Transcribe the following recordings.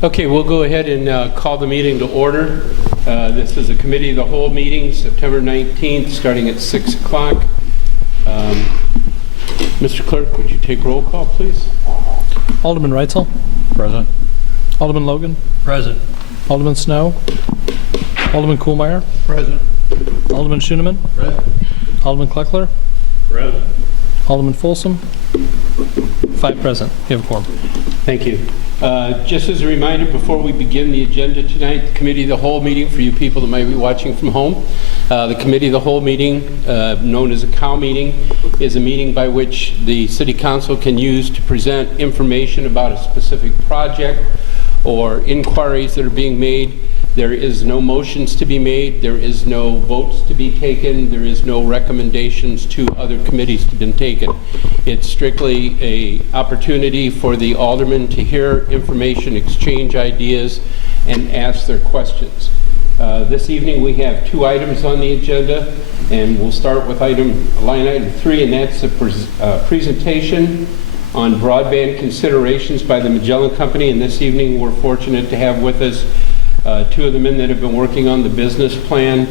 Okay, we'll go ahead and call the meeting to order. This is a committee of the whole meeting, September 19th, starting at 6 o'clock. Mr. Clerk, would you take roll call, please? Alderman Reitzel. Present. Alderman Logan. Present. Alderman Snow. Alderman Kuhlmeier. Present. Alderman Schoeneman. Present. Alderman Kleckler. Present. Alderman Folsom. 5 present. You have a quorum. Thank you. Just as a reminder, before we begin the agenda tonight, the Committee of the Whole meeting, for you people that might be watching from home, the Committee of the Whole meeting, known as a COW meeting, is a meeting by which the City Council can use to present information about a specific project or inquiries that are being made. There is no motions to be made. There is no votes to be taken. There is no recommendations to other committees to be taken. It's strictly an opportunity for the aldermen to hear information, exchange ideas, and ask their questions. This evening we have 2 items on the agenda, and we'll start with line item 3, and that's a presentation on broadband considerations by the Magellan Company. And this evening we're fortunate to have with us 2 of the men that have been working on the business plan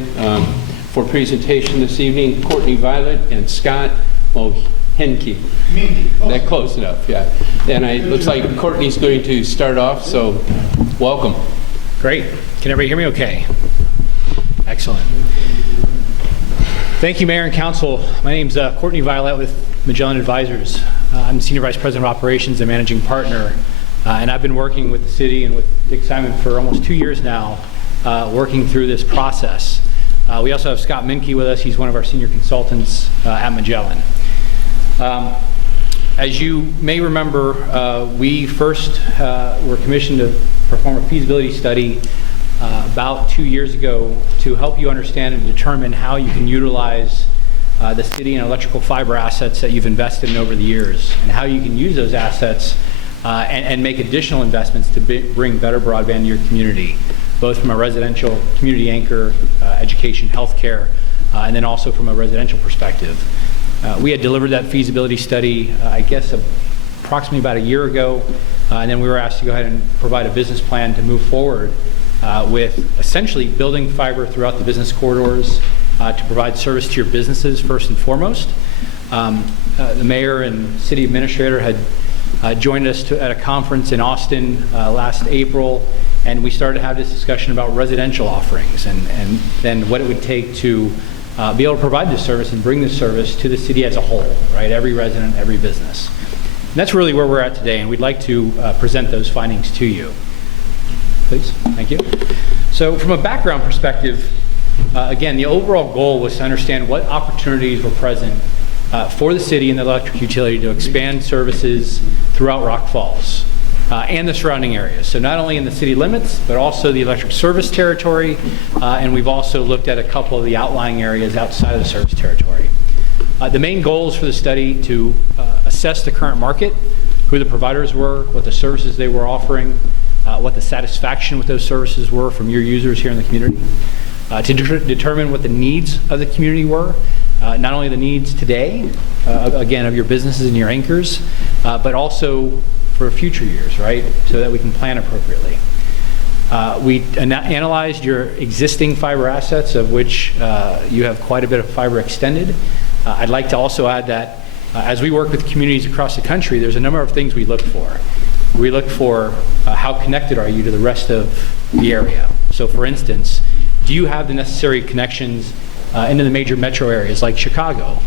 for presentation this evening, Courtney Violet and Scott Henke. That close enough, yeah. And it looks like Courtney's going to start off, so welcome. Great. Can everybody hear me okay? Excellent. Thank you, Mayor and Council. My name's Courtney Violet with Magellan Advisors. I'm the Senior Vice President of Operations and Managing Partner. And I've been working with the city and with Dick Simon for almost 2 years now, working through this process. We also have Scott Menke with us. He's one of our senior consultants at Magellan. As you may remember, we first were commissioned to perform a feasibility study about 2 years ago to help you understand and determine how you can utilize the city and electrical fiber assets that you've invested in over the years, and how you can use those assets and make additional investments to bring better broadband to your community, both from a residential community anchor, education, healthcare, and then also from a residential perspective. We had delivered that feasibility study, I guess, approximately about a year ago, and then we were asked to go ahead and provide a business plan to move forward with essentially building fiber throughout the business corridors to provide service to your businesses first and foremost. The mayor and city administrator had joined us at a conference in Austin last April, and we started to have this discussion about residential offerings and then what it would take to be able to provide this service and bring this service to the city as a whole, right? Every resident, every business. And that's really where we're at today, and we'd like to present those findings to you. Please, thank you. So from a background perspective, again, the overall goal was to understand what opportunities were present for the city and the electric utility to expand services throughout Rock Falls and the surrounding areas. So not only in the city limits, but also the electric service territory, and we've also looked at a couple of the outlying areas outside of the service territory. The main goals for the study to assess the current market, who the providers were, what the services they were offering, what the satisfaction with those services were from your users here in the community, to determine what the needs of the community were, not only the needs today, again, of your businesses and your anchors, but also for future years, right, so that we can plan appropriately. We analyzed your existing fiber assets, of which you have quite a bit of fiber extended. I'd like to also add that as we work with communities across the country, there's a number of things we look for. We look for how connected are you to the rest of the area. So for instance, do you have the necessary connections into the major metro areas like Chicago?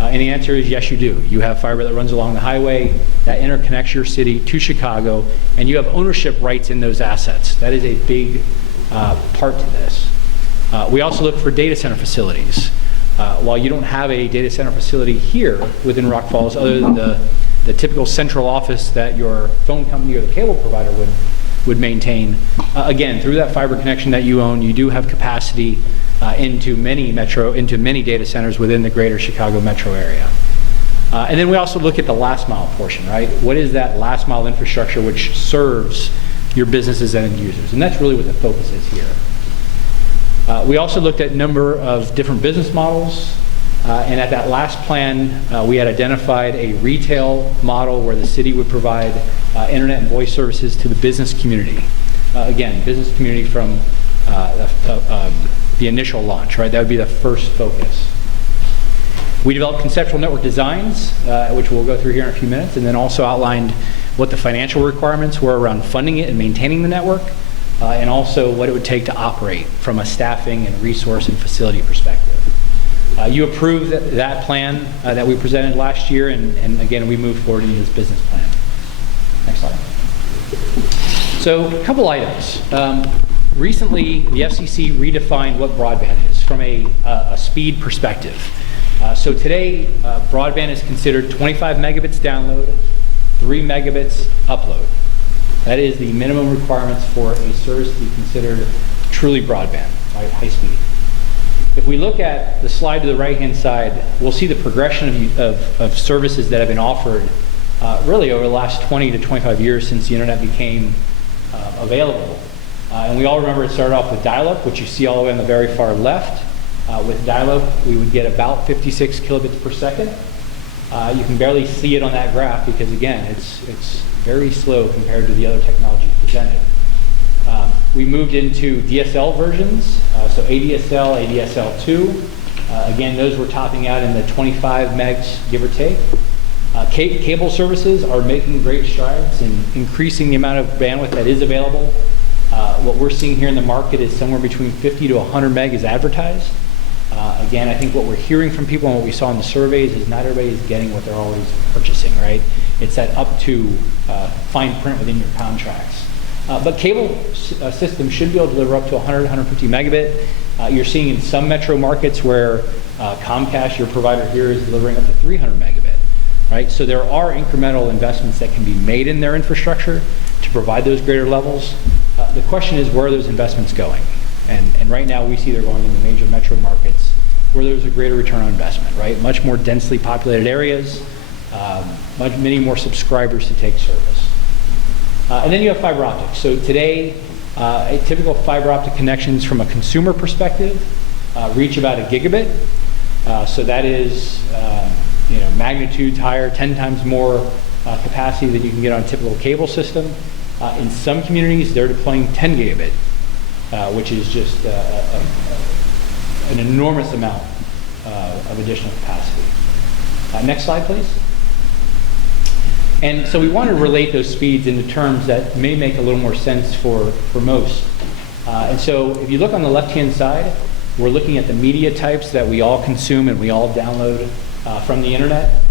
And the answer is yes, you do. You have fiber that runs along the highway that interconnects your city to Chicago, and you have ownership rights in those assets. That is a big part to this. We also look for data center facilities. While you don't have a data center facility here within Rock Falls, other than the typical central office that your phone company or the cable provider would maintain, again, through that fiber connection that you own, you do have capacity into many data centers within the greater Chicago metro area. And then we also look at the last mile portion, right? What is that last mile infrastructure which serves your businesses and end users? And that's really what the focus is here. We also looked at a number of different business models, and at that last plan, we had identified a retail model where the city would provide internet and voice services to the business community. again, business community from the initial launch, right? That would be the first focus. We developed conceptual network designs, which we'll go through here in a few minutes, and then also outlined what the financial requirements were around funding it and maintaining the network, and also what it would take to operate from a staffing and resource and facility perspective. You approved that plan that we presented last year, and again, we moved forward into this business plan. Next slide. So a couple items. Recently, the FCC redefined what broadband is from a speed perspective. So today, broadband is considered 25 megabits download, 3 megabits upload. That is the minimum requirements for a service to be considered truly broadband, right, high speed. If we look at the slide to the right-hand side, we'll see the progression of services that have been offered really over the last 20 to 25 years since the internet became available. And we all remember it started off with dial-up, which you see all the way on the very far left. With dial-up, we would get about 56 kilobits per second. You can barely see it on that graph because, again, it's very slow compared to the other technologies presented. We moved into DSL versions, so ADSL, ADSL2. Again, those were topping out in the 25 megs, give or take. Cable services are making great strides in increasing the amount of bandwidth that is available. What we're seeing here in the market is somewhere between 50 to 100 meg is advertised. Again, I think what we're hearing from people and what we saw in the surveys is not everybody is getting what they're always purchasing, right? It's that up to fine print within your contracts. But cable systems should be able to deliver up to 100, 150 megabit. You're seeing in some metro markets where Comcast, your provider here, is delivering up to 300 megabit, right? So there are incremental investments that can be made in their infrastructure to provide those greater levels. The question is, where are those investments going? And right now we see they're going in the major metro markets where there's a greater return on investment, right? Much more densely populated areas, many more subscribers to take service. And then you have fiber optics. So today, a typical fiber optic connections from a consumer perspective reach about a gigabit. So that is magnitudes higher, 10 times more capacity than you can get on a typical cable system. In some communities, they're deploying 10 gigabit, which is just an enormous amount of additional capacity. Next slide, please. And so we want to relate those speeds into terms that may make a little more sense for most. And so if you look on the left-hand side, we're looking at the media types that we all consume and we all download from the internet.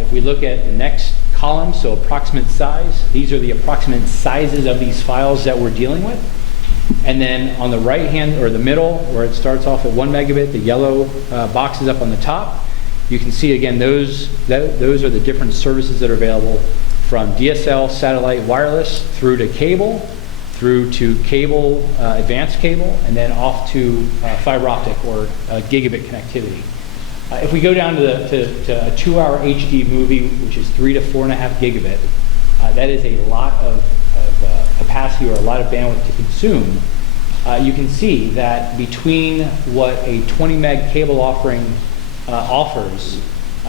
If we look at the next column, so approximate size, these are the approximate sizes of these files that we're dealing with. And then on the right hand, or the middle, where it starts off at 1 megabit, the yellow boxes up on the top, you can see again those are the different services that are available from DSL, satellite, wireless, through to cable, advanced cable, and then off to fiber optic or gigabit connectivity. If we go down to a 2-hour HD movie, which is 3 to 4.5 gigabit, that is a lot of capacity or a lot of bandwidth to consume. You can see that between what a 20 meg cable offering offers,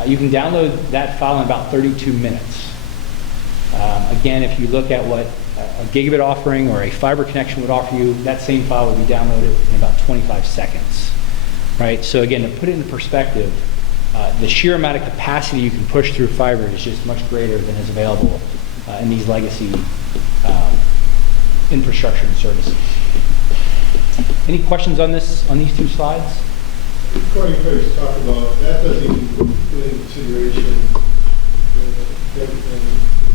you can download that file in about 32 minutes. Again, if you look at what a gigabit offering or a fiber connection would offer you, that same file would be downloaded in about 25 seconds. Right? So again, to put it into perspective, the sheer amount of capacity you can push through fiber is just much greater than is available in these legacy infrastructure and services. Any questions on these two slides? Before you first talk about, that doesn't even put into consideration the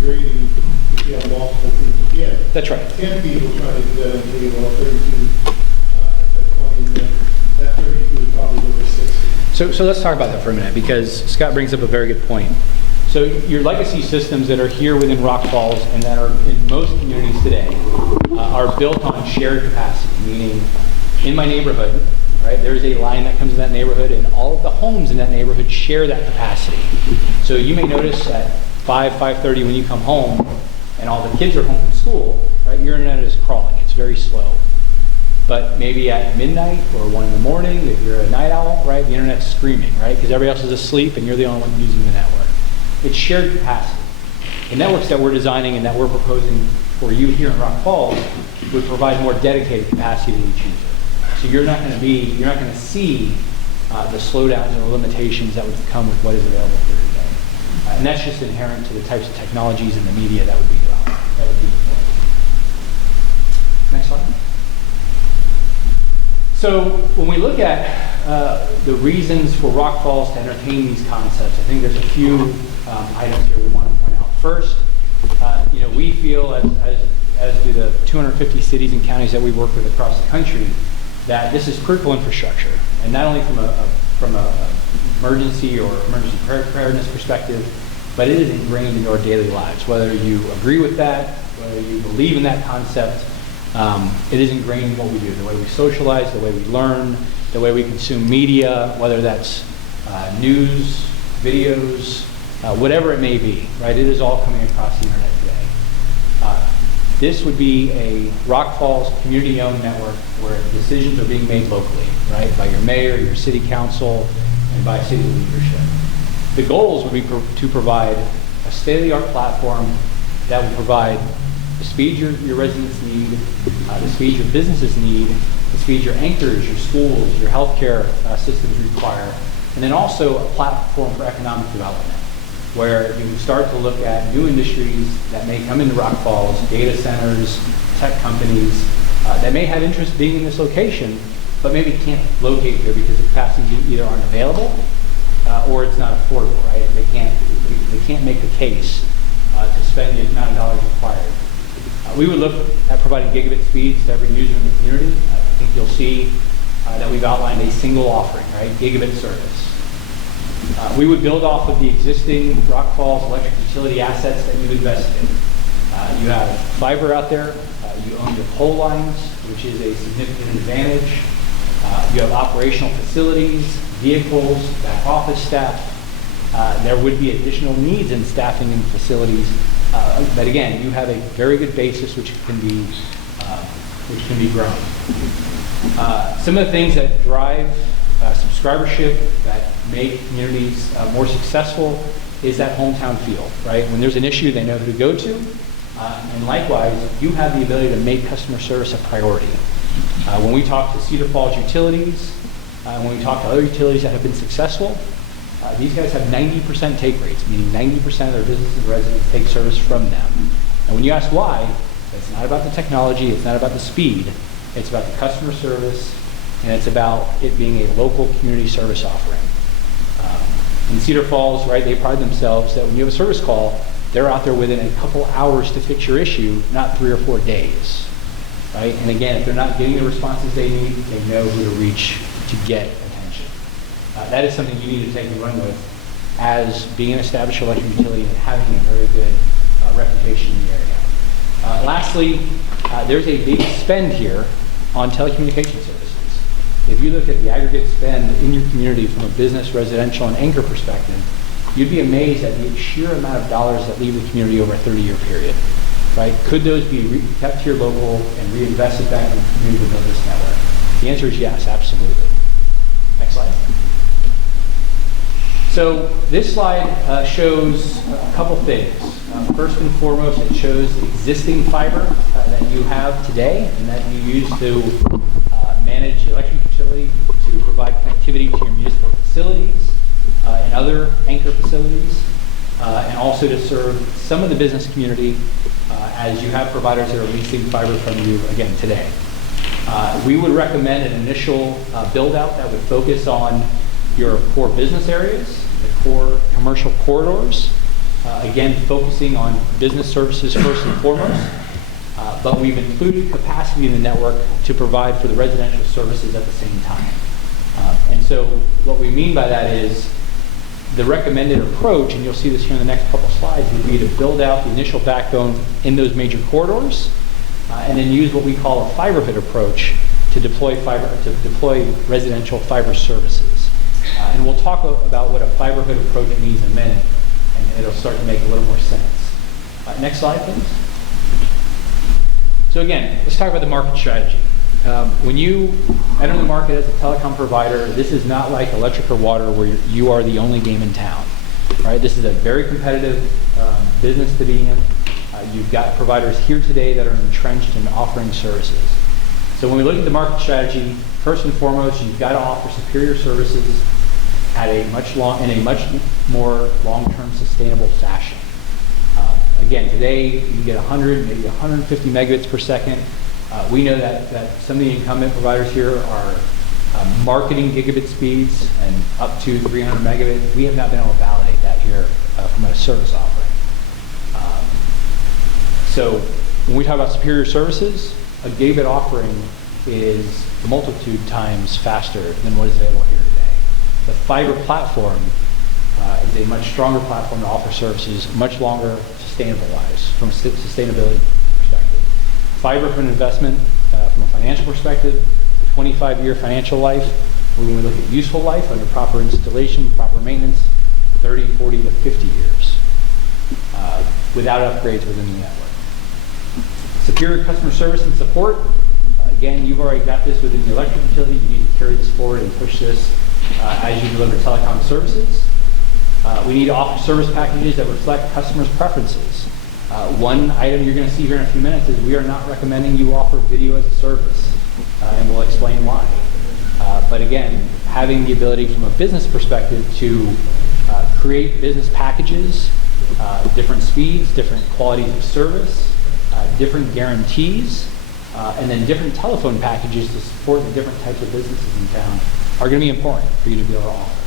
grading if you have multiple people. Yeah. That's right. 10 people trying to do that and doing all 32 at 20 minutes. That 32 is probably over 60. So let's talk about that for a minute, because Scott brings up a very good point. So your legacy systems that are here within Rock Falls and that are in most communities today are built on shared capacity, meaning in my neighborhood, right, there's a line that comes in that neighborhood and all of the homes in that neighborhood share that capacity. So you may notice at 5:30 when you come home and all the kids are home from school, right, your internet is crawling, it's very slow. But maybe at midnight or 1 in the morning, if you're a night owl, right, the internet's screaming, right, because everybody else is asleep and you're the only one using the network. It's shared capacity. The networks that we're designing and that we're proposing for you here in Rock Falls would provide more dedicated capacity to each user. So you're not going to see the slowdowns or limitations that would come with what is available here today. And that's just inherent to the types of technologies and the media that would be deployed. Next slide. So when we look at the reasons for Rock Falls to entertain these concepts, I think there's a few items here we want to point out. First, we feel, as do the 250 cities and counties that we work with across the country, that this is critical infrastructure, and not only from a emergency or emergency preparedness perspective, but it is ingrained into our daily lives. Whether you agree with that, whether you believe in that concept, it is ingrained in what we do, the way we socialize, the way we learn, the way we consume media, whether that's news, videos, whatever it may be, right? It is all coming across the internet today. This would be a Rock Falls community-owned network where decisions are being made locally, right? By your mayor, your city council, and by city leadership. The goals would be to provide a state-of-the-art platform that will provide the speed your residents need, the speed your businesses need, the speed your anchors, your schools, your healthcare systems require, and then also a platform for economic development, where you can start to look at new industries that may come into Rock Falls, data centers, tech companies that may have interest being in this location, but maybe can't locate here because the capacities either aren't available or it's not affordable, right? They can't make the case to spend the amount of dollars required. We would look at providing gigabit speeds to every user in the community. I think you'll see that we've outlined a single offering, right? Gigabit service. We would build off of the existing Rock Falls electric utility assets that you've invested in. You have fiber out there. You own your pole lines, which is a significant advantage. You have operational facilities, vehicles, back office staff. There would be additional needs in staffing and facilities, but again, you have a very good basis which can be grown. Some of the things that drive subscribership, that make communities more successful, is that hometown feel, right? When there's an issue, they know who to go to, and likewise, you have the ability to make customer service a priority. When we talk to Cedar Falls utilities, when we talk to other utilities that have been successful, these guys have 90% take rates, meaning 90% of their businesses and residents take service from them. And when you ask why, it's not about the technology, it's not about the speed, it's about the customer service, and it's about it being a local community service offering. In Cedar Falls, right, they pride themselves that when you have a service call, they're out there within a couple hours to fix your issue, not 3 or 4 days, right? And again, if they're not getting the responses they need, they know who to reach to get attention. That is something you need to take and run with as being an established electric utility and having a very good reputation in the area. Lastly, there's a big spend here on telecommunication services. If you look at the aggregate spend in your community from a business, residential, and anchor perspective, you'd be amazed at the sheer amount of dollars that leave the community over a 30-year period, right? Could those be kept here local and reinvested back in the community to build this network? The answer is yes, absolutely. Next slide. So this slide shows a couple things. First and foremost, it shows the existing fiber that you have today and that you use to manage the electric utility, to provide connectivity to your municipal facilities and other anchor facilities, and also to serve some of the business community as you have providers that are leasing fiber from you again today. We would recommend an initial build out that would focus on your core business areas, the core commercial corridors, again focusing on business services first and foremost, but we've included capacity in the network to provide for the residential services at the same time. And so what we mean by that is the recommended approach, and you'll see this here in the next couple slides, would be to build out the initial backbone in those major corridors, and then use what we call a fiberhood approach to deploy residential fiber services. And we'll talk about what a fiberhood approach means in a minute, and it'll start to make a little more sense. Next slide, please. So again, let's talk about the market strategy. When you enter the market as a telecom provider, this is not like electric or water where you are the only game in town. Right? This is a very competitive business to be in. You've got providers here today that are entrenched in offering services. So when we look at the market strategy, first and foremost, you've got to offer superior services at a in a much more long-term sustainable fashion. Again, today you can get 100, maybe 150 megabits per second. We know that some of the incumbent providers here are marketing gigabit speeds and up to 300 megabits. We have not been able to validate that here from a service offering. So when we talk about superior services, a gigabit offering is multitude times faster than what is available here today. The fiber platform is a much stronger platform to offer services much longer sustainable-wise from a sustainability perspective. Fiber from an investment from a financial perspective, 25-year financial life. When we look at useful life under proper installation, proper maintenance, 30, 40 to 50 years without upgrades within the network. Superior customer service and support. Again, you've already got this within the electric utility. You need to carry this forward and push this as you deliver telecom services. We need to offer service packages that reflect customers' preferences. One item you're going to see here in a few minutes is we are not recommending you offer video as a service, and we'll explain why. But again, having the ability from a business perspective to create business packages, different speeds, different qualities of service, different guarantees, and then different telephone packages to support the different types of businesses in town are going to be important for you to be able to offer.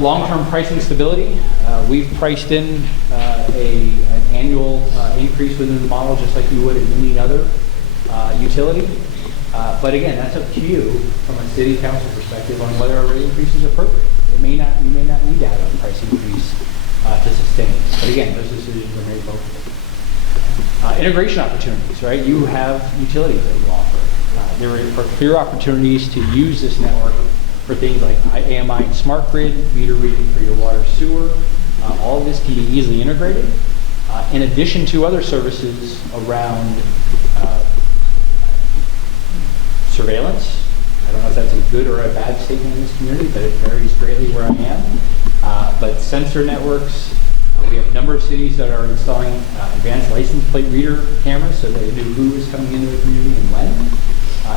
Long-term pricing stability. We've priced in an annual increase within the model just like you would in any other utility. But again, that's up to you from a city council perspective on whether a rate increase is appropriate. You may not need to have a price increase to sustain. But again, those decisions are made locally. Integration opportunities, right? You have utilities that you offer. There are clear opportunities to use this network for things like AMI and smart grid, meter reading for your water sewer. All of this can be easily integrated. In addition to other services around surveillance. I don't know if that's a good or a bad statement in this community, but it varies greatly where I am. But sensor networks, we have a number of cities that are installing advanced license plate reader cameras so they knew who is coming into the community and when.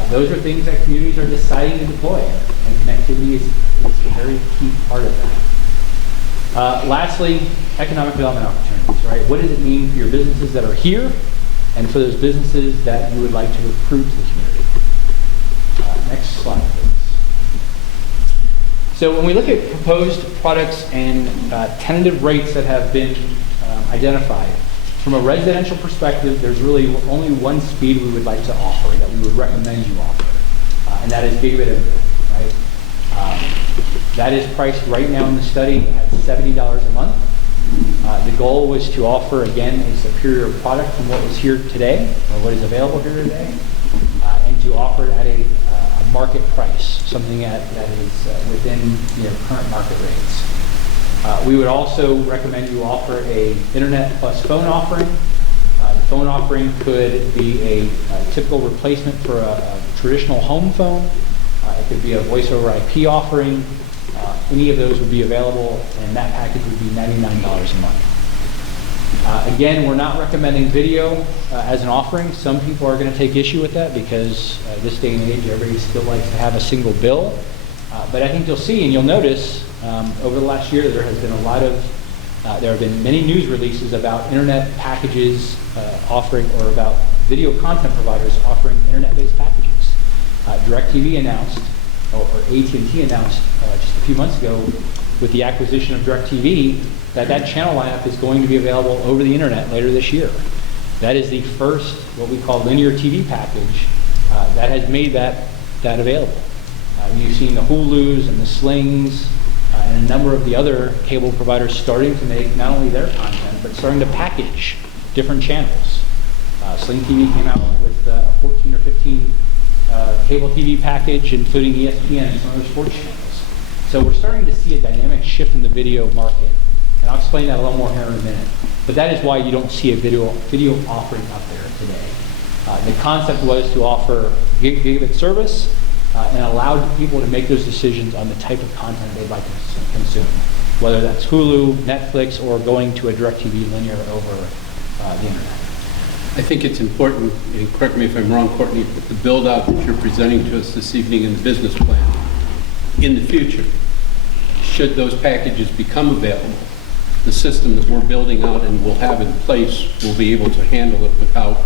Those are things that communities are deciding to deploy, and connectivity is a very key part of that. Lastly, economic development opportunities, right? What does it mean for your businesses that are here and for those businesses that you would like to recruit to the community? Next slide, please. So when we look at proposed products and tentative rates that have been identified, from a residential perspective, there's really only one speed we would like to offer, that we would recommend you offer, and that is gigabit internet, right? That is priced right now in the study at $70 a month. The goal was to offer, again, a superior product from what is here today, or what is available here today, and to offer it at a market price, something that is within current market rates. We would also recommend you offer a internet plus phone offering. The phone offering could be a typical replacement for a traditional home phone. It could be a voice over IP offering. Any of those would be available, and that package would be $99 a month. Again, we're not recommending video as an offering. Some people are going to take issue with that because this day and age, everybody still likes to have a single bill. But I think you'll see and you'll notice over the last year there has been there have been many news releases about internet packages offering, or about video content providers offering internet-based packages. DirecTV announced, or AT&T announced just a few months ago with the acquisition of DirecTV, that channel lineup is going to be available over the internet later this year. That is the first, what we call linear TV package that has made that available. You've seen the Hulus and the Slings and a number of the other cable providers starting to make not only their content, but starting to package different channels. Sling TV came out with a 14 or 15 cable TV package, including ESPN and some other sports channels. So we're starting to see a dynamic shift in the video market, and I'll explain that a little more here in a minute. But that is why you don't see a video offering up there today. The concept was to offer gigabit service and allow people to make those decisions on the type of content they'd like to consume, whether that's Hulu, Netflix, or going to a DirecTV linear over the internet. I think it's important, and correct me if I'm wrong, Courtney, but the build-out that you're presenting to us this evening in the business plan, in the future, should those packages become available, the system that we're building out and will have in place will be able to handle it without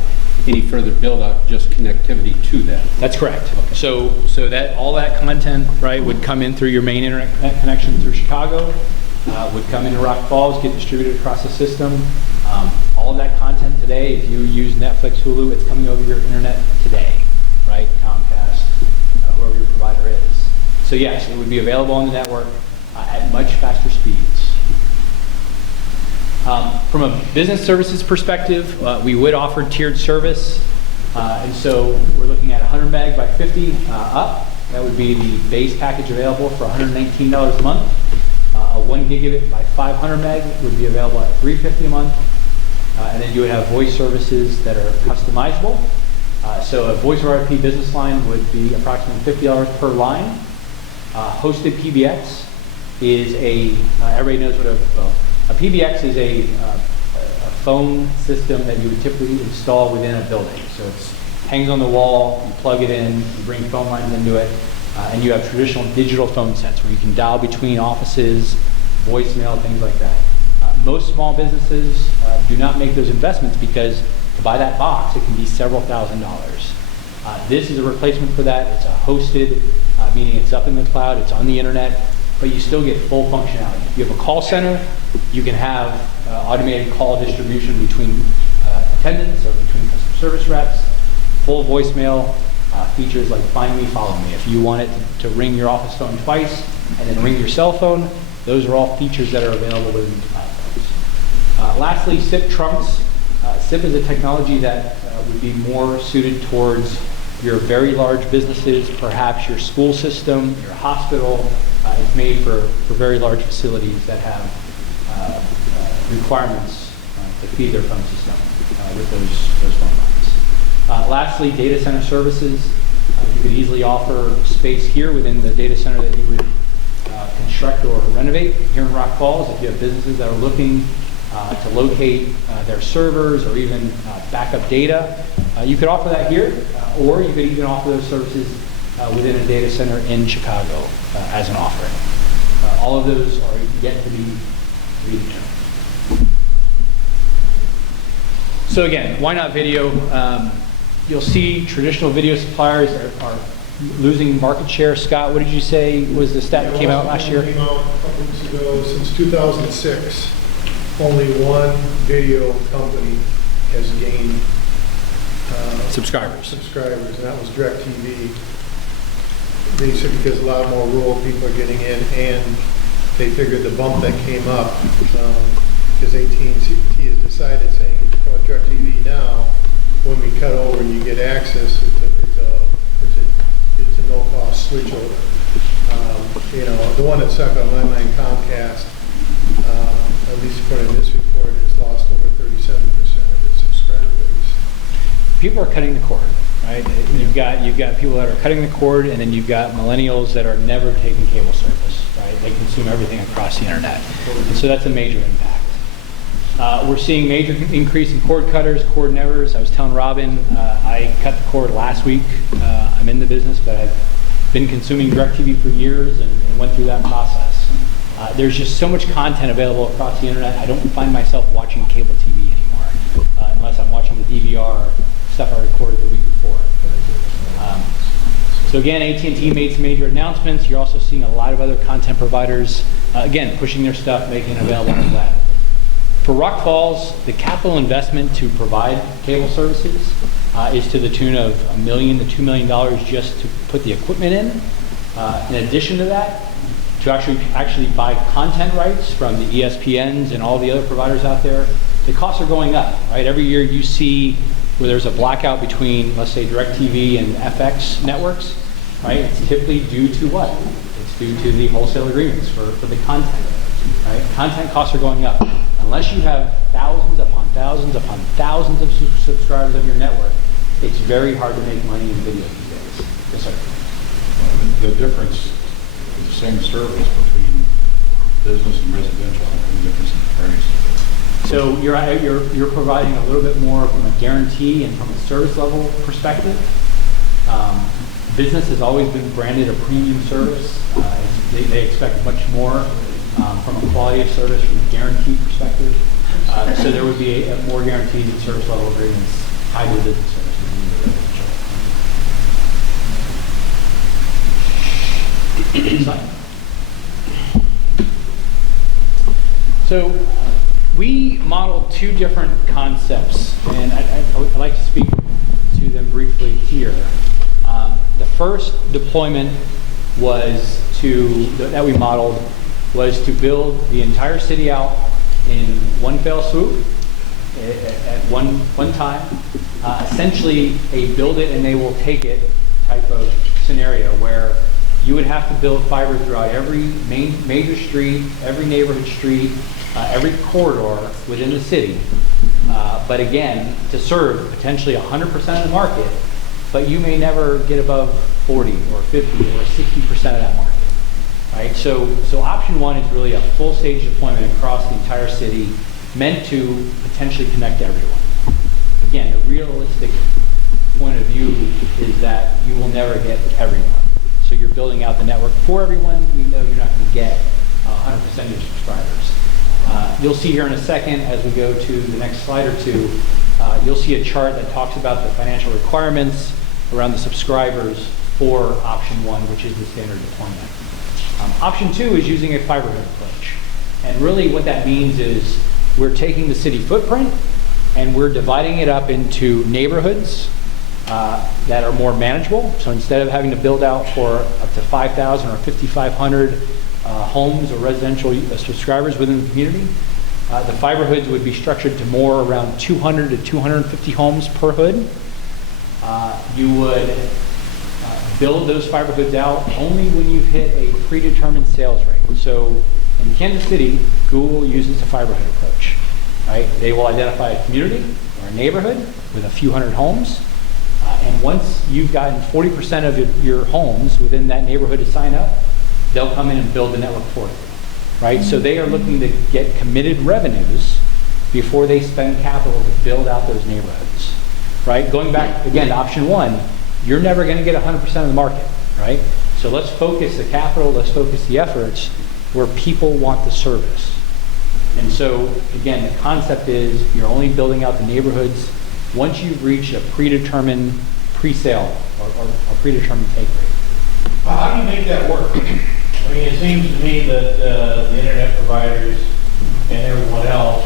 any further build-out, just connectivity to that. That's correct. So that all that content, right, would come in through your main internet connection through Chicago, would come into Rock Falls, get distributed across the system. All of that content today, if you use Netflix, Hulu, it's coming over your internet today, right? Comcast, whoever your provider is. So yes, it would be available on the network at much faster speeds. From a business services perspective, we would offer tiered service. And so we're looking at 100 meg by 50 up. That would be the base package available for $119 a month. A 1 gigabit by 500 meg would be available at $350 a month. And then you would have voice services that are customizable. So a voice over IP business line would be approximately $50 per line. Hosted PBX is everybody knows what a PBX is a phone system that you would typically install within a building. So it hangs on the wall, you plug it in, you bring phone lines into it, and you have traditional digital phone sets where you can dial between offices, voicemail, things like that. Most small businesses do not make those investments because to buy that box, it can be several $1,000s. This is a replacement for that. It's a hosted, meaning it's up in the cloud, it's on the internet, but you still get full functionality. If you have a call center, you can have automated call distribution between attendants or between customer service reps, full voicemail, features like find me, follow me. If you want it to ring your office phone twice and then ring your cell phone, those are all features that are available within the platforms. Lastly, SIP trunks. SIP is a technology that would be more suited towards your very large businesses, perhaps your school system, your hospital. It's made for very large facilities that have requirements to feed their phone system with those phone lines. Lastly, data center services. You could easily offer space here within the data center that you would construct or renovate here in Rock Falls. If you have businesses that are looking to locate their servers or even backup data, you could offer that here, or you could even offer those services within a data center in Chicago as an offering. All of those are yet to be redetermined. So again, why not video? You'll see traditional video suppliers are losing market share. Scott, what did you say was the stat that came out last year? Came out a couple weeks ago. Since 2006, only one video company has gained Subscribers, and that was DirecTV. They said because a lot more rural people are getting in, and they figured the bump that came up because AT&T has decided, saying if you want DirecTV now, when we cut over and you get access, it's a no-cost switch over. The one that stuck on my mind, Comcast, at least according to this report, has lost over 37% of its subscriber base. people are cutting the cord, right? You've got people that are cutting the cord, and then you've got millennials that are never taking cable service, right? They consume everything across the internet, and so that's a major impact. We're seeing major increase in cord cutters, cord nevers. I was telling Robin, I cut the cord last week. I'm in the business, but I've been consuming DirecTV for years and went through that process. There's just so much content available across the internet. I don't find myself watching cable TV anymore, unless I'm watching the DVR stuff I recorded the week before. So again, AT&T made some major announcements. You're also seeing a lot of other content providers, again, pushing their stuff, making it available on the web. For Rock Falls, the capital investment to provide cable services is to the tune of $1 million to $2 million just to put the equipment in. In addition to that, to actually buy content rights from the ESPNs and all the other providers out there, the costs are going up, right? Every year you see where there's a blackout between, let's say, DirecTV and FX networks, right? It's typically due to what? It's due to the wholesale agreements for the content, right? Content costs are going up. Unless you have thousands upon thousands upon thousands of subscribers on your network, it's very hard to make money in video these days. Yes, sir. The difference is the same service between business and residential. I think the difference in price. So So you're providing a little bit more from a guarantee and from a service level perspective. Business has always been branded a premium service. They expect much more from a quality of service from a guarantee perspective. So there would be a more guaranteed and service level agreements tied to the business service. So we modeled two different concepts, and I'd like to speak to them briefly here. The first deployment that we modeled was to build the entire city out in one fell swoop at one time. Essentially a build it and they will take it type of scenario where you would have to build fiber throughout every major street, every neighborhood street, every corridor within the city. But again, to serve potentially 100% of the market, but you may never get above 40 or 50 or 60% of that market. Right? So option one is really a full stage deployment across the entire city, meant to potentially connect everyone. Again, the realistic point of view is that you will never get everyone. So you're building out the network for everyone. We know you're not going to get 100% of your subscribers. You'll see here in a second, as we go to the next slide or two, you'll see a chart that talks about the financial requirements around the subscribers for option one, which is the standard deployment. Option two is using a fiber hood approach. And really what that means is we're taking the city footprint and we're dividing it up into neighborhoods that are more manageable. So instead of having to build out for up to 5,000 or 5,500 homes or residential subscribers within the community, the fiber hoods would be structured to more around 200 to 250 homes per hood. You would build those fiber hoods out only when you've hit a predetermined sales rate. So in Kansas City, Google uses a fiber hood approach. Right? They will identify a community or a neighborhood with a few hundred homes. And once you've gotten 40% of your homes within that neighborhood to sign up, they'll come in and build the network for you. Right? So they are looking to get committed revenues before they spend capital to build out those neighborhoods. Right? Going back again to option one, you're never going to get 100% of the market. Right? So let's focus the capital, let's focus the efforts where people want the service. And so again, the concept is you're only building out the neighborhoods once you've reached a predetermined pre-sale or predetermined take rate. How do you make that work? I mean, it seems to me that the internet providers and everyone else,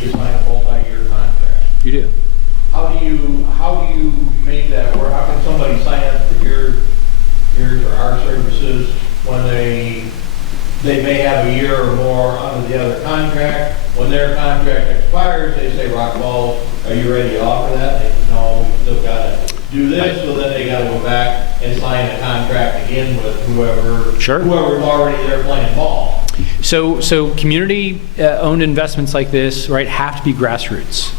you sign a multi-year contract. You do. How do you make that work? How can somebody sign up for yours or our services when they may have a year or more under the other contract? When their contract expires, they say, Rockwell, are you ready to offer that? They say, no, we still got to do this. So then they got to go back and sign a contract again with whoever's already there playing ball. So community-owned investments like this, right, have to be grassroots.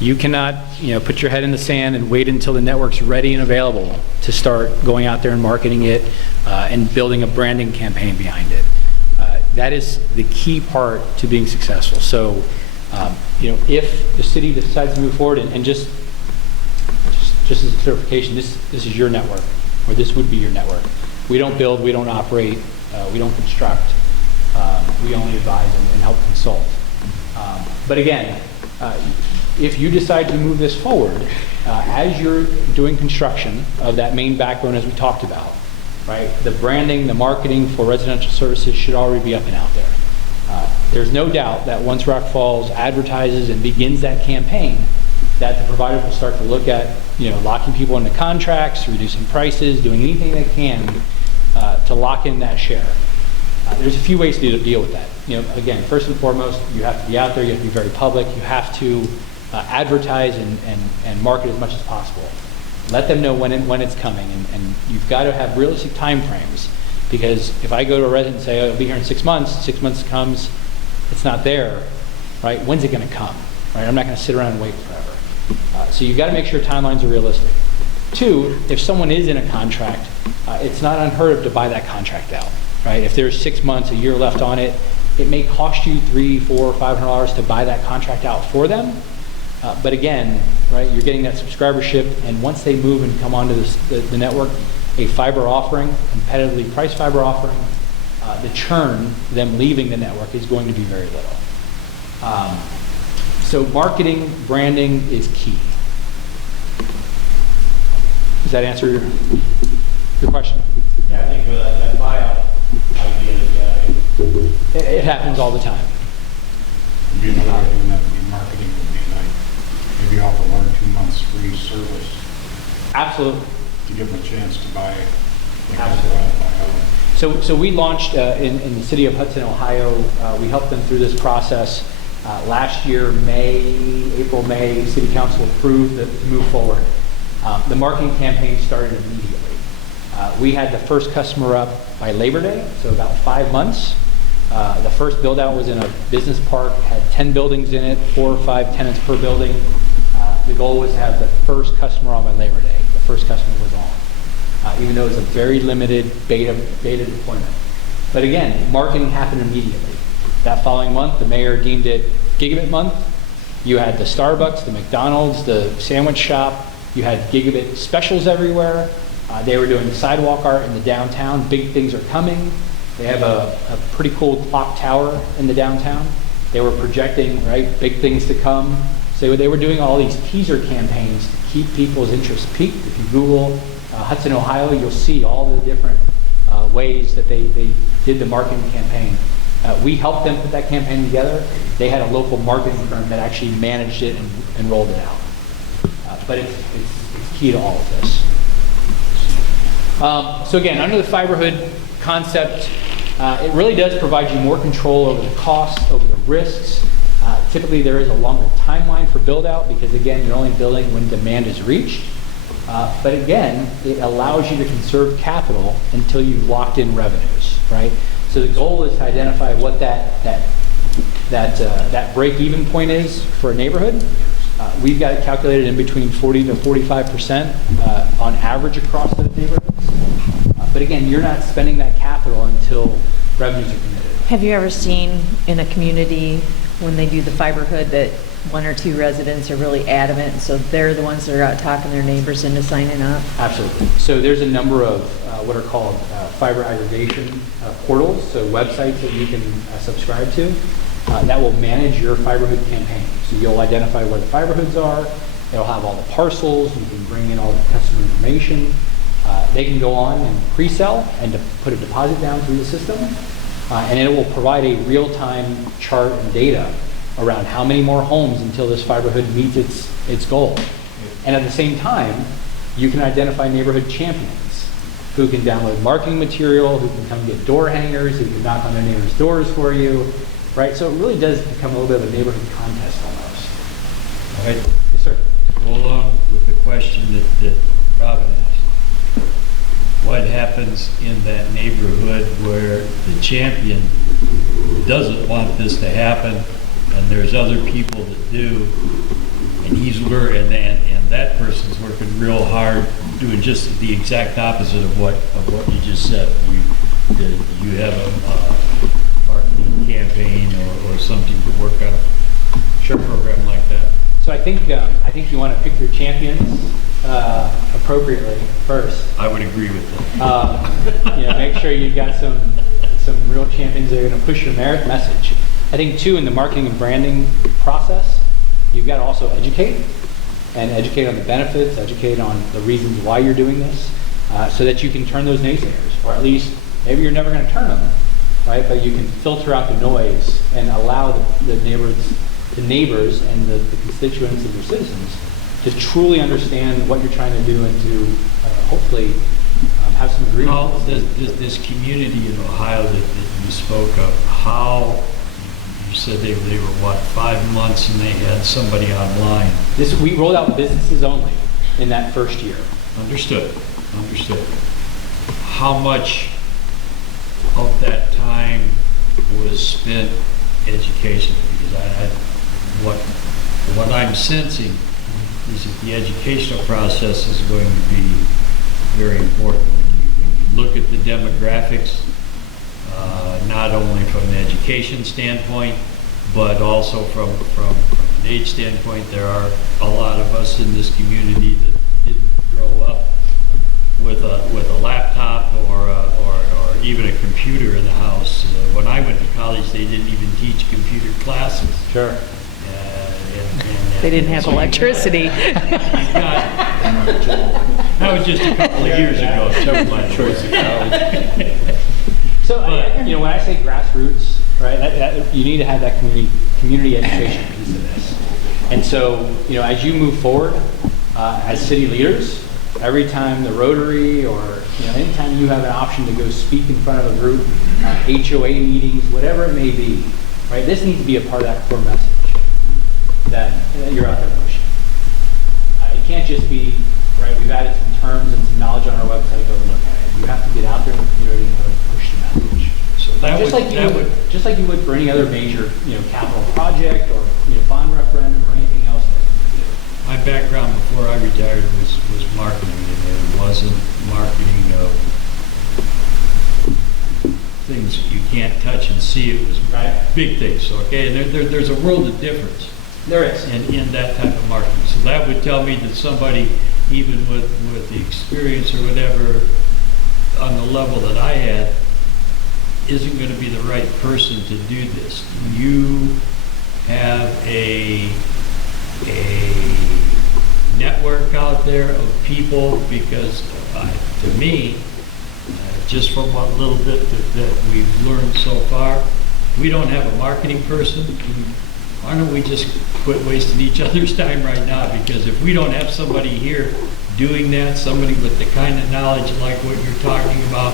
You cannot, put your head in the sand and wait until the network's ready and available to start going out there and marketing it and building a branding campaign behind it. That is the key part to being successful. So, if the city decides to move forward, and just as a clarification, this is your network, or this would be your network. We don't build, we don't operate, we don't construct. We only advise and help consult. But again, if you decide to move this forward, as you're doing construction of that main backbone as we talked about, right, the branding, the marketing for residential services should already be up and out there. There's no doubt that once Rock Falls advertises and begins that campaign, that the provider will start to look at, locking people into contracts, reducing prices, doing anything they can to lock in that share. There's a few ways to deal with that. Again, first and foremost, you have to be out there, you have to be very public, you have to advertise and market as much as possible. Let them know when it's coming, and you've got to have realistic time frames, because if I go to a resident and say, oh, I'll be here in 6 months, 6 months comes, it's not there, right? When's it going to come, right? I'm not going to sit around and wait forever. So you've got to make sure timelines are realistic. Two, if someone is in a contract, it's not unheard of to buy that contract out, right? If there's 6 months, a year left on it, It may cost you $300, $400, $500 to buy that contract out for them. But again, right, you're getting that subscribership, and once they move and come onto the network, a fiber offering, competitively priced fiber offering, the churn, them leaving the network, is going to be very little. So marketing, branding is key. Does that answer your question? Yeah, I think with that buyout idea, It happens all the time. Maybe another way doing that would be marketing would be like, maybe offer 1 or 2 months free service Absolutely. to give them a chance to buy. So we launched in the city of Hudson, Ohio. We helped them through this process. Last year, April, May, City Council approved to move forward. The marketing campaign started immediately. We had the first customer up by Labor Day, so about 5 months. The first build out was in a business park, had 10 buildings in it, 4 or 5 tenants per building. The goal was to have the first customer on by Labor Day. The first customer was on, even though it was a very limited beta deployment. But again, marketing happened immediately. That following month, the mayor deemed it Gigabit Month. You had the Starbucks, the McDonald's, the sandwich shop. You had gigabit specials everywhere. They were doing sidewalk art in the downtown. Big things are coming. They have a pretty cool clock tower in the downtown. They were projecting, right, big things to come. So they were doing all these teaser campaigns to keep people's interest peaked. If you Google Hudson, Ohio, you'll see all the different ways that they did the marketing campaign. We helped them put that campaign together. They had a local marketing firm that actually managed it and rolled it out. But it's key to all of this. So again, under the fiberhood concept, it really does provide you more control over the costs, over the risks. Typically, there is a longer timeline for build out because, again, you're only building when demand is reached. But again, it allows you to conserve capital until you've locked in revenues, right? So the goal is to identify what that break-even point is for a neighborhood. We've got it calculated in between 40 to 45% on average across those neighborhoods. But again, you're not spending that capital until revenues are committed. Have you ever seen in a community when they do the fiberhood that 1 or 2 residents are really adamant, and so they're the ones that are out talking their neighbors into signing up? Absolutely. So there's a number of what are called fiber aggregation portals, so websites that you can subscribe to that will manage your fiberhood campaign. So you'll identify where the fiberhoods are. It'll have all the parcels. You can bring in all the customer information. They can go on and pre-sell and to put a deposit down through the system. And it will provide a real-time chart and data around how many more homes until this fiberhood meets its goal. And at the same time, you can identify neighborhood champions who can download marketing material, who can come get door hangers, who can knock on their neighbors' doors for you, right? So it really does become a little bit of a neighborhood contest almost. All right. Yes, sir. Go along with the question that Robin asked. What happens in that neighborhood where the champion doesn't want this to happen and there's other people that do, and he's learning, and that person's working real hard doing just the exact opposite of what you just said. You have a marketing campaign or something to work on a program like that. So I think you want to pick your champions appropriately first. I would agree with that. Make sure you've got some real champions that are going to push your merit message. I think too, in the marketing and branding process, you've got to also educate on the benefits, educate on the reasons why you're doing this, so that you can turn those naysayers, or at least maybe you're never going to turn them, right? But you can filter out the noise and allow the neighbors and the constituents and your citizens to truly understand what you're trying to do and to hopefully have some agreement. How this community in Ohio that you spoke of, how you said they were what, 5 months and they had somebody online? We rolled out businesses only in that first year. Understood. How much of that time was spent education? Because what I'm sensing is that the educational process is going to be very important. When you look at the demographics, not only from an education standpoint, but also from an age standpoint. There are a lot of us in this community that didn't grow up with a laptop or even a computer in the house. When I went to college, they didn't even teach computer classes. Sure. They didn't have electricity. That was just a couple of years ago. So, when I say grassroots, right, you need to have that community education piece of this. And so, as you move forward as city leaders, every time the Rotary or anytime you have an option to go speak in front of a group, HOA meetings, whatever it may be, right, this needs to be a part of that core message that you're out there pushing. It can't just be, right, we've added some terms and some knowledge on our website, go look at it. You have to get out there in the community and really push the message. So Just like you would for any other major, capital project or, bond referendum or anything else that you do. My background before I retired was marketing, and it wasn't marketing of things you can't touch and see. It was big things, okay? And there's a world of difference. There is. In that type of marketing. So that would tell me that somebody, even with the experience or whatever, on the level that I had, isn't going to be the right person to do this. You have a network out there of people, because to me, just from what little bit that we've learned so far, we don't have a marketing person. Why don't we just quit wasting each other's time right now? Because if we don't have somebody here doing that, somebody with the kind of knowledge like what you're talking about,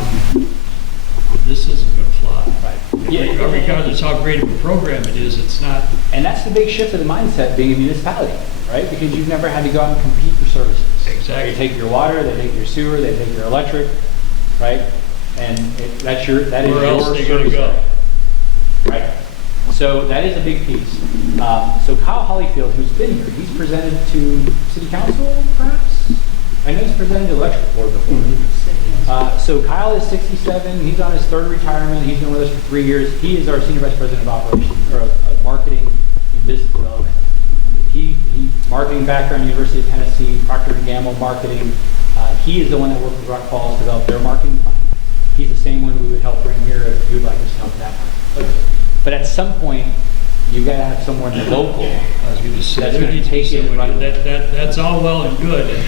this isn't going to fly. Right. Regardless how great of a program it is, it's not. And that's the big shift of the mindset being a municipality, right? Because you've never had to go out and compete for services. Exactly. They take your water, they take your sewer, they take your electric, right? And that is your service area, right? So that is a big piece. So Kyle Hollyfield, who's been here, he's presented to City Council, perhaps? I know he's presented to Electric Board before. So Kyle is 67. He's on his third retirement. He's been with us for 3 years. He is our Senior Vice President of Operations, or of Marketing and Business Development. He marketing background, University of Tennessee, Procter & Gamble marketing. He is the one that worked with Rock Falls to develop their marketing plan. He's the same one we would help bring here if you would like us to help that one. But at some point, you've got to have someone local I was going to say, that's going to take it and run it. That's all well and good, and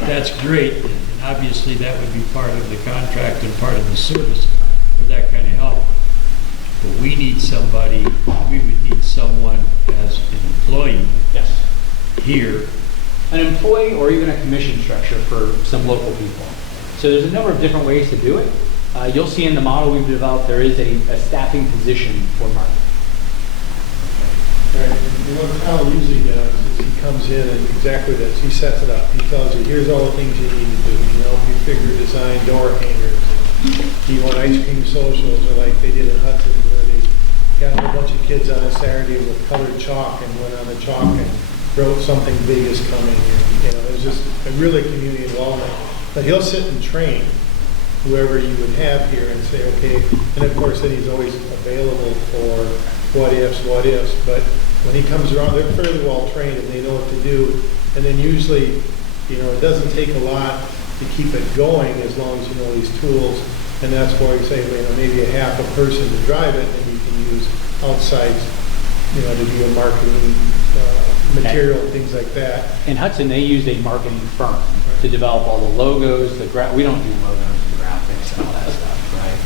that's great. And obviously, that would be part of the contract and part of the service for that kind of help. But we need somebody. We would need someone as an employee Yes. here. An employee or even a commission structure for some local people. So there's a number of different ways to do it. You'll see in the model we've developed, there is a staffing position for marketing. Right, and what Kyle usually does is he comes in and exactly this, he sets it up. He tells you, here's all the things you need to do. If you figure design door hangers, you want ice cream socials, or like they did in Hudson, where they got a whole bunch of kids on a Saturday with colored chalk and went on the chalk and wrote something big is coming. And, it was just a really community involvement. But he'll sit and train whoever you would have here and say, okay, and of course then he's always available for what ifs, but when he comes around, they're fairly well trained and they know what to do. And then usually, it doesn't take a lot to keep it going as long as you know these tools. And that's why we say, maybe a half a person to drive it, and you can use outside, to do a marketing material, things like that. In Hudson, they used a marketing firm to develop all the logos, we don't do logos, the graphics, and all that stuff, right?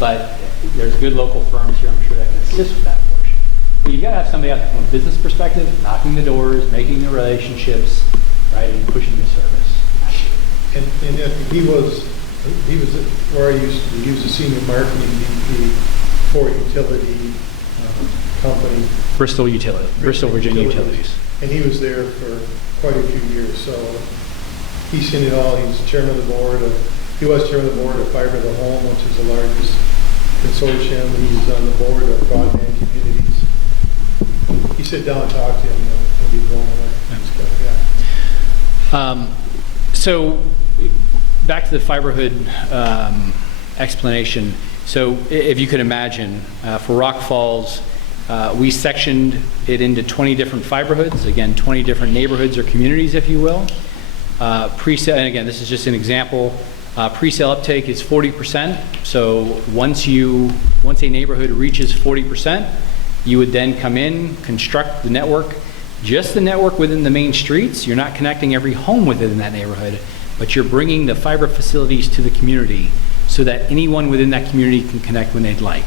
But there's good local firms here, I'm sure, that can assist with that portion. But you've got to have somebody out there from a business perspective, knocking the doors, making the relationships, right, and pushing the service. And he was where I used to use a senior marketing VP for a utility company. Bristol Virginia Utilities. And he was there for quite a few years, so he's seen it all. He was chairman of the board of Fiber to the Home, which is the largest consortium. He's on the board of broadband communities. You sit down and talk to him, he'll be blown away. That's good, yeah. So back to the fiberhood explanation. So if you could imagine, for Rock Falls, we sectioned it into 20 different fiber hoods, again, 20 different neighborhoods or communities, if you will. Pre-sale, and again, this is just an example. Pre-sale uptake is 40%. So once a neighborhood reaches 40%, you would then come in, construct the network, just the network within the main streets. You're not connecting every home within that neighborhood, but you're bringing the fiber facilities to the community so that anyone within that community can connect when they'd like.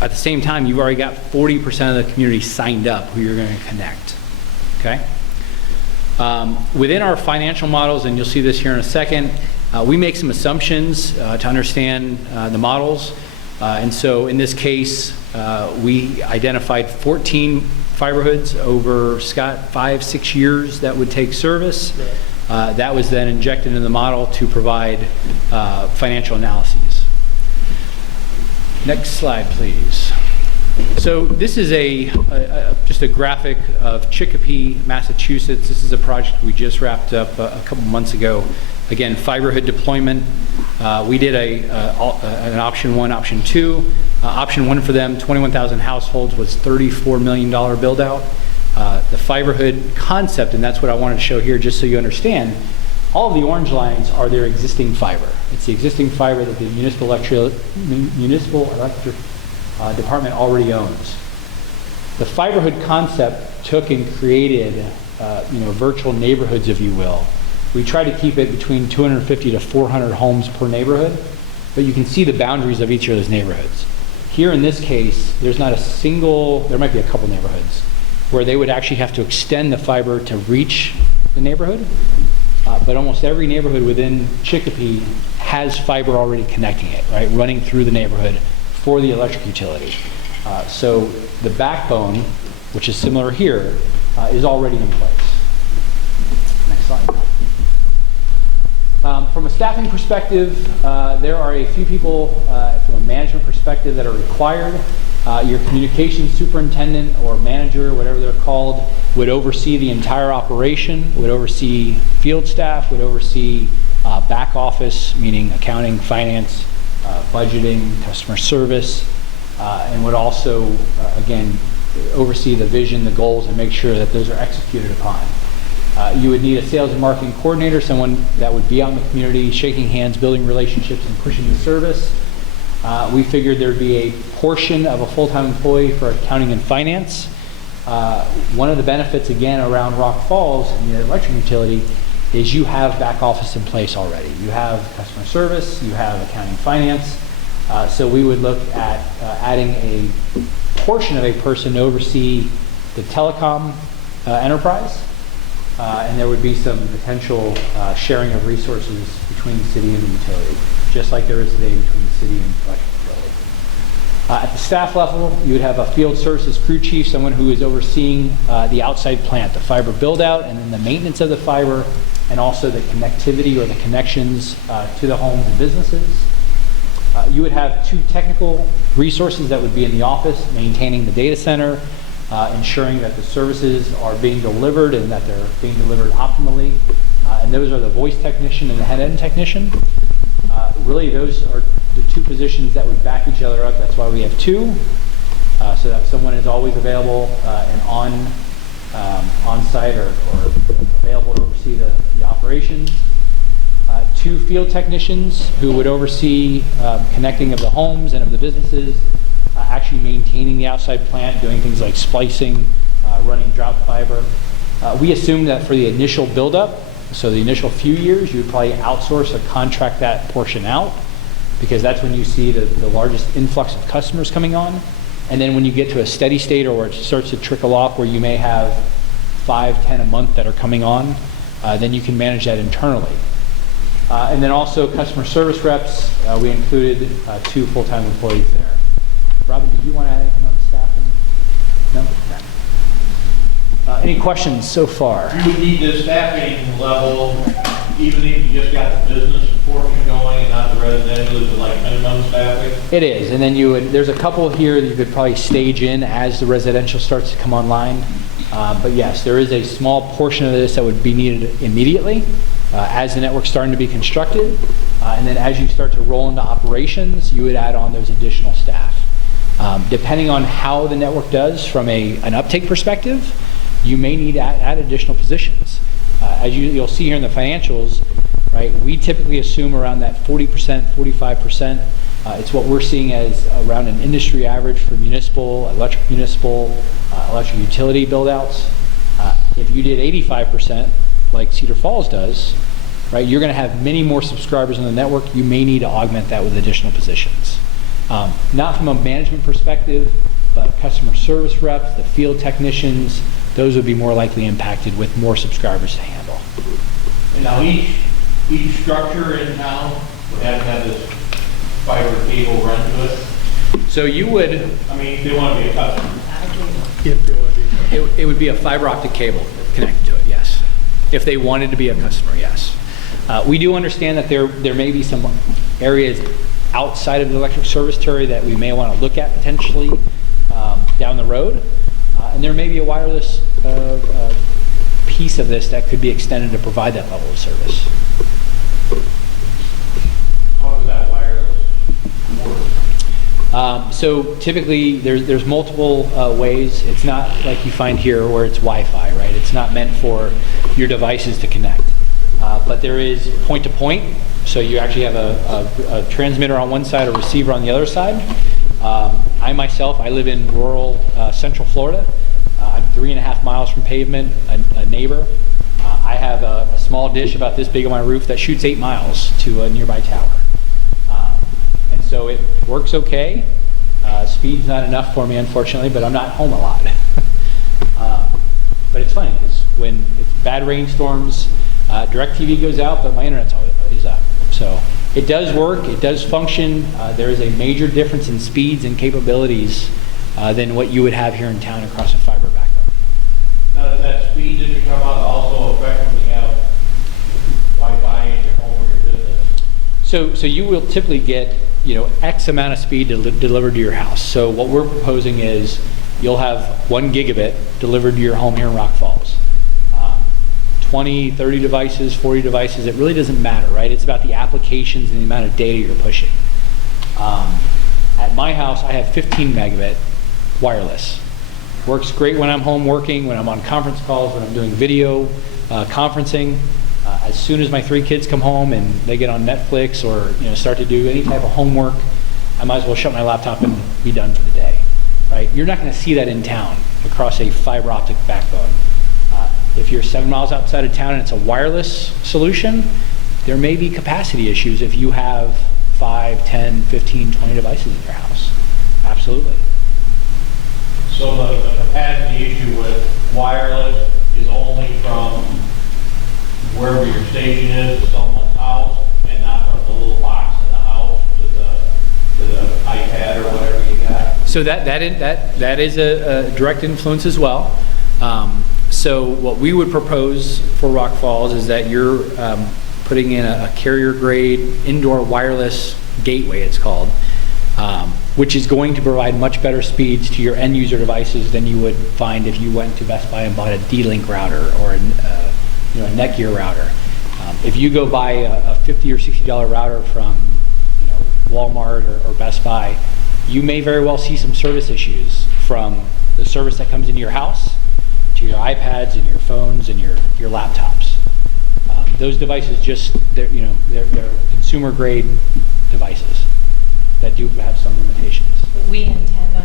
At the same time, you've already got 40% of the community signed up who you're going to connect, okay? Within our financial models, and you'll see this here in a second, we make some assumptions to understand the models. And so in this case, we identified 14 fiber hoods over, Scott, 5-6 years that would take service. Right. That was then injected into the model to provide financial analyses. Next slide, please. So this is just a graphic of Chicopee, Massachusetts. This is a project we just wrapped up a couple months ago. Again, fiber hood deployment. We did an option 1, option 2. Option 1 for them, 21,000 households, was $34 million build out. The fiber hood concept, and that's what I wanted to show here just so you understand, all of the orange lines are their existing fiber. It's the existing fiber that the municipal electric department already owns. The fiber hood concept took and created virtual neighborhoods, if you will. We try to keep it between 250 to 400 homes per neighborhood, but you can see the boundaries of each of those neighborhoods. Here in this case, there's not a single, there might be a couple neighborhoods, where they would actually have to extend the fiber to reach the neighborhood, but almost every neighborhood within Chicopee has fiber already connecting it, right, running through the neighborhood for the electric utility. So the backbone, which is similar here, is already in place. Next slide. From a staffing perspective, there are a few people from a management perspective that are required. Your communications superintendent or manager, whatever they're called, would oversee the entire operation, would oversee field staff, would oversee back office, meaning accounting, finance, budgeting, customer service, and would also, again, oversee the vision, the goals, and make sure that those are executed upon. You would need a sales and marketing coordinator, someone that would be out in the community, shaking hands, building relationships, and pushing the service. We figured there'd be a portion of a full-time employee for accounting and finance. One of the benefits, again, around Rock Falls and the electric utility is you have back office in place already. You have customer service, you have accounting and finance. So we would look at adding a portion of a person to oversee the telecom enterprise. And there would be some potential sharing of resources between the city and the utility, just like there is today between the city and the electric utility. At the staff level, you would have a field services crew chief, someone who is overseeing the outside plant, the fiber build out, and then the maintenance of the fiber, and also the connectivity or the connections to the homes and businesses. You would have 2 technical resources that would be in the office, maintaining the data center, ensuring that the services are being delivered and that they're being delivered optimally. And those are the voice technician and the head-end technician. Really, those are the 2 positions that would back each other up. That's why we have 2, so that someone is always available and on site or available to oversee the operations. 2 field technicians who would oversee connecting of the homes and of the businesses, actually maintaining the outside plant, doing things like splicing, running drop fiber. We assume that for the initial buildup, so the initial few years, you would probably outsource or contract that portion out, because that's when you see the largest influx of customers coming on. And then when you get to a steady state or where it starts to trickle off, where you may have 5, 10 a month that are coming on, then you can manage that internally. And then also customer service reps, we included 2 full-time employees there. Robin, did you want to add anything on the staffing? No? Any questions so far? You would need the staffing level, even if you just got the business portion going and not the residential, is it like minimum staffing? It is, and then there's a couple here that you could probably stage in as the residential starts to come online. But yes, there is a small portion of this that would be needed immediately as the network's starting to be constructed. And then as you start to roll into operations, you would add on those additional staff. Depending on how the network does from an uptake perspective, you may need to add additional positions. As you'll see here in the financials, right, we typically assume around that 40%, 45%. It's what we're seeing as around an industry average for municipal, electric utility build-outs. If you did 85%, like Cedar Falls does, right, you're going to have many more subscribers on the network. You may need to augment that with additional positions. Not from a management perspective, but customer service reps, the field technicians, those would be more likely impacted with more subscribers to handle. And now each structure in town would have to have this fiber cable run to it. So you would, I mean, if they want to be a customer. If they want to be. it would be a fiber optic cable connected to it, yes. If they wanted to be a customer, yes. We do understand that there may be some areas outside of the electric service territory that we may want to look at potentially down the road. And there may be a wireless piece of this that could be extended to provide that level of service. How does that wireless work? So typically there's multiple ways. It's not like you find here where it's Wi-Fi, right? It's not meant for your devices to connect. But there is point-to-point. So you actually have a transmitter on one side, a receiver on the other side. I myself, I live in rural central Florida. I'm 3.5 miles from pavement, a neighbor. I have a small dish about this big on my roof that shoots 8 miles to a nearby tower. And so it works okay. Speed's not enough for me, unfortunately, but I'm not home a lot. But it's funny, because when it's bad rainstorms, DirecTV goes out, but my internet is up. So it does work, it does function. There is a major difference in speeds and capabilities than what you would have here in town across a fiber backbone. Now, does that speed that you come out also affect when you have Wi-Fi in your home or your business? So you will typically get, X amount of speed delivered to your house. So what we're proposing is you'll have 1 gigabit delivered to your home here in Rock Falls. 20, 30 devices, 40 devices, it really doesn't matter, right? It's about the applications and the amount of data you're pushing. At my house, I have 15 megabit wireless. Works great when I'm home working, when I'm on conference calls, when I'm doing video conferencing. As soon as my 3 kids come home and they get on Netflix or start to do any type of homework, I might as well shut my laptop and be done for the day, right? You're not going to see that in town across a fiber optic backbone. If you're 7 miles outside of town and it's a wireless solution, there may be capacity issues if you have 5, 10, 15, 20 devices in your house. Absolutely. So the capacity issue with wireless is only from wherever your station is, someone's house, and not from the little box in the house to the iPad or whatever you got? So that is a direct influence as well. So what we would propose for Rock Falls is that you're putting in a carrier grade indoor wireless gateway, it's called, which is going to provide much better speeds to your end user devices than you would find if you went to Best Buy and bought a D-Link router or a Netgear router. If you go buy a $50 or $60 router from Walmart or Best Buy, you may very well see some service issues from the service that comes into your house to your iPads and your phones and your laptops. Those devices they're consumer grade devices that do have some limitations. We intend on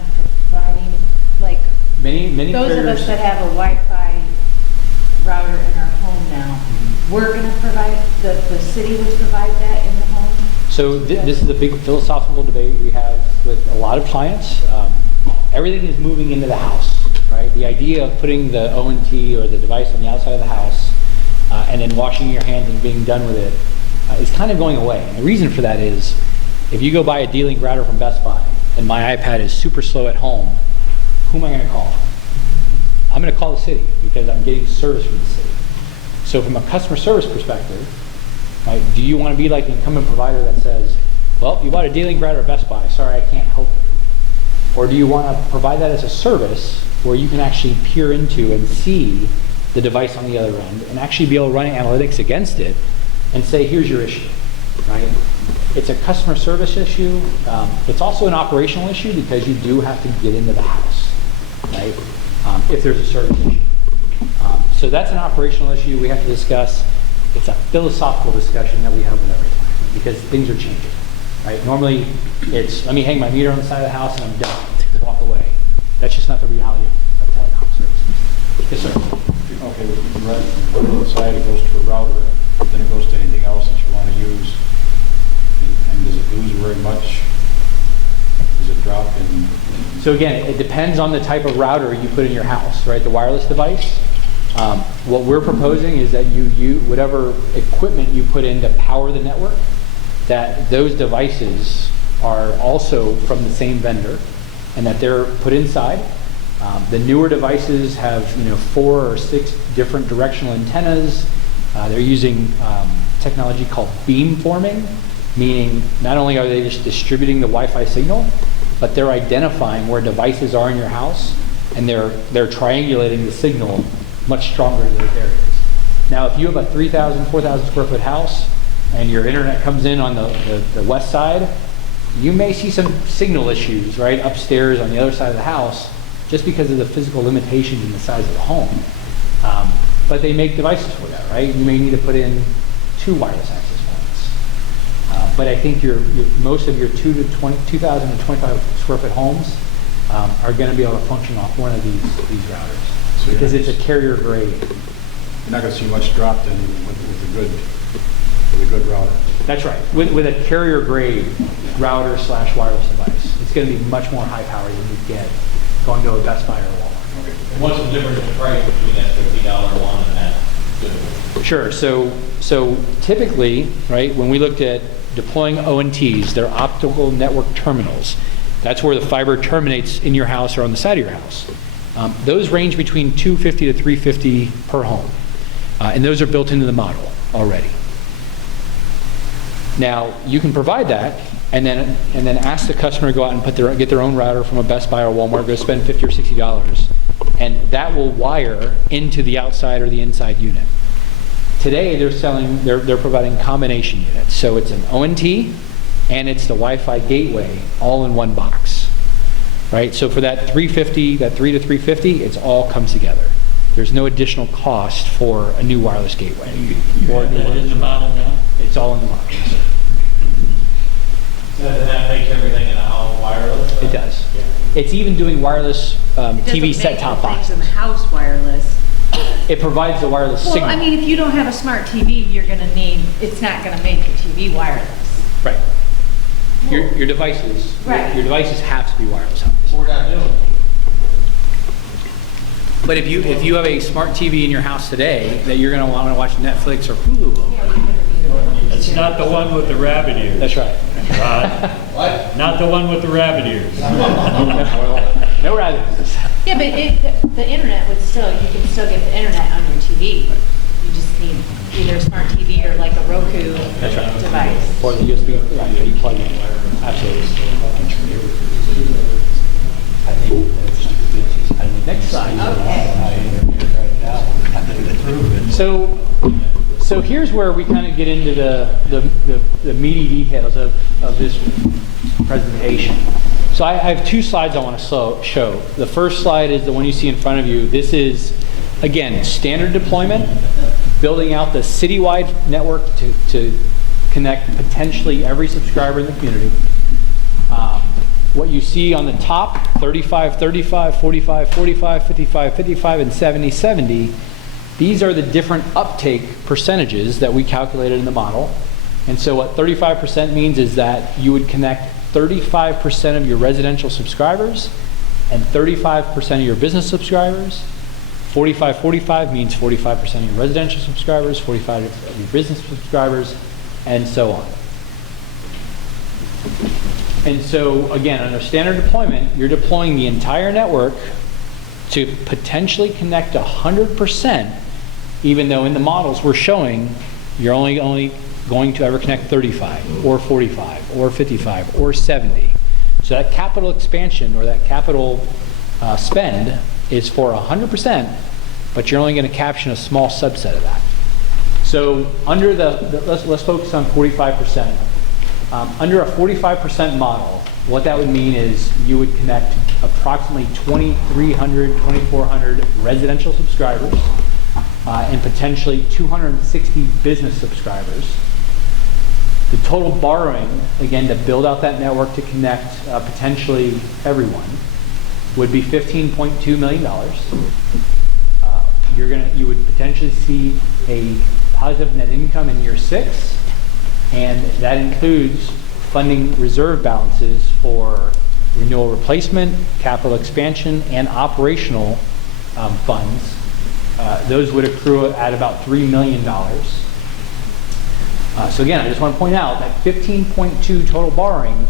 providing, like, Many those of carriers- us that have a Wi-Fi router in our home now, we're going to provide, the city would provide that in the home? So this is a big philosophical debate we have with a lot of clients. Everything is moving into the house, right? The idea of putting the ONT or the device on the outside of the house and then washing your hands and being done with it is kind of going away. And the reason for that is if you go buy a D-Link router from Best Buy and my iPad is super slow at home, who am I going to call? I'm going to call the city because I'm getting service from the city. So from a customer service perspective, right, do you want to be like the incumbent provider that says, well, you bought a D-Link router at Best Buy, sorry, I can't help you? Or do you want to provide that as a service where you can actually peer into and see the device on the other end and actually be able to run analytics against it and say, here's your issue, right? It's a customer service issue. It's also an operational issue because you do have to get into the house, right? If there's a service issue. So that's an operational issue we have to discuss. It's a philosophical discussion that we have with every client because things are changing, right? Normally, it's let me hang my meter on the side of the house and I'm done. Walk away. That's just not the reality of telecom services. Yes, sir. Okay, right on the side, it goes to a router, then it goes to anything else that you want to use. And does it lose very much? Does it drop in? So again, it depends on the type of router you put in your house, right? The wireless device. What we're proposing is that you whatever equipment you put in to power the network, that those devices are also from the same vendor, and that they're put inside. The newer devices have 4 or 6 different directional antennas. They're using technology called beamforming, meaning not only are they just distributing the Wi-Fi signal, but they're identifying where devices are in your house, and they're triangulating the signal much stronger in those areas. Now, if you have a 3,000, 4,000 square foot house, and your internet comes in on the west side, you may see some signal issues, right, upstairs on the other side of the house, just because of the physical limitations in the size of the home. But they make devices for that, right? You may need to put in 2 wireless access points. But I think most of your 2,000 to 25 square foot homes are going to be able to function off one of these routers, so because it's a carrier grade. You're not going to see much drop then with a good router. That's right. With a carrier grade router / wireless device, it's going to be much more high power than you get going to a Best Buy or Walmart. And what's the difference in price between that $50 one and that? Sure. So typically, right, when we looked at deploying ONTs, they're optical network terminals. That's where the fiber terminates in your house or on the side of your house. Those range between $250 to $350 per home, and those are built into the model already. Now, you can provide that, and then ask the customer to go out and get their own router from a Best Buy or Walmart, go spend $50 or $60, and that will wire into the outside or the inside unit. Today, they're providing combination units. So it's an ONT, and it's the Wi-Fi gateway all in one box, right? So for that $350, that $3 to $350, it's all comes together. There's no additional cost for a new wireless gateway. You have that in the model now? It's all in the model. So that makes everything in the house wireless? It does. It's even doing wireless TV set-top boxes. It doesn't make the things in the house wireless. It provides the wireless Well, signal. I mean, if you don't have a smart TV, it's not going to make your TV wireless. Right. Your devices. Right. Your devices have to be wireless. We're not doing it. But if you have a smart TV in your house today that you're going to want to watch Netflix or Hulu over, It's not the one with the rabbit ears. that's right. What? Not the one with the rabbit ears. No rather. Yeah, but the internet you can still get the internet on your TV. You just need either a smart TV or like a Roku That's right. device. Or the USB, right, that you plug in. Absolutely. Next slide. So here's where we kind of get into the meaty details of this presentation. So I have 2 slides I want to show. The first slide is the one you see in front of you. This is, again, standard deployment, building out the citywide network to connect potentially every subscriber in the community. What you see on the top, 35, 35, 45, 45, 55, 55, and 70, 70, these are the different uptake percentages that we calculated in the model. And so what 35% means is that you would connect 35% of your residential subscribers and 35% of your business subscribers. 45-45 means 45% of your residential subscribers, 45% of your business subscribers, and so on. And so, again, under standard deployment, you're deploying the entire network to potentially connect 100%, even though in the models we're showing you're only going to ever connect 35 or 45 or 55 or 70. So that capital expansion or that capital spend is for 100%, but you're only going to caption a small subset of that. So under let's focus on 45%. Under a 45% model, what that would mean is you would connect approximately 2,300, 2,400 residential subscribers and potentially 260 business subscribers. The total borrowing, again, to build out that network to connect potentially everyone, would be $15.2 million. You would potentially see a positive net income in year 6, and that includes funding reserve balances for renewal replacement, capital expansion, and operational funds. Those would accrue at about $3 million. So again, I just want to point out that 15.2 total borrowing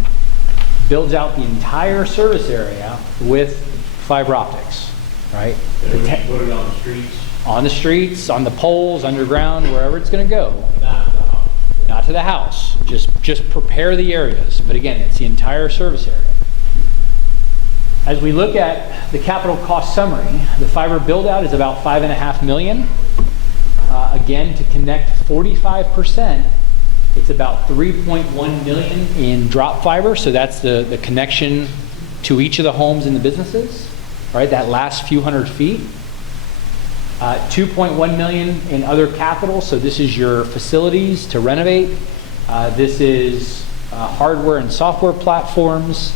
builds out the entire service area with fiber optics, right? And we put it on the streets? On the streets, on the poles, underground, wherever it's going to go. Not the house. Not to the house. Just prepare the areas. But again, it's the entire service area. As we look at the capital cost summary, the fiber build out is about $5.5 million. Again, to connect 45%, it's about $3.1 million in drop fiber. So that's the connection to each of the homes and the businesses, right? That last few hundred feet. $2.1 million in other capital. So this is your facilities to renovate. This is hardware and software platforms,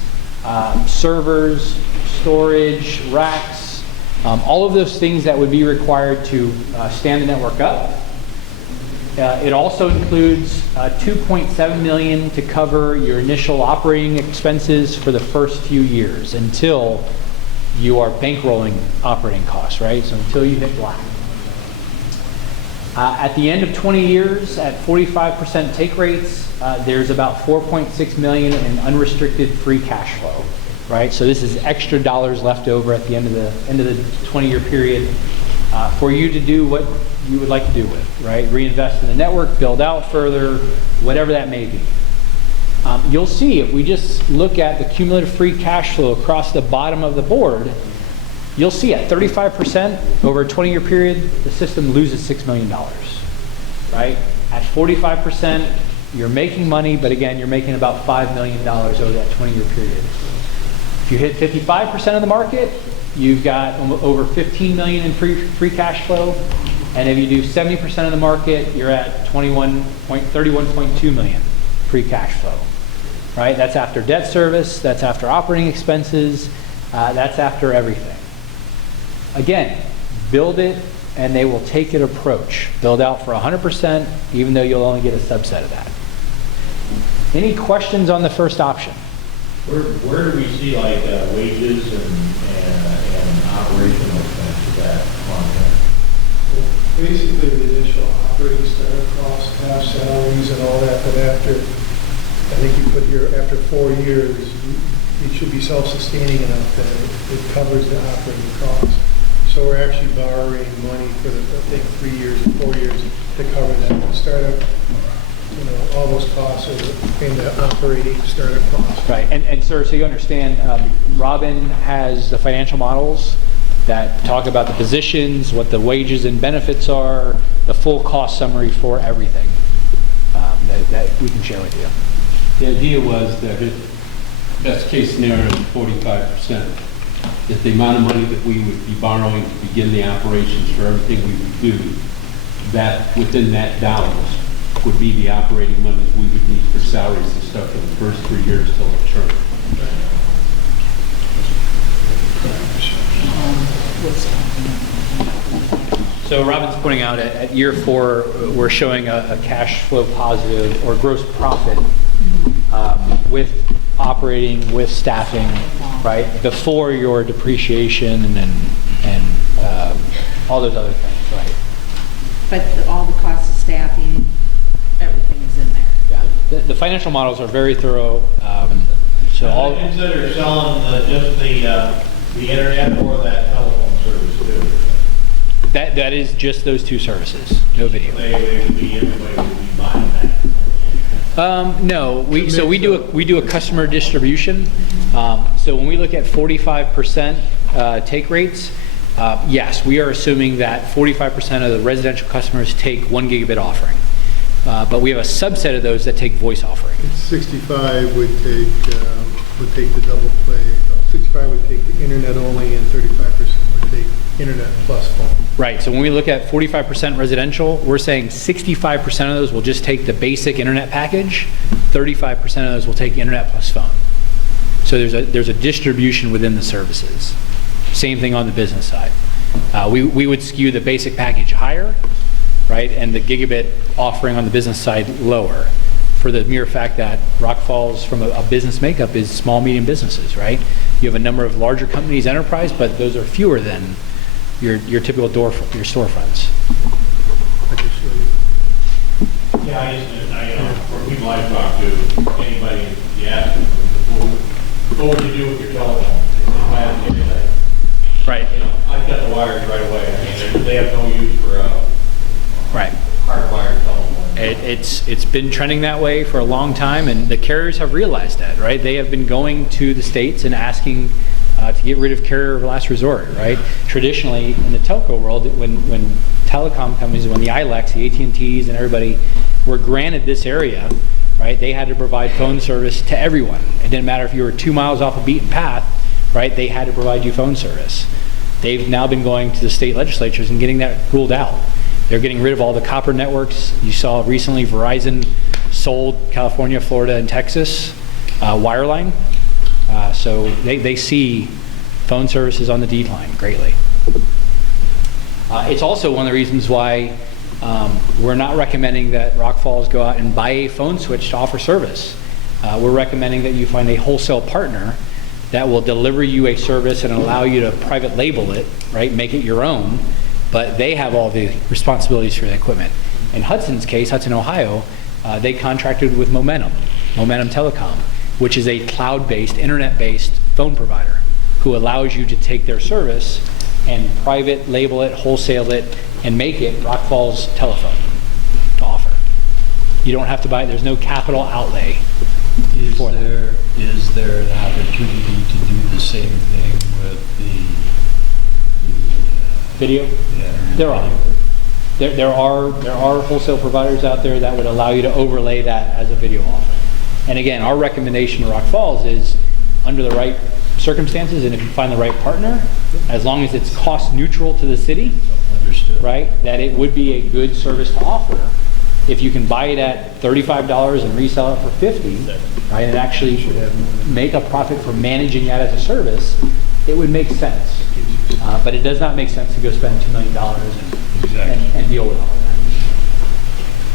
servers, storage, racks, all of those things that would be required to stand the network up. It also includes $2.7 million to cover your initial operating expenses for the first few years until you are bankrolling operating costs, right? So until you hit black. At the end of 20 years, at 45% take rates, there's about $4.6 million in unrestricted free cash flow, right? So this is extra dollars left over at the end of the 20-year period for you to do what you would like to do with, right? Reinvest in the network, build out further, whatever that may be. You'll see if we just look at the cumulative free cash flow across the bottom of the board, you'll see at 35% over a 20-year period, the system loses $6 million, right? At 45%, you're making money, but again, you're making about $5 million over that 20-year period. If you hit 55% of the market, you've got over $15 million in free cash flow. And if you do 70% of the market, you're at 31.2 million free cash flow, right? That's after debt service, that's after operating expenses, that's after everything. Again, build it and they will take it approach. Build out for 100%, even though you'll only get a subset of that. Any questions on the first option? Where do we see like wages and operational expenses of that content? Basically, the initial operating startup costs, half salaries and all that, but after, I think you put here, after 4 years, it should be self-sustaining enough that it covers the operating costs. So we're actually borrowing money for the, I think, 3 years or 4 years to cover that. The startup, all those costs are in the operating startup costs. Right, and sir, so you understand, Robin has the financial models that talk about the positions, what the wages and benefits are, the full cost summary for everything that we can share with you. The idea was that best case scenario is 45%. That the amount of money that we would be borrowing to begin the operations for everything we would do, that within that dollars would be the operating monies we would need for salaries and stuff for the first 3 years till it turned. So Robin's pointing out at year 4, we're showing a cash flow positive or gross profit with operating, with staffing, right? Before your depreciation and all those other things, right? But all the costs of staffing, everything is in there. Yeah, the financial models are very thorough. So all Consider selling just the internet or that telephone service too. that is just those 2 services, no video. Everybody would be buying that. No, we do a customer distribution. So when we look at 45% take rates, yes, we are assuming that 45% of the residential customers take 1 gigabit offering. but we have a subset of those that take voice offering. 65 would take the double play, 65 would take the internet only, and 35% would take internet plus phone. Right, so when we look at 45% residential, we're saying 65% of those will just take the basic internet package, 35% of those will take internet plus phone. So there's a distribution within the services. Same thing on the business side. We would skew the basic package higher, right, and the gigabit offering on the business side lower, for the mere fact that Rock Falls, from a business makeup, is small, medium businesses, right? You have a number of larger companies, enterprise, but those are fewer than your typical your storefronts. I can show you. Yeah, for people I talk to, anybody, you ask them, what would you do with your telephone? If I had to get it, Right. I cut the wires right away. I mean, they have no use for Right. hardwired telephone. It's been trending that way for a long time, and the carriers have realized that, right? They have been going to the states and asking to get rid of carrier of last resort, right? Traditionally, in the telco world, when telecom companies, when the ILECs, the AT&Ts, and everybody were granted this area, right, they had to provide phone service to everyone. It didn't matter if you were 2 miles off a beaten path, right? They had to provide you phone service. They've now been going to the state legislatures and getting that ruled out. They're getting rid of all the copper networks. You saw recently Verizon sold California, Florida, and Texas wireline. So they see phone services on the decline greatly. It's also one of the reasons why we're not recommending that Rock Falls go out and buy a phone switch to offer service. We're recommending that you find a wholesale partner that will deliver you a service and allow you to private label it, right, make it your own, but they have all the responsibilities for the equipment. In Hudson's case, Hudson, Ohio, they contracted with Momentum Telecom, which is a cloud-based, internet-based phone provider who allows you to take their service and private label it, wholesale it, and make it Rock Falls telephone to offer. You don't have to buy it. There's no capital outlay. Is there an opportunity to do the same thing with the Video? Yeah. There are. There are wholesale providers out there that would allow you to overlay that as a video offering. And again, our recommendation to Rock Falls is, under the right circumstances and if you find the right partner, as long as it's cost neutral to the city, Understood. right, that it would be a good service to offer. If you can buy it at $35 and resell it for $50, right, and actually make a profit for managing that as a service, it would make sense. But it does not make sense to go spend $2 million and deal with all of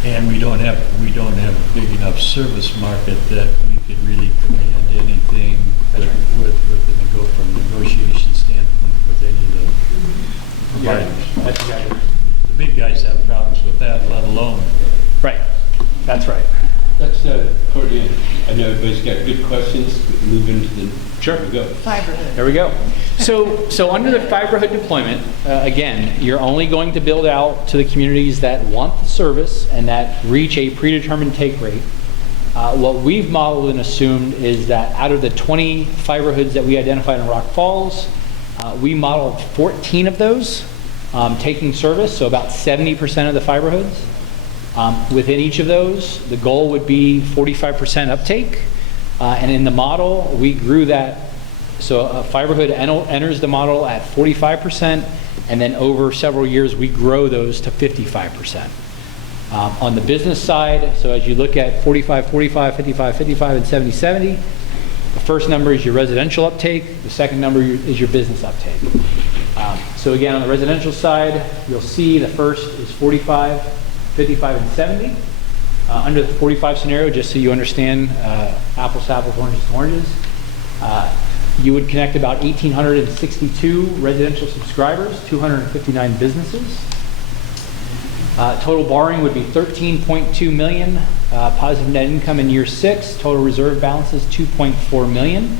that. And we don't have a big enough service market that we could really command anything from a negotiation standpoint with any of the providers. That's exactly. The big guys have problems with that, let alone. Right. That's right. Let's put it in. I know everybody's got good questions. Move into the. Sure. Here we go. Fiberhood. There we go. So under the fiberhood deployment, again, you're only going to build out to the communities that want the service and that reach a predetermined take rate. What we've modeled and assumed is that out of the 20 fiber hoods that we identified in Rock Falls, we modeled 14 of those taking service, so about 70% of the fiber hoods. Within each of those, the goal would be 45% uptake. And in the model, we grew that. So a fiber hood enters the model at 45%, and then over several years, we grow those to 55%. On the business side, so as you look at 45, 45, 55, 55, and 70, 70, the first number is your residential uptake. The second number is your business uptake. So again, on the residential side, you'll see the first is 45, 55, and 70. Under the 45 scenario, just so you understand, apples to apples, oranges to oranges, you would connect about 1,862 residential subscribers, 259 businesses. Total borrowing would be $13.2 million. Positive net income in year 6. Total reserve balance is $2.4 million.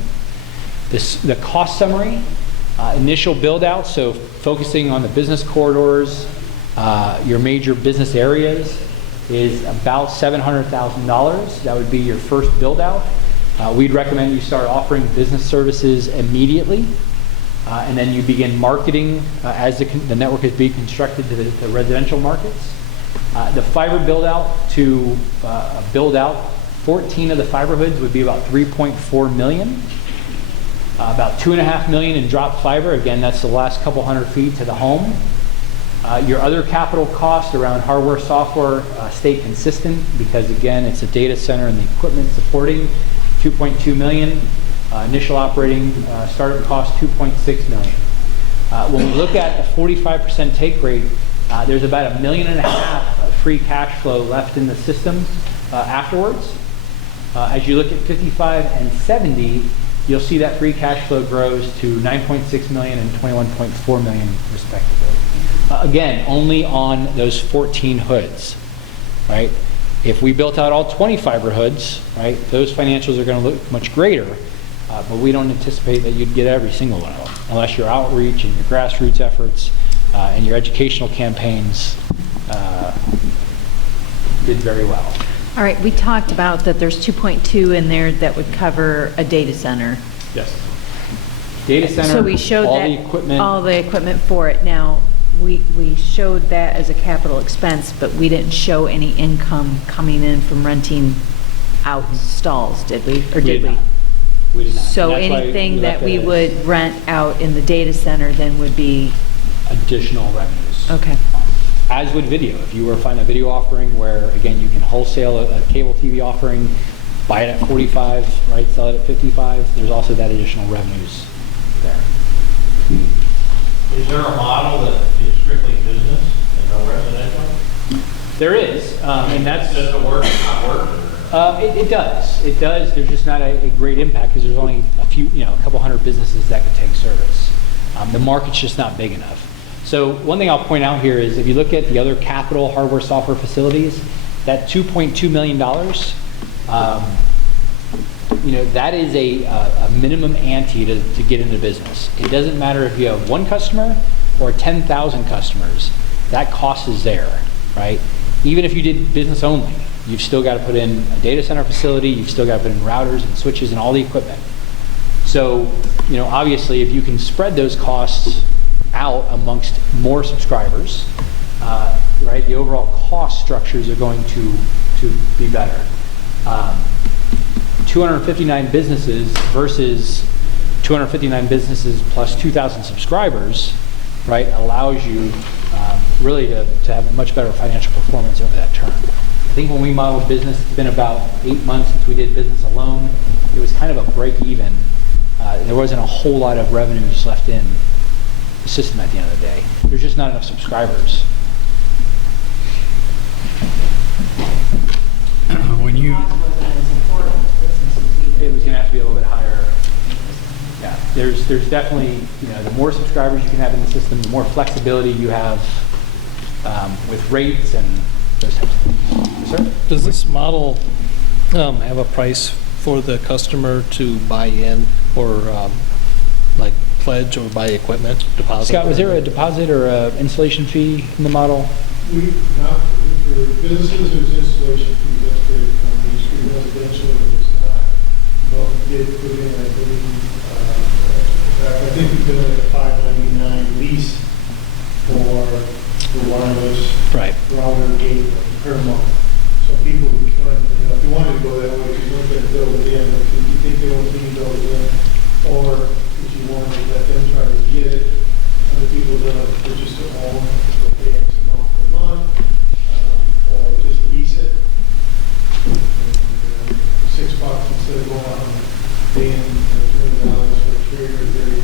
The cost summary, initial build out, so focusing on the business corridors, your major business areas, is about $700,000. That would be your first build out. We'd recommend you start offering business services immediately, and then you begin marketing as the network is being constructed to the residential markets. The fiber build-out to build out 14 of the fiber hoods would be about $3.4 million. About $2.5 million in drop fiber. Again, that's the last couple hundred feet to the home. Your other capital costs around hardware, software stay consistent because, again, it's a data center and the equipment supporting. $2.2 million. Initial operating startup cost, $2.6 million. When we look at a 45% take rate, there's about $1.5 million of free cash flow left in the system afterwards. As you look at 55 and 70, you'll see that free cash flow grows to $9.6 million and $21.4 million respectively. Again, only on those 14 hoods, right? If we built out all 20 fiber hoods, right, those financials are going to look much greater, but we don't anticipate that you'd get every single one of them unless your outreach and your grassroots efforts and your educational campaigns did very well. All right, we talked about that there's 2.2 in there that would cover a data center. Yes. Data center, So we showed all that, the equipment. all the equipment for it. Now, we showed that as a capital expense, but we didn't show any income coming in from renting out stalls, did we? Or did we? We did not. So And that's why anything that left we it as would rent out in the data center then would be, additional revenues. okay. As would video. If you were to find a video offering where, again, you can wholesale a cable TV offering, buy it at 45, right, sell it at 55, there's also that additional revenues there. Is there a model that is strictly business and no residential? There is, and that's... Does it work or not work? It does. It does. There's just not a great impact because there's only a few, a couple hundred businesses that could take service. The market's just not big enough. So one thing I'll point out here is if you look at the other capital hardware software facilities, that $2.2 million, that is a minimum ante to get into business. It doesn't matter if you have one customer or 10,000 customers, that cost is there, right? Even if you did business only, you've still got to put in a data center facility, you've still got to put in routers and switches and all the equipment. So, obviously if you can spread those costs out amongst more subscribers, right, the overall cost structures are going to be better. 259 businesses versus 259 businesses plus 2,000 subscribers, right, allows you really to have much better financial performance over that term. I think when we modeled business, it's been about 8 months since we did business alone. It was kind of a break even. There wasn't a whole lot of revenues left in the system at the end of the day. There's just not enough subscribers. When you, It was going to have to be a little bit higher. Yeah, there's definitely, the more subscribers you can have in the system, the more flexibility you have with rates and those types of things. Yes, sir? does this model have a price for the customer to buy in or like pledge or buy equipment, deposit? Scott, was there a deposit or a installation fee in the model? Not for businesses, there's installation fees, that's great. For residential, there's not. But we did put in, I believe, in fact, I think we put in a $5.99 lease for the wireless Right. router gateway per month. So people who can, if they wanted to go that way, if you weren't going to build it in, if you think they don't need to build it in, or if you wanted to let them try to get it, other people don't have to purchase their own, they'll pay X amount per month, or just lease it. And, $6 instead of going out and paying $20 for a trailer, they're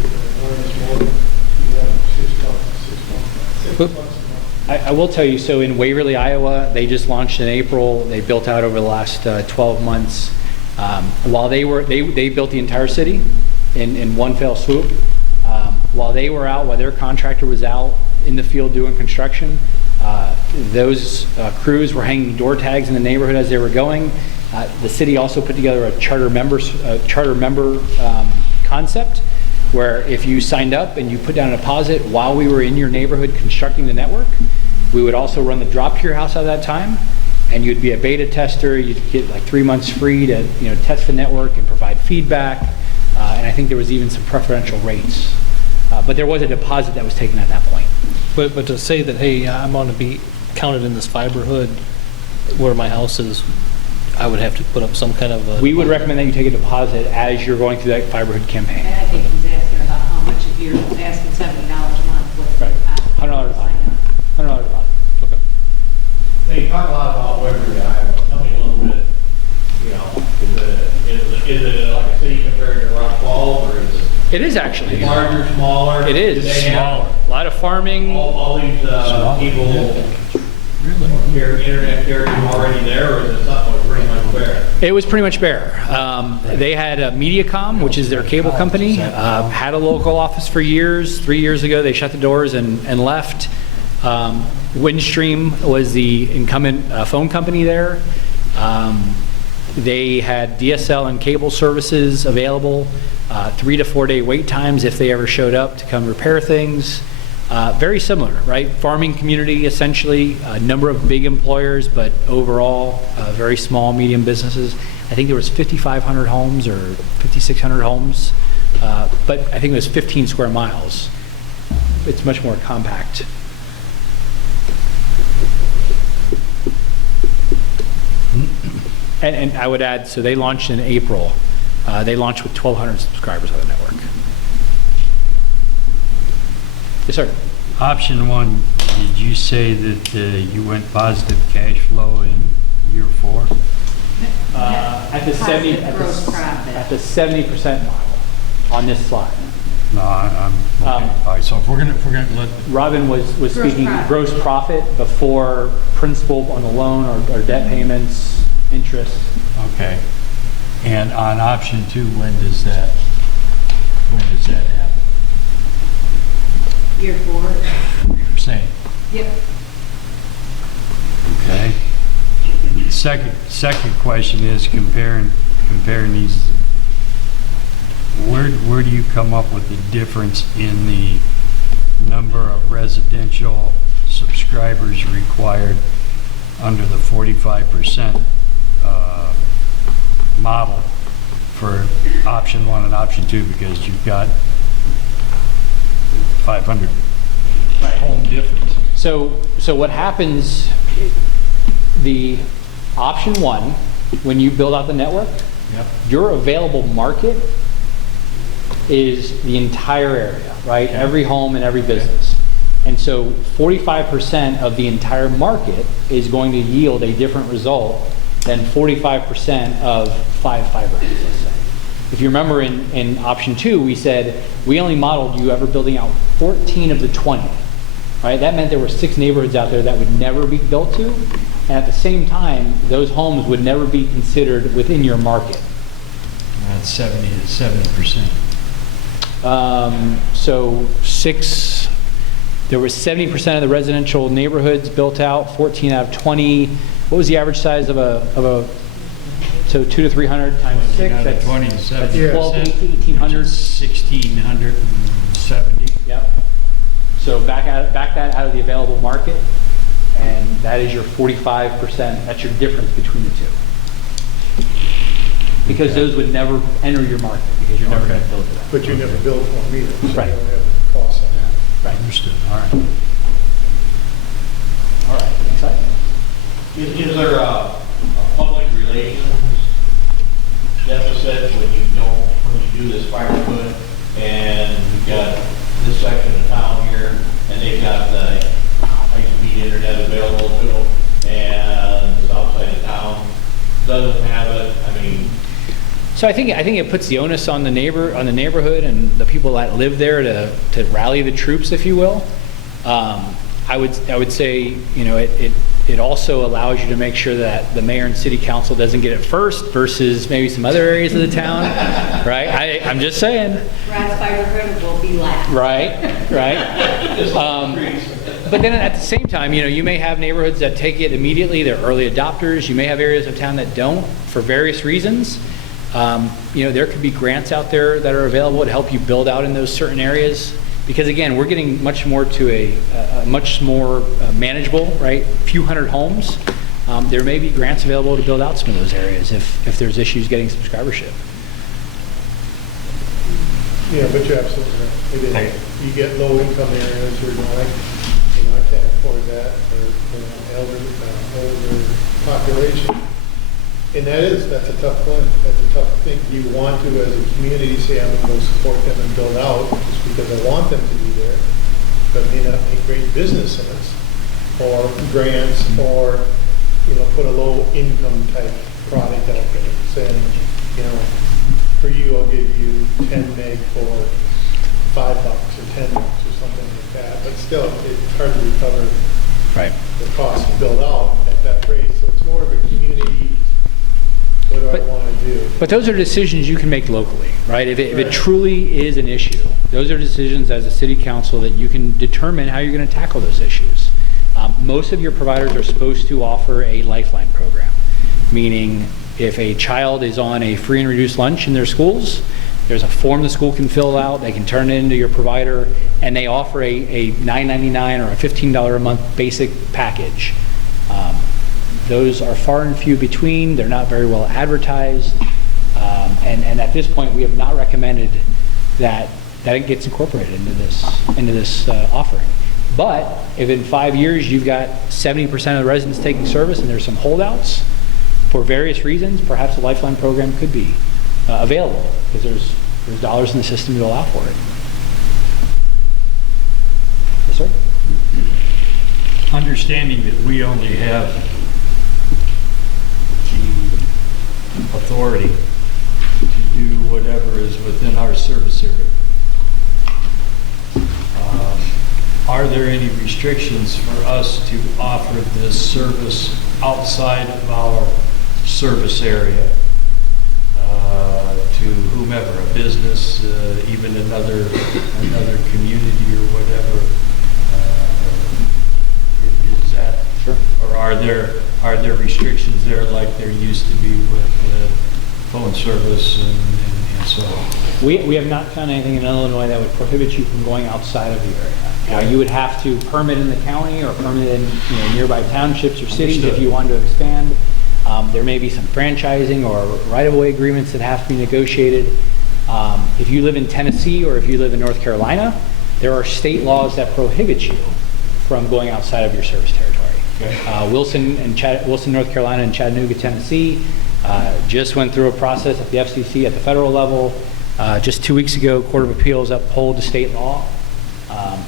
more, you have $6 a month. I will tell you, so in Waverly, Iowa, they just launched in April. They built out over the last 12 months. While they built the entire city in one fell swoop. While they were out, while their contractor was out in the field doing construction, those crews were hanging door tags in the neighborhood as they were going. The city also put together a charter member concept, where if you signed up and you put down a deposit while we were in your neighborhood constructing the network, we would also run the drop to your house at that time, and you'd be a beta tester. You'd get like 3 months free to test the network and provide feedback, and I think there was even some preferential rates. But there was a deposit that was taken at that point. But to say that, hey, I'm going to be counted in this fiber hood where my house is, I would have to put up some kind of a... We would recommend that you take a deposit as you're going through that fiber hood campaign. And I think he's asking about how much, if you're asking $70 a month, what's the Right. cost? $100 deposit. $100 deposit. Okay. They talk a lot about Waverly, Iowa. Tell me a little bit, you know, is it like a city compared to Rock Falls, or is it It is actually. larger, smaller? It is. Do they have A lot of farming. all these people, your internet carriers already there, or is it something that's pretty much bare? It was pretty much bare. They had Mediacom, which is their cable company, had a local office for years. 3 years ago, they shut the doors and left. Windstream was the incumbent phone company there. They had DSL and cable services available, 3 to 4 day wait times if they ever showed up to come repair things. Very similar, right? Farming community, essentially, a number of big employers, but overall, very small, medium businesses. I think there was 5,500 homes or 5,600 homes, but I think it was 15 square miles. It's much more compact. And I would add, so they launched in April. They launched with 1,200 subscribers on the network. Yes, sir. Option one, did you say that you went positive cash flow in year 4? At the 70, Positive gross profit. at the 70% model on this slide. No, I'm, okay. All right, so if we're gonna let, Robin was Gross speaking profit. gross profit before principal on the loan or debt payments, interest. okay. And on option 2, when does that happen? Year 4? Same. Yep. Okay. Second question is comparing these. Where do you come up with the difference in the number of residential subscribers required under the 45% model for option 1 and option 2? Because you've got 500 home difference. So what happens, the option 1, when you build out the network, Yep. your available market is the entire area, right? Every home and every business. And so 45% of the entire market is going to yield a different result than 45% of 5 fiber, let's say. If you remember in option 2, we said we only modeled you ever building out 14 of the 20, right? That meant there were 6 neighborhoods out there that would never be built to, and at the same time, those homes would never be considered within your market. That's 70 to 70%. So there was 70% of the residential neighborhoods built out, 14 out of 20. What was the average size of so 2 to 300 times 6? Out of That's 20 to that's 70%. 12 to 1,800. 1,670. Yep. So back that out of the available market, and that is your 45%. That's your difference between the two. Because those would never enter your market because you're never going to build it out. But you never build one either, so you Right. don't have the cost on that. Right. Understood. All right. All right. Exciting. Is there a public relations deficit when you do this fiber hood, and you've got this section of town here, and they've got the high-speed internet available to them, and the south side of town doesn't have it? I mean, So I think it puts the onus on the neighborhood and the people that live there to rally the troops, if you will. I would say, you know, it also allows you to make sure that the mayor and city council doesn't get it first versus maybe some other areas of the town, right? I'm just saying. Rod's fiber hood will be last. Right. But then at the same time, you know, you may have neighborhoods that take it immediately, they're early adopters. You may have areas of town that don't for various reasons. You know, there could be grants out there that are available to help you build out in those certain areas. Because again, we're getting much more to a much more manageable, right? Few hundred homes. There may be grants available to build out some of those areas if there's issues getting subscribership. Yeah, but you're absolutely right. It is. You get low income areas, you're going, I can't afford that, or, older population. And that's a tough one, that's a tough thing. You want to, as a community, say, I'm gonna go support them and build out, just because I want them to be there, but may not make great business sense, or grants, or, put a low income type product out there, saying, for you, I'll give you 10 meg for $5 or $10 or something like that. But still, it's hard to recover the cost to build out at that rate. So it's more of a community, what do I want to do? But those are decisions you can make locally, right? If it truly is an issue, those are decisions as a city council that you can determine how you're going to tackle those issues. Most of your providers are supposed to offer a lifeline program, meaning if a child is on a free and reduced lunch in their schools, there's a form the school can fill out, they can turn it into your provider, and they offer a $9.99 or a $15 a month basic package. Those are far and few between, they're not very well advertised, and at this point we have not recommended that it gets incorporated into this offering. But if in 5 years you've got 70% of the residents taking service and there's some holdouts, for various reasons, perhaps a lifeline program could be available, because there's dollars in the system to allow for it. Yes, sir? Understanding that we only have the authority to do whatever is within our service area. Are there any restrictions for us to offer this service outside of our service area to whomever, a business, even another community or whatever? Is that, sure. Or are there restrictions there like there used to be with phone service and so on? We have not found anything in Illinois that would prohibit you from going outside of the area. Now, you would have to permit in the county or permit in nearby townships or cities. Understood. If you wanted to expand. There may be some franchising or right-of-way agreements that have to be negotiated. If you live in Tennessee or if you live in North Carolina, there are state laws that prohibit you from going outside of your service territory. Okay. Wilson, North Carolina, and Chattanooga, Tennessee just went through a process at the FCC at the federal level. Just 2 weeks ago, Court of Appeals upheld the state law.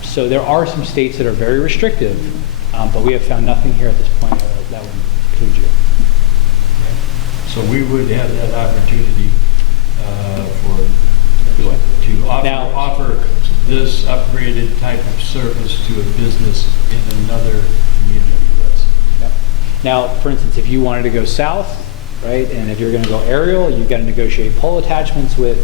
So there are some states that are very restrictive, but we have found nothing here at this point that would include you. So we would have that opportunity to offer this upgraded type of service to a business in another community. Yep. Now, for instance, if you wanted to go south, right, and if you're going to go aerial, you've got to negotiate pole attachments with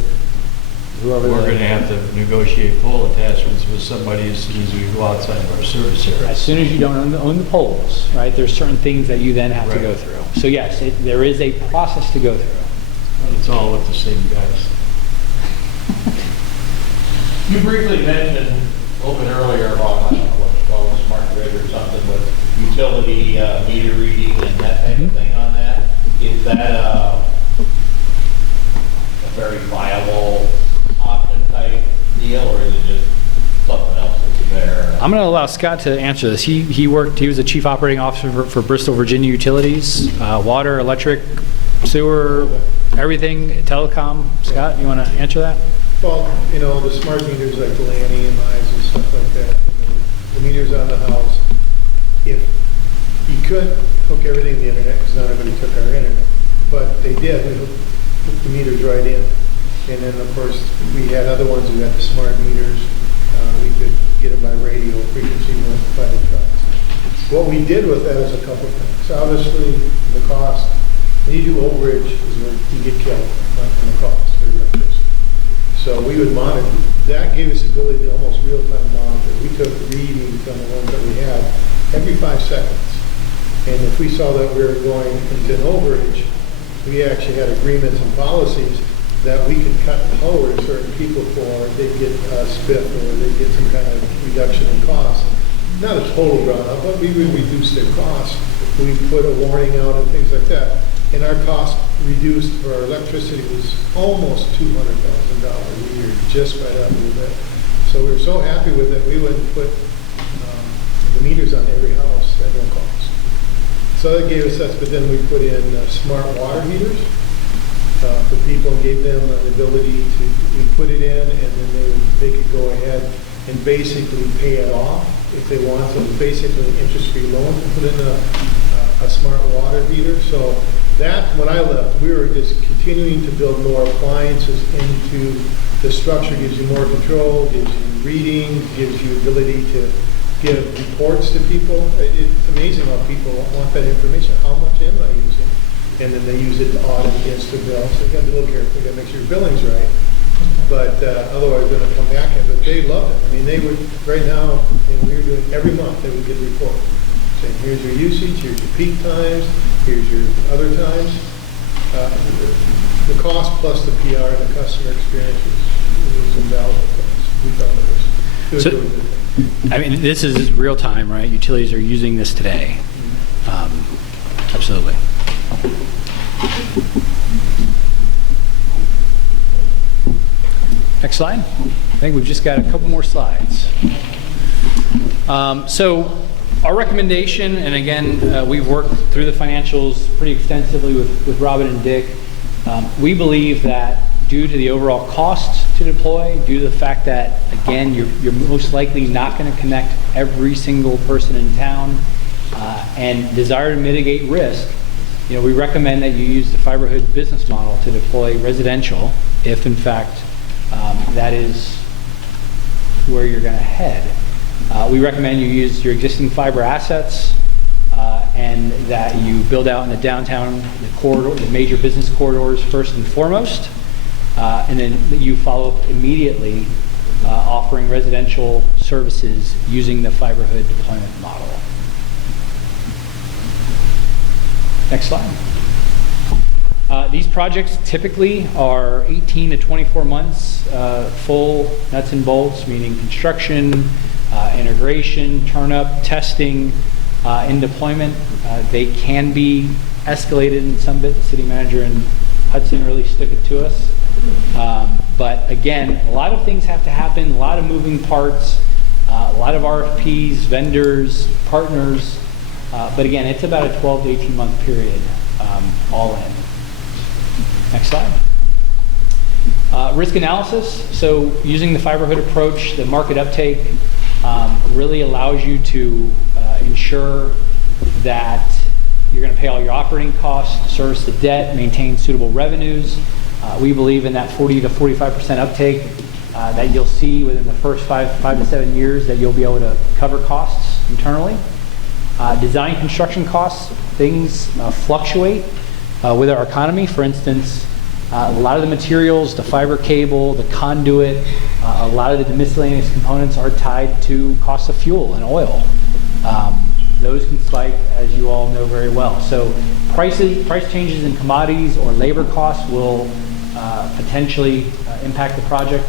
whoever. We're going to have to negotiate pole attachments with somebody as soon as we go outside of our service area. As soon as you don't own the poles, right, there's certain things that you then have to go through. So yes, there is a process to go through. It's all with the same guys. You briefly mentioned a little bit earlier about, I don't know what it's called, smart grid or something with utility meter reading and that type of thing on that. Is that a very viable option type deal, or is it just something else that's there? I'm going to allow Scott to answer this. He was the chief operating officer for Bristol, Virginia Utilities, water, electric, sewer, everything, telecom. Scott, you want to answer that? Well, the smart meters like the Lanny and Lives and stuff like that, the meters on the house, if you could hook everything to the internet, because not everybody took our internet, but they did, we hooked the meters right in. And then, of course, we had other ones who had the smart meters. We could get them by radio frequency by the trucks. What we did with that is a couple of things. Obviously, the cost, when you do overage, is where you get killed on the cost for electricity. So we would monitor. That gave us the ability to almost real-time monitor. We took readings on the ones that we had every 5 seconds. And if we saw that we were going into an overage, we actually had agreements and policies that we could cut and lower certain people for, they'd get a spiff or they'd get some kind of reduction in cost. Not a total run up, but we would reduce their cost. We put a warning out and things like that. And our cost reduced for our electricity was almost $200,000 a year just by that little bit. So we were so happy with it, we wouldn't put the meters on every house. So that gave us that, but then we put in smart water heaters for people and gave them an ability to, we put it in and then they could go ahead and basically pay it off if they want. So it's basically an interest-free loan to put in a smart water heater. So that, when I left, we were just continuing to build more appliances into the structure. Gives you more control, gives you reading, gives you ability to give reports to people. It's amazing how people want that information. How much am I using? And then they use it to audit against their bill. So you got to be a little careful. You got to make sure your billing's right. But otherwise, they're going to come back in. But they love it. I mean, they would, right now, we were doing every month, they would get a report saying, here's your usage, here's your peak times, here's your other times. The cost plus the PR and the customer experience was invaluable for us. We felt it was really good thing. I mean, this is real time, right? Utilities are using this today. Absolutely. Next slide. I think we've just got a couple more slides. So our recommendation, and again, we've worked through the financials pretty extensively with Robin and Dick. We believe that due to the overall cost to deploy, due to the fact that, again, you're most likely not going to connect every single person in town, and desire to mitigate risk, we recommend that you use the Fiberhood business model to deploy residential if, in fact, that is where you're going to head. We recommend you use your existing fiber assets and that you build out in the downtown, the major business corridors first and foremost, and then you follow up immediately offering residential services using the Fiberhood deployment model. Next slide. These projects typically are 18 to 24 months, full nuts and bolts, meaning construction, integration, turn-up, testing, in deployment. They can be escalated in some bit. The city manager in Hudson really stuck it to us. But again, a lot of things have to happen, a lot of moving parts, a lot of RFPs, vendors, partners. But again, it's about a 12 to 18 month period all in. Next slide. Risk analysis. So using the Fiberhood approach, the market uptake really allows you to ensure that you're going to pay all your operating costs, service the debt, maintain suitable revenues. We believe in that 40 to 45% uptake that you'll see within the first 5 to 7 years that you'll be able to cover costs internally. Design construction costs, things fluctuate with our economy. For instance, a lot of the materials, the fiber cable, the conduit, a lot of the miscellaneous components are tied to cost of fuel and oil. Those can spike, as you all know very well. So price changes in commodities or labor costs will potentially impact the project.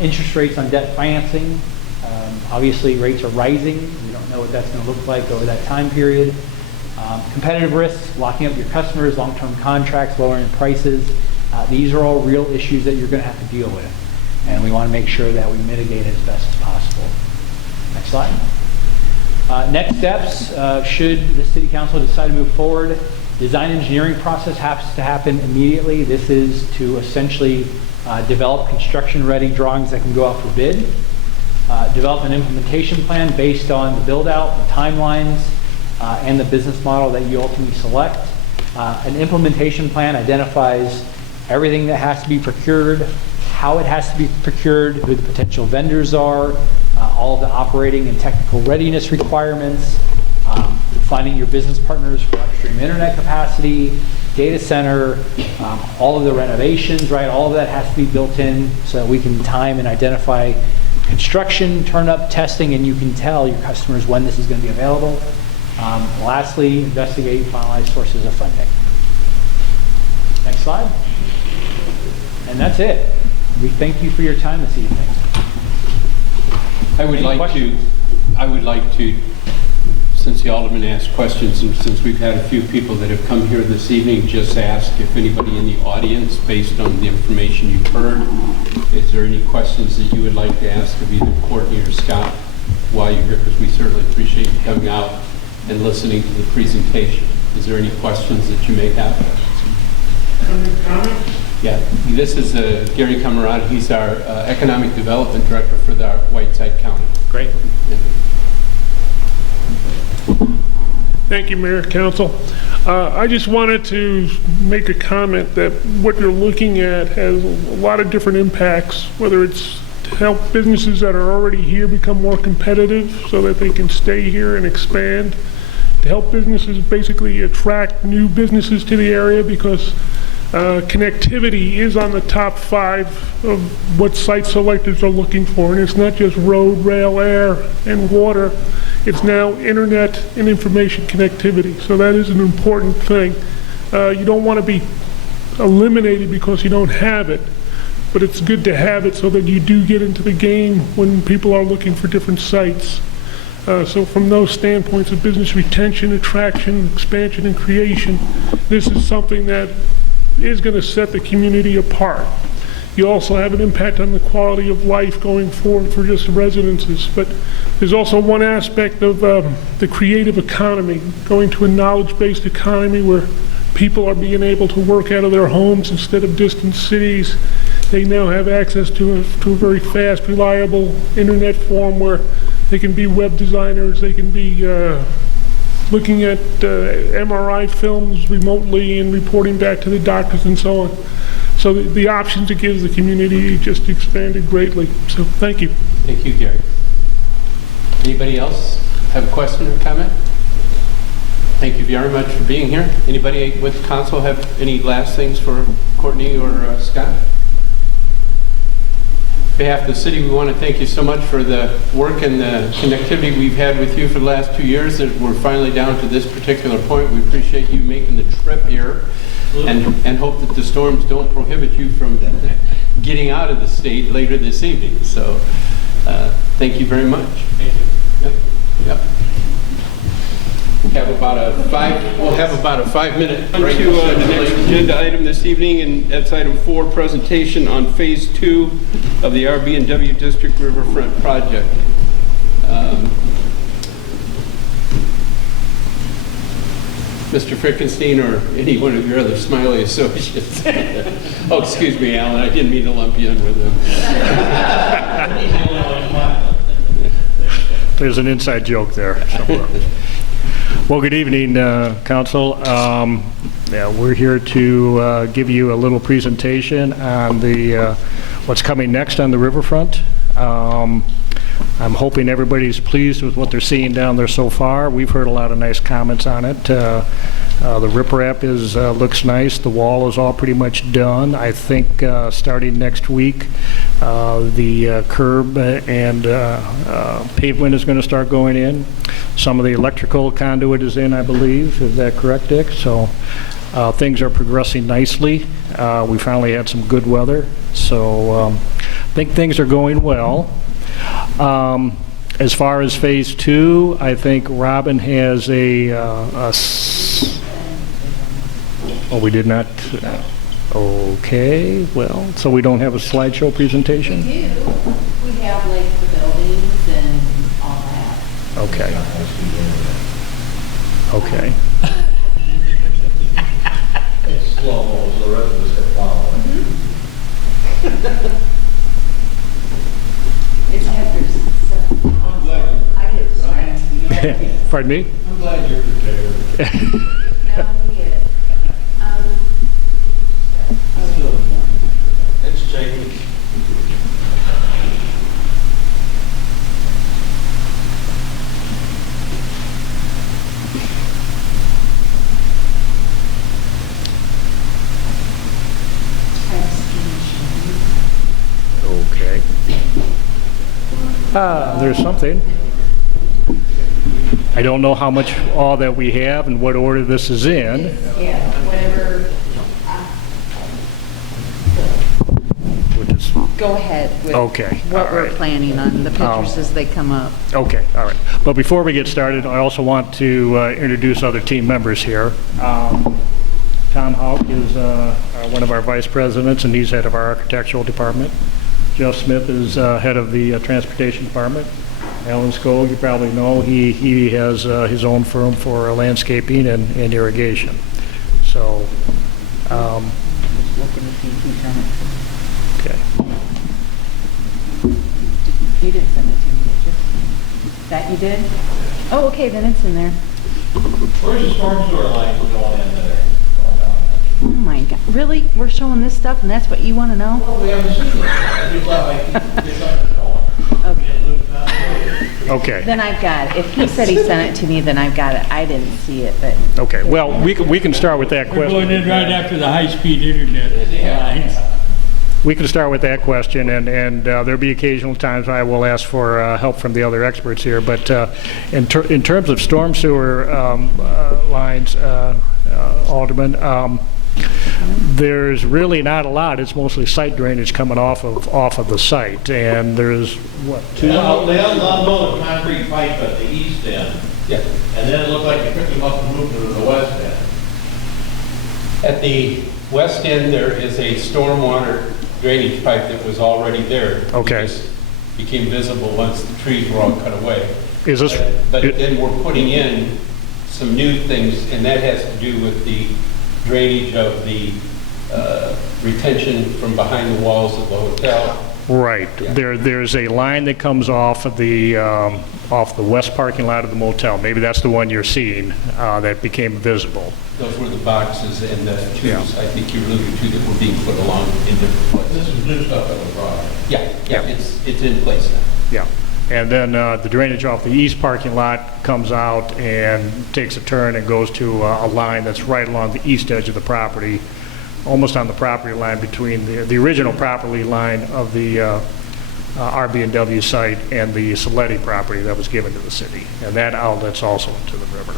Interest rates on debt financing, obviously rates are rising. We don't know what that's going to look like over that time period. Competitive risks, locking up your customers, long-term contracts, lowering prices. These are all real issues that you're going to have to deal with. And we want to make sure that we mitigate as best as possible. Next slide. Next steps, should the City Council decide to move forward, design engineering process has to happen immediately. This is to essentially develop construction-ready drawings that can go out for bid, develop an implementation plan based on the build-out, the timelines, and the business model that you ultimately select. An implementation plan identifies everything that has to be procured, how it has to be procured, who the potential vendors are, all of the operating and technical readiness requirements, finding your business partners for upstream internet capacity, data center, all of the renovations, right? All of that has to be built in so that we can time and identify construction, turn-up, testing, and you can tell your customers when this is going to be available. Lastly, investigate and finalize sources of funding. Next slide. And that's it. We thank you for your time this evening. I would like to, since the Alderman asked questions, and since we've had a few people that have come here this evening, just ask if anybody in the audience, based on the information you've heard, is there any questions that you would like to ask of either Courtney or Scott while you're here, because we certainly appreciate you coming out and listening to the presentation. Is there any questions that you may have? Comment? Yeah, this is Gary Camarada. He's our Economic Development Director for the Whiteside County. Great. Thank you, Mayor, Council. I just wanted to make a comment that what you're looking at has a lot of different impacts, whether it's to help businesses that are already here become more competitive so that they can stay here and expand, to help businesses basically attract new businesses to the area because connectivity is on the top 5 of what site selectors are looking for. And it's not just road, rail, air, and water. It's now internet and information connectivity. So that is an important thing. You don't want to be eliminated because you don't have it, but it's good to have it so that you do get into the game when people are looking for different sites. So from those standpoints of business retention, attraction, expansion, and creation, this is something that is going to set the community apart. You also have an impact on the quality of life going forward for just residences. But there's also one aspect of the creative economy, going to a knowledge-based economy where people are being able to work out of their homes instead of distant cities. They now have access to a very fast, reliable internet form where they can be web designers, they can be looking at MRI films remotely and reporting back to the doctors and so on. So the options it gives the community just expanded greatly. So thank you. Thank you, Gary. Anybody else have a question or comment? Thank you very much for being here. Anybody with council have any last things for Courtney or Scott? On behalf of the city, we want to thank you so much for the work and the connectivity we've had with you for the last 2 years. That we're finally down to this particular point. We appreciate you making the trip here and hope that the storms don't prohibit you from getting out of the state later this evening. So thank you very much. Thank you. Yep. Yep. We'll have about a 5-minute break. To the next agenda item this evening, and that's item 4, presentation on phase 2 of the RB&W District Riverfront project. Mr. Frickenstein or any one of your other Smiley associates. Oh, excuse me, Alan, I didn't mean to lump you in with them. There's an inside joke there somewhere. Well, good evening, Council. Yeah, we're here to give you a little presentation on the what's coming next on the riverfront. I'm hoping everybody's pleased with what they're seeing down there so far. We've heard a lot of nice comments on it. The riprap looks nice. The wall is all pretty much done. I think starting next week, the curb and pavement is going to start going in. Some of the electrical conduit is in, I believe. Is that correct, Dick? So things are progressing nicely. We finally had some good weather, so I think things are going well. As far as phase 2, I think Robin has oh, we did not. Okay, well, so we don't have a slideshow presentation? We do. We have like the buildings and all that. Okay. Okay. It's slow-mo, so the rest of us can follow. It's after 7. I get distracted. Pardon me? I'm glad you're prepared. No, we get it. It's changing. Okay. There's something. I don't know how much all that we have and what order this is in. Yeah, whatever. Which is, Go ahead with okay, what all we're right. planning on, the pictures as they come up. Okay, all right. But before we get started, I also want to introduce other team members here. Tom Houck is one of our vice presidents, and he's head of our architectural department. Jeff Smith is head of the transportation department. Alan Skog, you probably know, he has his own firm for landscaping and irrigation. So, Looking to see if he sent it okay. to me. You didn't send it to me, did you? That you did? Oh, okay, then it's in there. Where's the storm sewer lines going in there? Going down? Oh my God, really? We're showing this stuff and that's what you want to know? Well, we haven't seen it. I just thought I'd get something going. Okay. Can't lose continuity. Okay. Then I've got it. If he said he sent it to me, then I've got it. I didn't see it, but. Okay, well, we can start with that We're going question. in right after the high-speed internet lines. We can start with that question, and there'll be occasional times I will ask for help from the other experts here. But in terms of storm sewer lines, Alderman, there's really not a lot. It's mostly site drainage coming off of the site, and there's what, They unload the concrete pipe at the east end. Yeah. And then it looked like they picked them up and moved them to the west end. At the west end, there is a stormwater drainage pipe that was already there. Okay. It just became visible once the trees were all cut away. is this? But then we're putting in some new things, and that has to do with the drainage of the retention from behind the walls of the hotel. Right. Yeah. There's a line that comes off the west parking lot of the motel. Maybe that's the one you're seeing that became visible. Those were the boxes and the tubes, Yeah. I think you alluded to, that were being put along in different places. This was new stuff that was brought in. Yeah, it's in place now. Yeah. And then the drainage off the east parking lot comes out and takes a turn and goes to a line that's right along the east edge of the property, almost on the property line between the original property line of the RB&W site and the Saletti property that was given to the city. And that outlets also into the river.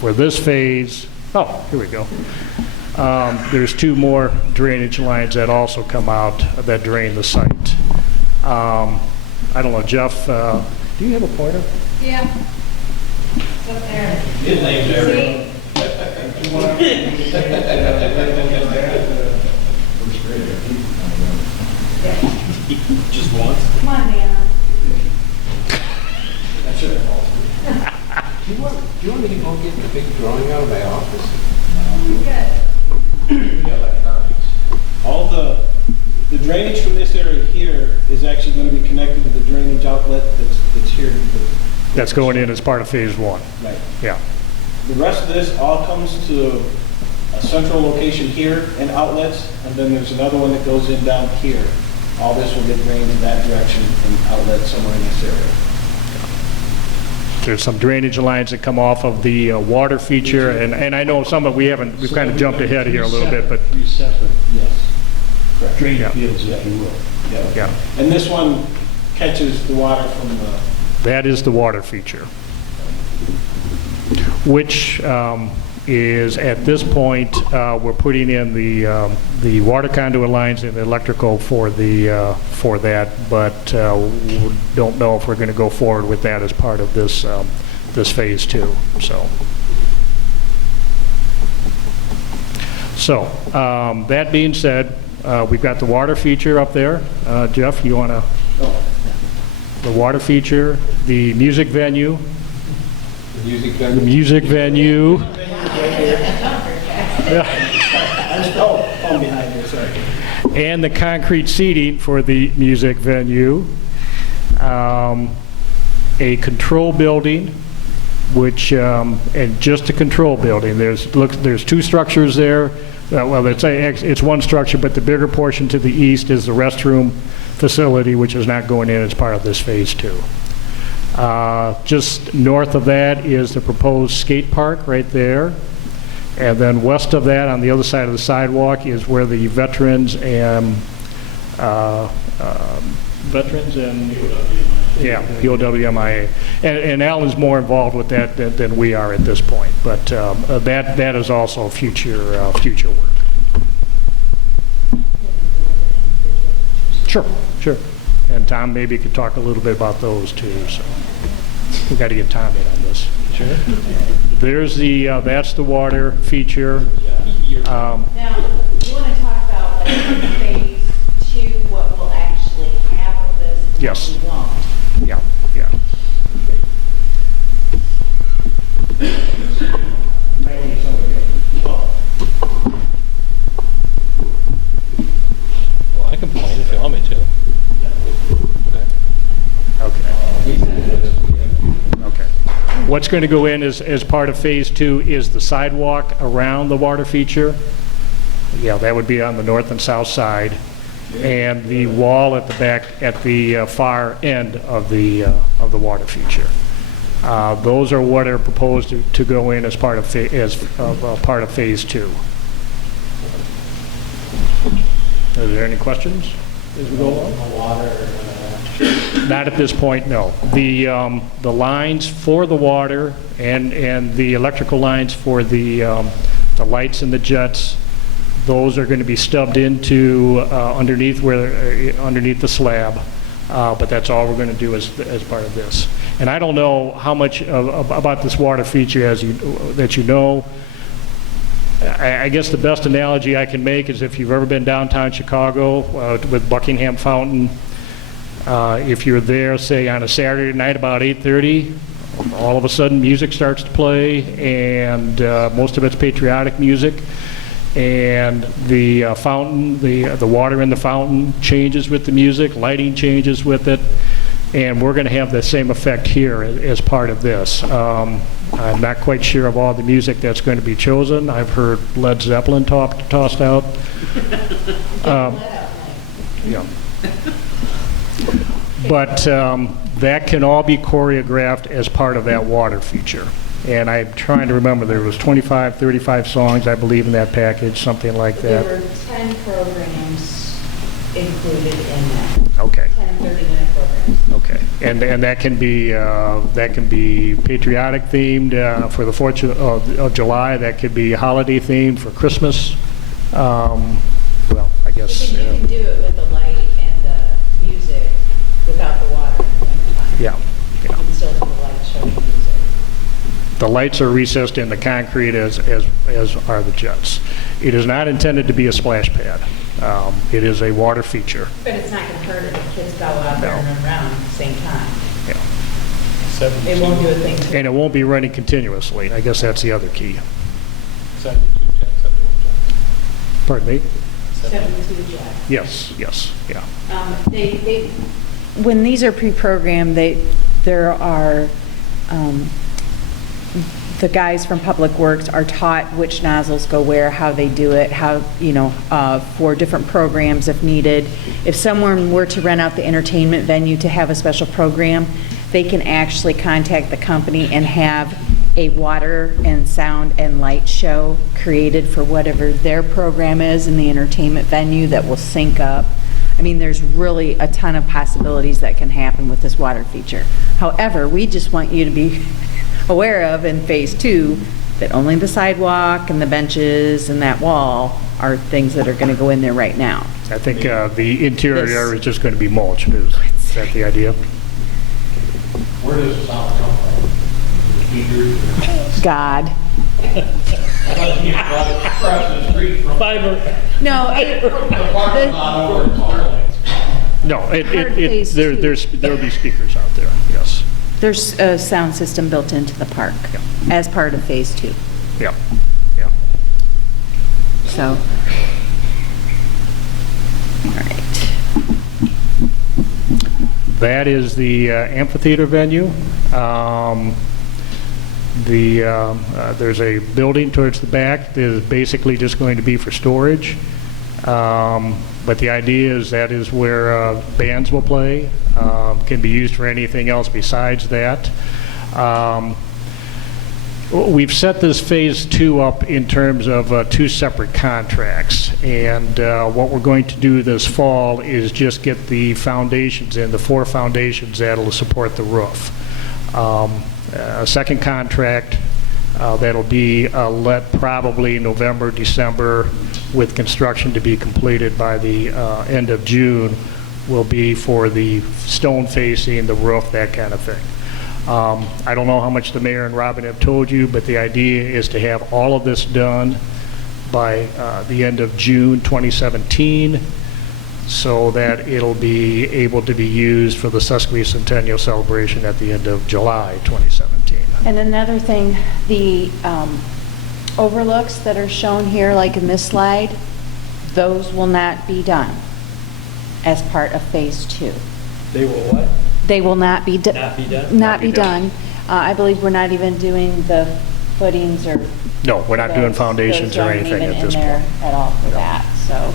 For this phase, oh, here we go. There's two more drainage lines that also come out that drain the site. I don't know, Jeff, do you have a pointer? Yeah. It's up there. His name's there. Just once? Come on, Dan. Do you want me to go get the big drawing out of my office? All the drainage from this area here is actually going to be connected to the drainage outlet that's here. That's going in as part of phase one. Right. Yeah. The rest of this all comes to a central location here and outlets, and then there's another one that goes in down here. All this will get drained in that direction and outlet somewhere in this area. There's some drainage lines that come off of the water feature, and I know some of we've kind of jumped ahead here a little bit, but Three separate Yes. Correct. drainage Yeah. fields, if you will. yeah, And this one catches the water from the that is the water feature, which is at this point we're putting in the water conduit lines and the electrical for that, but we don't know if we're going to go forward with that as part of this this phase two. So that being said, we've got the water feature up there. Jeff, you want to? The water feature, the music venue, The music the venue? music venue. behind here, sorry. And the concrete seating for the music venue. A control building, which, and just a control building. There's two structures there. Well, it's one structure, but the bigger portion to the east is the restroom facility, which is not going in as part of this phase two. Just north of that is the proposed skate park right there. And then west of that, on the other side of the sidewalk, is where the veterans and POWMIA. And Alan's more involved with that than we are at this point. But that is also future work. Sure. And Tom maybe could talk a little bit about those too. So we got to get Tom in on this. Sure. There's that's the water feature. Now, you want to talk about like phase two, what we'll actually have of this and Yes. what we won't. Yeah, yeah. Well, I can point if you want me to. Okay. What's going to go in as part of Phase 2 is the sidewalk around the water feature. Yeah, that would be on the north and south side, and the wall at the back, at the far end of the water feature. Those are what are proposed to go in as part of part of Phase 2. Are there any questions as we go along? Not at this point, no. The lines for the water and the electrical lines for the lights and the jets, those are going to be stubbed into underneath the slab, but that's all we're going to do as part of this. And I don't know how much about this water feature that you know. I guess the best analogy I can make is if you've ever been downtown Chicago with Buckingham Fountain. If you're there, say, on a Saturday night about 8:30, all of a sudden music starts to play, and most of it's patriotic music, and the fountain, the water in the fountain changes with the music, lighting changes with it, and we're going to have the same effect here as part of this. I'm not quite sure of all the music that's going to be chosen. I've heard Led Zeppelin tossed out. Yeah. But that can all be choreographed as part of that water feature. And I'm trying to remember, there was 25, 35 songs, I believe, in that package, something like that. There were 10 programs included in that. Okay. 10 30-minute programs. Okay. And that can be patriotic themed for the 4th of July. That could be holiday themed for Christmas. Well, I guess. You can do it with the light and the music without the water in the wintertime. Yeah. You can still do the light showing music. The lights are recessed in the concrete as are the jets. It is not intended to be a splash pad. It is a water feature. But it's not going to hurt if the kids go out there and run around at the same time. Yeah. It won't do a thing to And it won't be running continuously. I guess that's the other key. 72 jets, 71 jets. Pardon me? 72 jets. Yes, yes, yeah. When these are pre-programmed, there are, the guys from Public Works are taught which nozzles go where, how they do it, how, for different programs if needed. If someone were to rent out the entertainment venue to have a special program, they can actually contact the company and have a water and sound and light show created for whatever their program is in the entertainment venue that will sync up. I mean, there's really a ton of possibilities that can happen with this water feature. However, we just want you to be aware of in Phase 2 that only the sidewalk and the benches and that wall are things that are going to go in there right now. I think the interior is just going to be mulch. Is that the idea? Where does the sound come from? Heaters? God. Across the street from Fiber. No, the parking lot over at Starlight. No, Phase 2. there'll be speakers out there, yes. There's a sound system built into the park as part of Phase 2. Yeah, yeah. So, all right. That is the amphitheater venue. There's a building towards the back that is basically just going to be for storage. But the idea is that is where bands will play. Can be used for anything else besides that. We've set this Phase 2 up in terms of 2 separate contracts, and what we're going to do this fall is just get the foundations in, the 4 foundations that'll support the roof. A second contract that'll be let probably November, December, with construction to be completed by the end of June, will be for the stone facing, the roof, that kind of thing. I don't know how much the mayor and Robin have told you, but the idea is to have all of this done by the end of June 2017, so that it'll be able to be used for the Sesquicentennial celebration at the end of July 2017. And another thing, the overlooks that are shown here, like in this slide, those will not be done as part of Phase 2. They will what? They will not be done. Not be done? Not be done. I believe we're not even doing the footings or... No, we're not doing foundations or anything at this point. Those aren't even in there at all for that, so...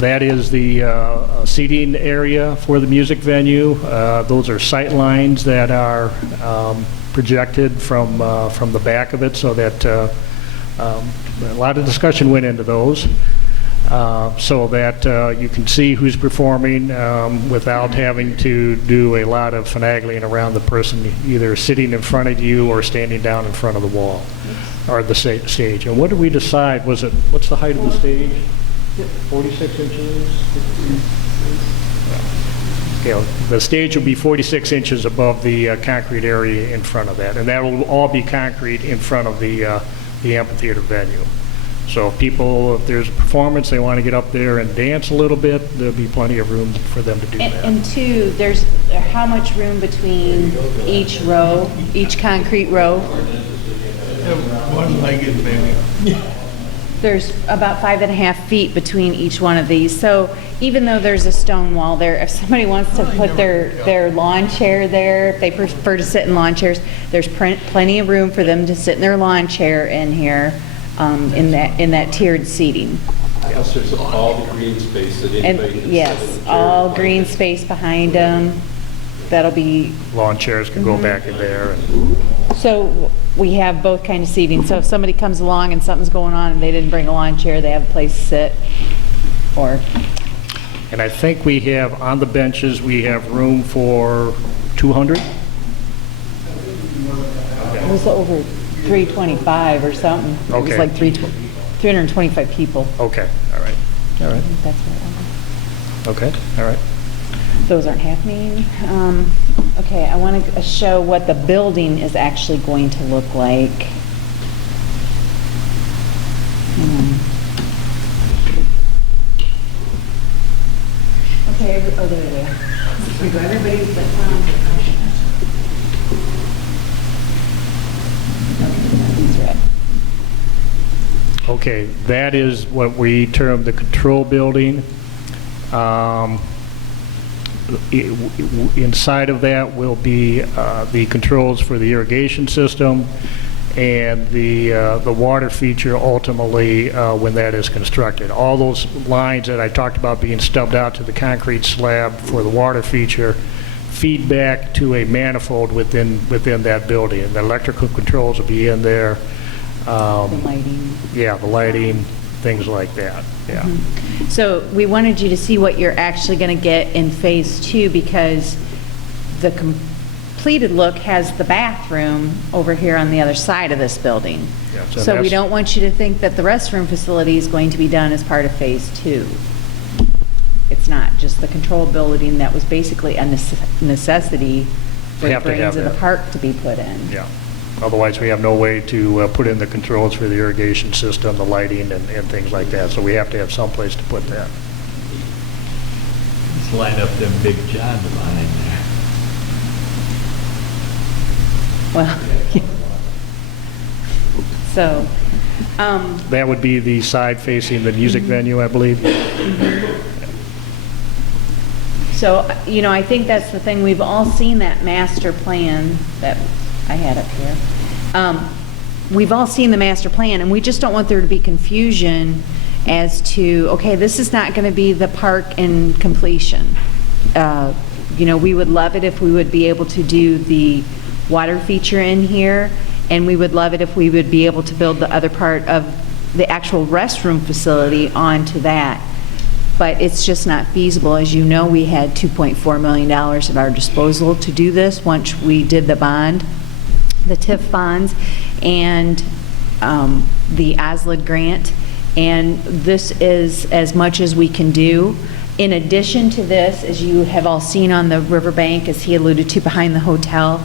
That is the seating area for the music venue. Those are sight lines that are projected from the back of it, so that a lot of discussion went into those, so that you can see who's performing without having to do a lot of finagling around the person either sitting in front of you or standing down in front of the wall or the stage. And what did we decide? What's the height of the stage? 46 inches? Yeah, the stage will be 46 inches above the concrete area in front of that, and that will all be concrete in front of the amphitheater venue. So if there's a performance, they want to get up there and dance a little bit, there'll be plenty of room for them to do that. And two, there's how much room between each row, each concrete row? One-legged baby. There's about 5.5 feet between each one of these. So even though there's a stone wall there, if somebody wants to put their lawn chair there, if they prefer to sit in lawn chairs, there's plenty of room for them to sit in their lawn chair in here, in that tiered seating. Plus, there's all the green space that anybody can sit in. Yes, all green space behind them. That'll be... Lawn chairs can go back in there. So we have both kind of seating. So if somebody comes along and something's going on and they didn't bring a lawn chair, they have a place to sit. And I think we have, on the benches, we have room for 200? It was over 325 or something. It was Okay. like 325 people. Okay, all right. All right, That's what okay, all right. those aren't happening. Okay, I want to show what the building is actually going to look like. Okay, oh, there we go. Everybody's but Okay, that is what we term the control building. Inside of that will be the controls for the irrigation system and the water feature ultimately when that is constructed. All those lines that I talked about being stubbed out to the concrete slab for the water feature feed back to a manifold within that building. And the electrical controls will be in there. the lighting. Yeah, the lighting, things like that, yeah. So we wanted you to see what you're actually going to get in Phase 2 because the completed look has the bathroom over here on the other side of this building. Yeah, So we that's- don't want you to think that the restroom facility is going to be done as part of Phase 2. It's not, just the control building that was basically a necessity for We the have to have brains of the that. park to be put in. Yeah. Otherwise, we have no way to put in the controls for the irrigation system, the lighting, and things like that. So we have to have some place to put that. Let's line up them big johns behind there. Well, so, That would be the side facing the music venue, I believe. so, you know, I think that's the thing, we've all seen that master plan that I had up here. We've all seen the master plan, and we just don't want there to be confusion as to, okay, this is not going to be the park in completion. You know, we would love it if we would be able to do the water feature in here, and we would love it if we would be able to build the other part of the actual restroom facility onto that. But it's just not feasible. As you know, we had $2.4 million at our disposal to do this once we did the bond, the TIF bonds, and the OSLID grant. And this is as much as we can do. In addition to this, as you have all seen on the riverbank, as he alluded to behind the hotel,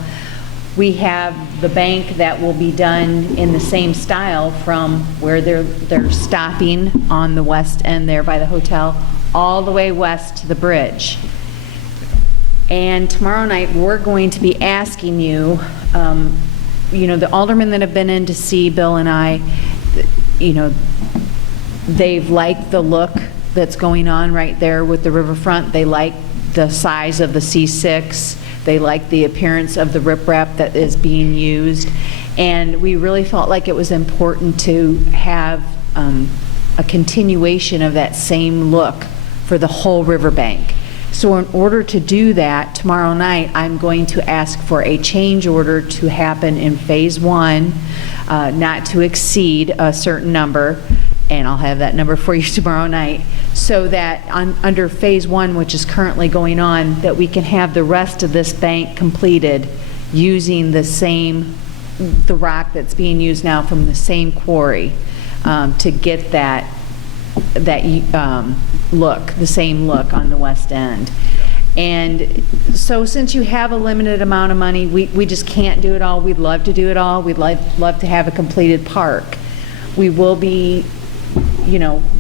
we have the bank that will be done in the same style from where they're stopping on the west end there by the hotel all the way west to the bridge. And tomorrow night, we're going to be asking you, the aldermen that have been in to see Bill and I, they've liked the look that's going on right there with the riverfront. They like the size of the C6. They like the appearance of the riprap that is being used. And we really felt like it was important to have a continuation of that same look for the whole riverbank. So in order to do that, tomorrow night, I'm going to ask for a change order to happen in Phase 1, not to exceed a certain number, and I'll have that number for you tomorrow night, so that under Phase 1, which is currently going on, that we can have the rest of this bank completed using the rock that's being used now from the same quarry, to get that look, the same look on the west end. And so since you have a limited amount of money, we just can't do it all. We'd love to do it all. We'd love to have a completed park. We will be,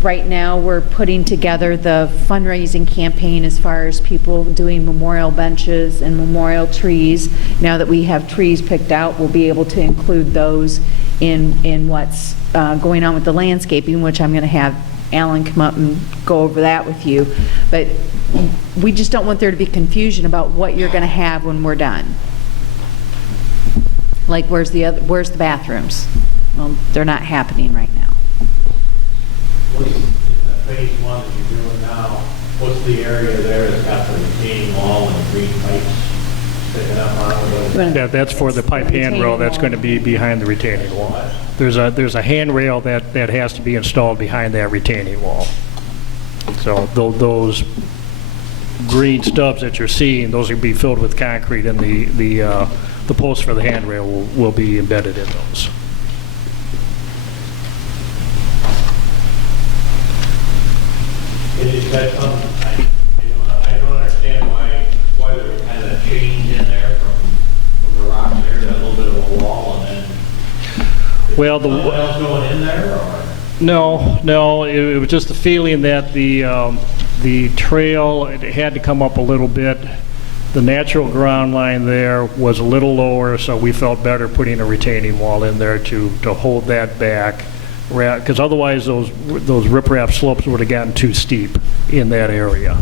right now we're putting together the fundraising campaign as far as people doing memorial benches and memorial trees. Now that we have trees picked out, we'll be able to include those in what's going on with the landscaping, which I'm going to have Alan come up and go over that with you. But we just don't want there to be confusion about what you're going to have when we're done. Like, where's the bathrooms? Well, they're not happening right now. What's in the Phase 1 that you're doing now, what's the area there that's got the retaining wall and green pipes sticking up on it? Yeah, that's for the pipe handrail that's going to be behind the retaining wall. There's a handrail that has to be installed behind that retaining wall. So those green stubs that you're seeing, those will be filled with concrete, and the posts for the handrail will be embedded in those. Is that something, I don't understand why there was kind of a change in there from the rock there, that little bit of a wall, and then Well, something else going in there, or? No, it was just the feeling that the trail, it had to come up a little bit. The natural ground line there was a little lower, so we felt better putting a retaining wall in there to hold that back, because otherwise those riprap slopes would have gotten too steep in that area.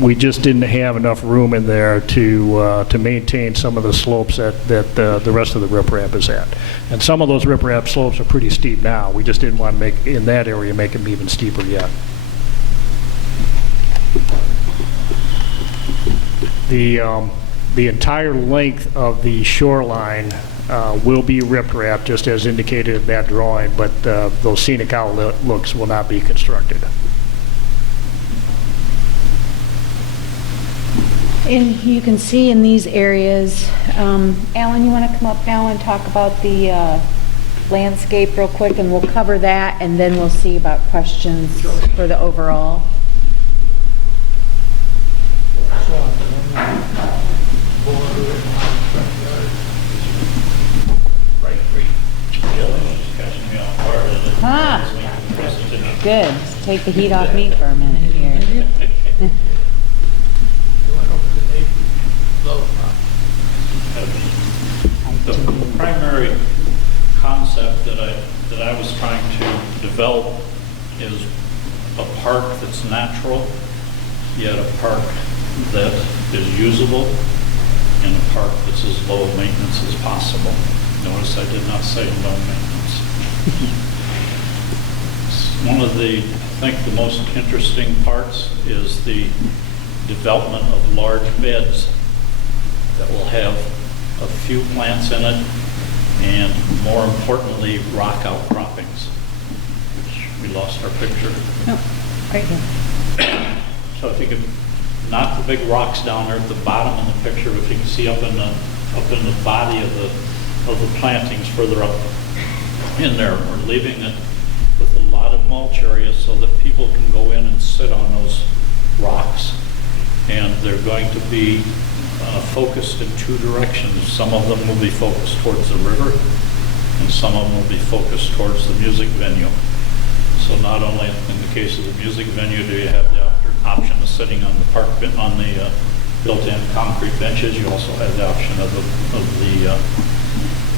We just didn't have enough room in there to maintain some of the slopes that the rest of the riprap is at. And some of those riprap slopes are pretty steep now. We just didn't want to make, in that area, make them even steeper yet. The entire length of the shoreline will be riprap, just as indicated in that drawing, but those scenic outlooks will not be constructed. And you can see in these areas, Alan, you want to come up now and talk about the landscape real quick, and we'll cover that, and then we'll see about questions for the overall. Good. Take the heat off me for a minute here. The primary concept that I was trying to develop is a park that's natural, yet a park that is usable, and a park that's as low maintenance as possible. Notice I did not say no maintenance. One of the, I think the most interesting parts is the development of large beds that will have a few plants in it, and more importantly, rock outcroppings. We lost our picture. Oh, right here. So if you could knock the big rocks down there at the bottom in the picture, if you can see up in the body of the plantings further up in there, we're leaving it with a lot of mulch area so that people can go in and sit on those rocks. And they're going to be focused in two directions. Some of them will be focused towards the river, and some of them will be focused towards the music venue. So not only in the case of the music venue, do you have the option of sitting on the on the built-in concrete benches? You also have the option of the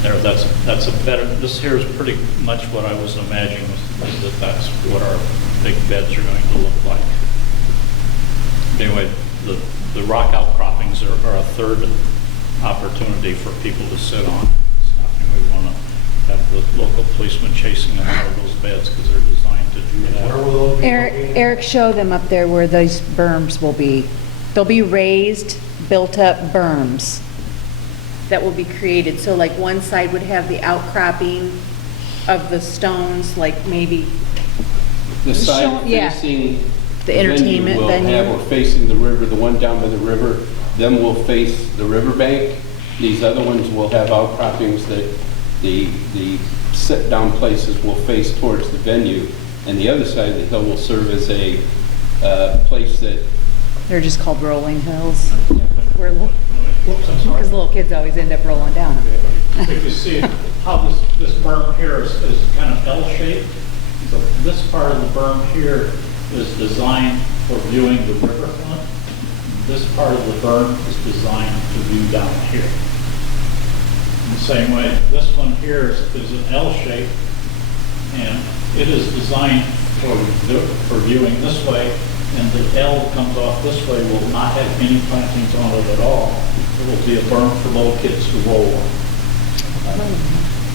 there. That's a better. This here is pretty much what I was imagining, is that that's what our big beds are going to look like. Anyway, the rock outcroppings are a third opportunity for people to sit on. It's nothing we want to have the local policemen chasing them out of those beds, because they're designed to do that. Where will those be Eric, show them up there where those berms will be. They'll be raised, built-up berms that will be created. So like one side would have the outcropping of the stones, like maybe, The side yeah. facing The entertainment venue. Or facing the river, the one down by the river, them will face the riverbank. These other ones will have outcroppings that the sit-down places will face towards the venue, and the other side of the hill will serve as a place that... They're just called rolling hills. Because little kids always end up rolling down them. So you see how this berm here is kind of L-shaped. So this part of the berm here is designed for viewing the riverfront. This part of the berm is designed to view down here. In the same way, this one here is an L shape, and it is designed for viewing this way, and the L comes off this way will not have any plantings on it at all. It will be a berm for little kids to roll on.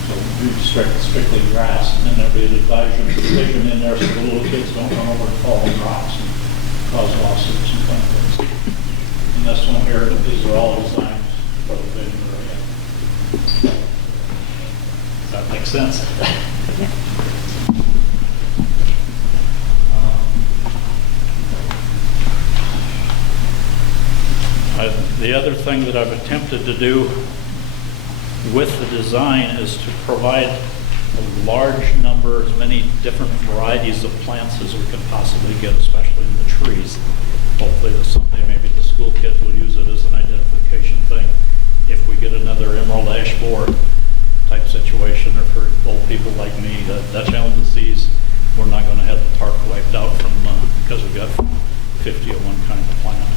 So we strictly grass, and then there'll be an advisory provision in there so the little kids don't run over and fall on rocks and cause lawsuits and things. And this one here, these are all designed for the vision area. Does that make sense? Yeah. The other thing that I've attempted to do with the design is to provide a large number, as many different varieties of plants as we can possibly get, especially in the trees. Hopefully someday maybe the school kids will use it as an identification thing. If we get another emerald ash borer type situation, or for old people like me, Dutch elm disease, we're not going to have the tarp wiped out from because we've got 50 of one kind of plant.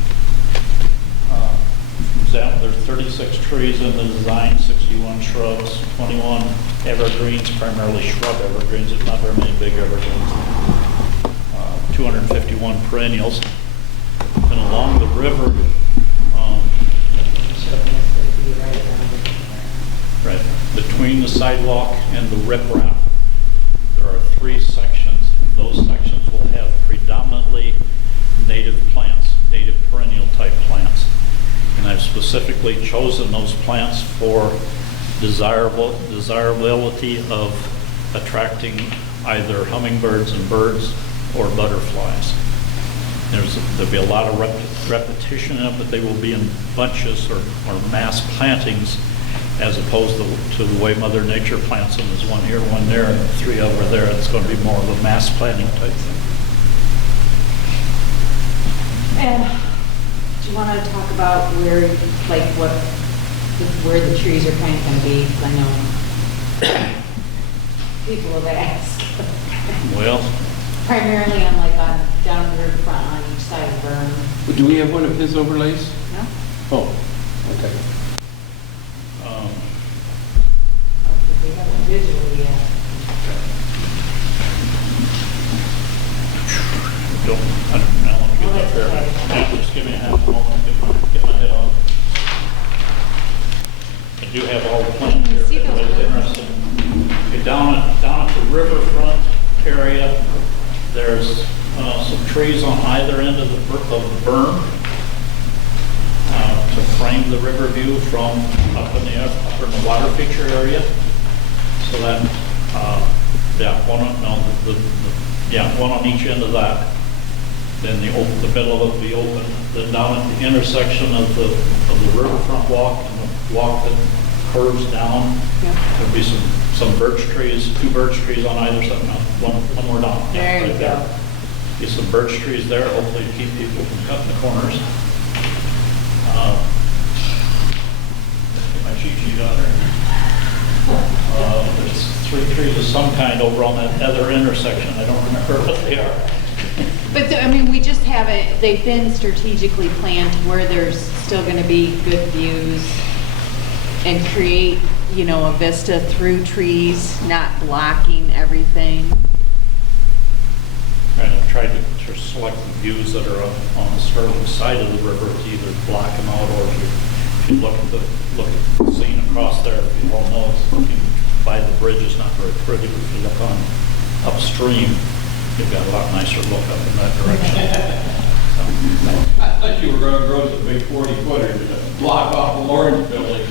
There's 36 trees in the design, 61 shrubs, 21 evergreens, primarily shrub evergreens. There's not very many big evergreens. 251 perennials. And along the river, right between the sidewalk and the riprap, there are 3 sections. Those sections will have predominantly native plants, native perennial type plants. And I've specifically chosen those plants for desirability of attracting either hummingbirds and birds or butterflies. There'll be a lot of repetition in it, but they will be in bunches or mass plantings, as opposed to the way Mother Nature plants them. There's one here, one there, and 3 over there. It's going to be more of a mass planting type thing. And do you want to talk about where the trees are kind of going to be? Because I know people have asked. Well, primarily on down the riverfront on each side of the berm. Do we have one of his overlays? No? Oh, okay. We haven't visually yet. Now let me get up there. Yeah, just give me a half a moment to get my head on. I do have all the plans here if anybody's interested. Okay, down at the riverfront area, there's some trees on either end of the berm to frame the river view from up in the water feature area. So that, one on each end of that. Then the middle of it will be open. Then down at the intersection of the riverfront walk and the walk that curves down, there'll be some birch trees, 2 birch trees on either side. No, one more down. There you go. Be some birch trees there, hopefully to keep people from cutting the corners. Get my cheat sheet on there. There's 3 trees of some kind over on that other intersection. I don't remember what they are. But, I mean, we just haven't, they've been strategically planned to where there's still going to be good views and create, you know, a vista through trees, not blocking everything. And I've tried to select the views that are on the starboard side of the river to either block them out, or if you look at the scene across there, you all know it's looking by the bridge is not very pretty, but if you look on upstream, you've got a lot nicer look up in that direction. I thought you were going to grow some big 40-footer to block off the Lawrence building.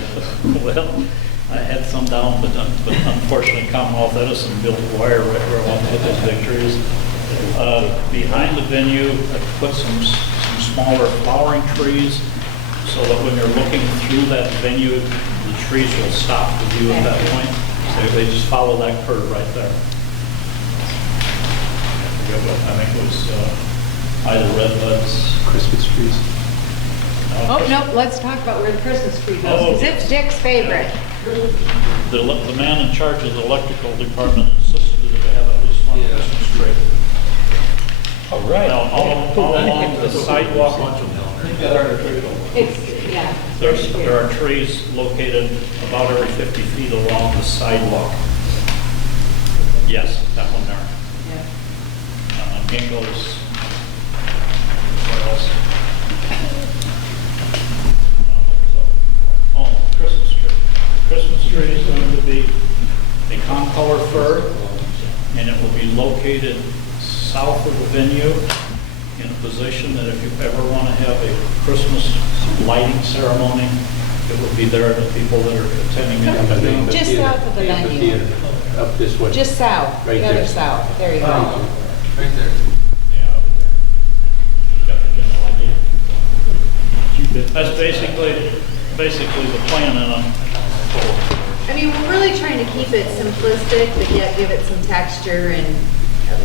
Well, I had some down, but unfortunately Commonwealth Edison built wire right where I want to put those big trees. Behind the venue, I put some smaller flowering trees so that when you're looking through that venue, the trees will stop the view at that point. So they just follow that curve right there. I think it was either redbuds, Christmas trees. Oh, no, let's talk about where the Christmas tree goes, because it's Dick's favorite. The man in charge of the electrical department insisted that they have at least one Christmas tree. All right. Now, all along the sidewalk, It's, yeah. there are trees located about every 50 feet along the sidewalk. Yes, that one there. Ginkgos. What else? Oh, Christmas tree. Christmas tree is going to be a concolor fir, and it will be located south of the venue in a position that if you ever want to have a Christmas lighting ceremony, it would be there, the people that are attending it. Just south of the venue. Up this way. Just south, Right the other there. south. There you go. Right there. Yeah, over there. Got the general idea? That's basically the plan in a I mean, we're really trying to keep it simplistic, but yet give it some texture and,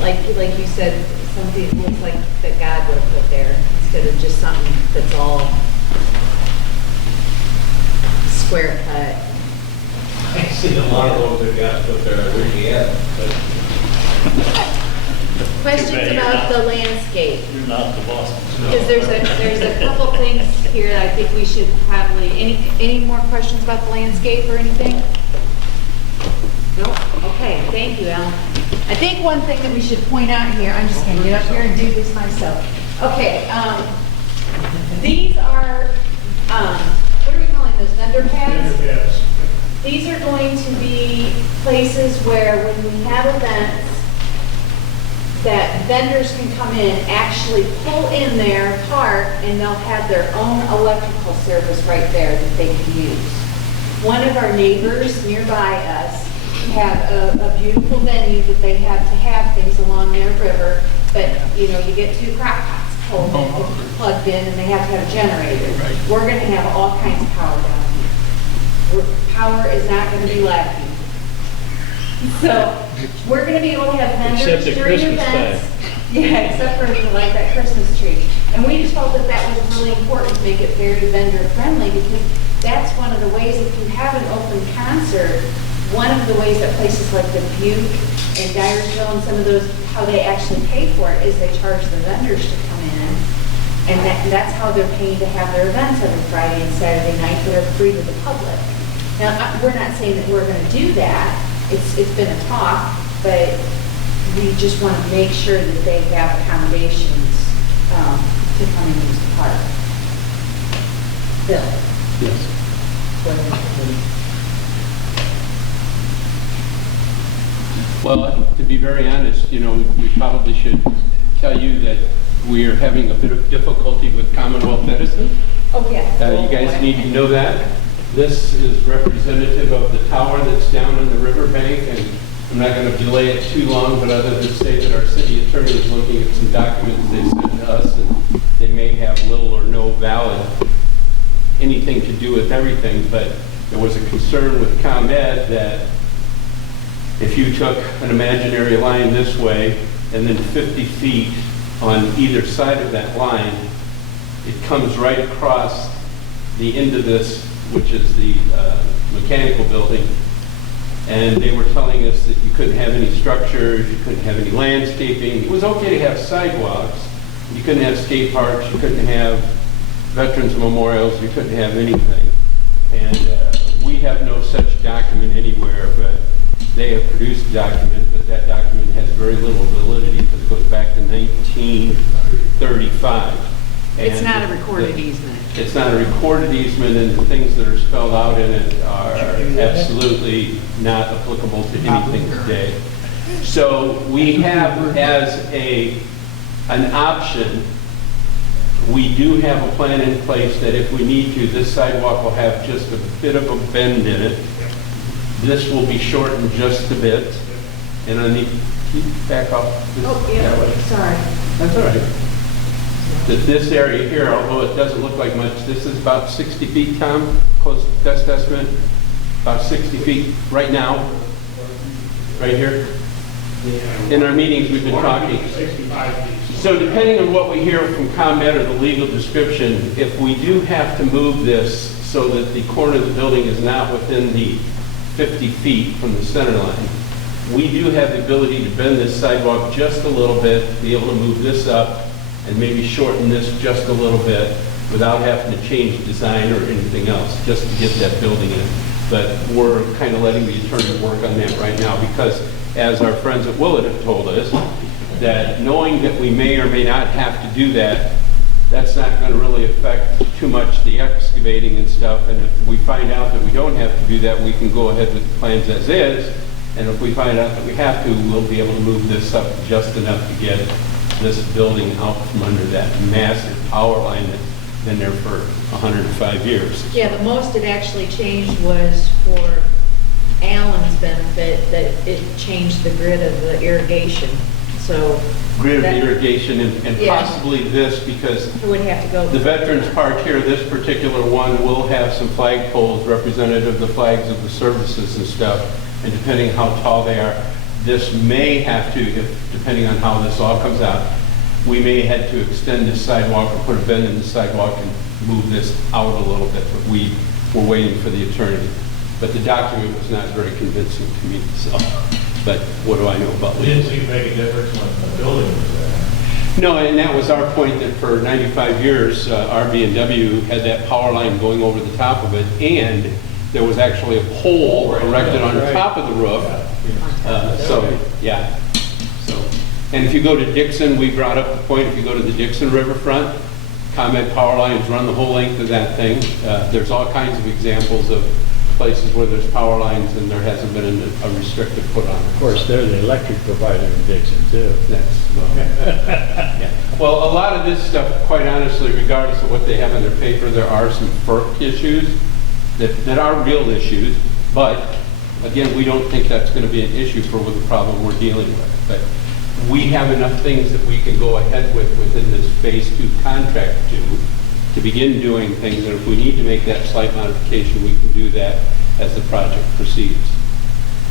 like you said, something that looks like that God would have put there instead of just something that's all square cut. I've seen a lot of those that got put there, I wish he had, but. Questions Too bad you're about not- the landscape? You're not the boss. Because there's a couple things here that I think we should probably, any more questions about the landscape or anything? Nope, okay, thank you, Alan. I think one thing that we should point out here, I'm just gonna get up here and do this myself. Okay, these are, what are we calling those, vendor pads? These are going to be places where when we have events, that vendors can come in, actually pull in their park, and they'll have their own electrical service right there that they can use. One of our neighbors nearby us have a beautiful venue that they have to have things along their river, but, you know, you get two crock pots pulled in, plugged in, and they have to have a generator. We're gonna have all kinds of power down here. Power is not gonna be lacking. So, we're gonna be able to have vendors Except at during Christmas events. Yeah, except for like that Christmas tree. And we just felt that that was really important to make it very vendor friendly, because that's one of the ways, if you have an open concert, one of the ways that places like Dubuque and Dyersville and some of those, how they actually pay for it is they charge the vendors to come in. And that's how they're paying to have their events every Friday and Saturday night that are free to the public. Now, we're not saying that we're gonna do that. It's been a talk, but we just want to make sure that they have accommodations to come and use the park. Bill? Yes. Well, to be very honest, you know, we probably should tell you that we are having a bit of difficulty with Commonwealth Edison. Oh, yeah. You guys need to know that. This is representative of the tower that's down in the riverbank, and I'm not going to delay it too long, but other than say that our city attorney is looking at some documents they sent to us, and they may have little or no valid anything to do with everything, but there was a concern with ComEd that if you took an imaginary line this way and then 50 feet on either side of that line, it comes right across the end of this, which is the mechanical building. And they were telling us that you couldn't have any structures, you couldn't have any landscaping. It was okay to have sidewalks, You couldn't have skate parks, you couldn't have veterans memorials, you couldn't have anything. And we have no such document anywhere, but they have produced a document, but that document has very little validity because it goes back to 1935. It's And not a recorded easement. It's not a recorded easement, and the things that are spelled out in it are absolutely not applicable to anything today. So we have as an option, we do have a plan in place that if we need to, this sidewalk will have just a bit of a bend in it. This will be shortened just a bit. And I need, keep back up. Oh, yeah, sorry. That's all right. This area here, although it doesn't look like much, this is about 60 feet, Tom, close to best estimate, about 60 feet right now, right here. In our meetings, we've been talking. 65 feet. So depending on what we hear from ComEd or the legal description, if we do have to move this so that the corner of the building is not within the 50 feet from the center line, we do have the ability to bend this sidewalk just a little bit, be able to move this up, and maybe shorten this just a little bit without having to change design or anything else, just to get that building in. But we're kind of letting the attorney work on that right now because, as our friends at Willett have told us, that knowing that we may or may not have to do that, that's not going to really affect too much the excavating and stuff. And if we find out that we don't have to do that, we can go ahead with the plans as is. And if we find out that we have to, we'll be able to move this up just enough to get this building out from under that massive power line that's been there for 105 years. Yeah, the most it actually changed was for Alan's benefit, that it changed the grid of the irrigation. So Grid that- irrigation and Yeah. possibly this, because It would have to go. the Veterans Park here, this particular one, will have some flag poles representative of the flags of the services and stuff. And depending how tall they are, this may have to, depending on how this all comes out, we may have to extend this sidewalk or put a bend in the sidewalk and move this out a little bit, but we were waiting for the attorney. But the document was not very convincing to me, so, but what do I know about It legal? didn't seem to make a difference when the building was there. No, and that was our point, that for 95 years, RB&W had that power line going over the top of it, and there was actually a pole erected on top of the roof. So, yeah. So, and if you go to Dixon, we brought up the point, if you go to the Dixon riverfront, ComEd power lines run the whole length of that thing. There's all kinds of examples of places where there's power lines and there hasn't been a restrictive put on it. Of course, they're the electric provider in Dixon, too. Yeah. Well, a lot of this stuff, quite honestly, regardless of what they have in their paper, there are some FERC issues that are real issues, but again, we don't think that's going to be an issue for the problem we're dealing with. But we have enough things that we can go ahead with within this phase 2 contract to begin doing things, and if we need to make that slight modification, we can do that as the project proceeds.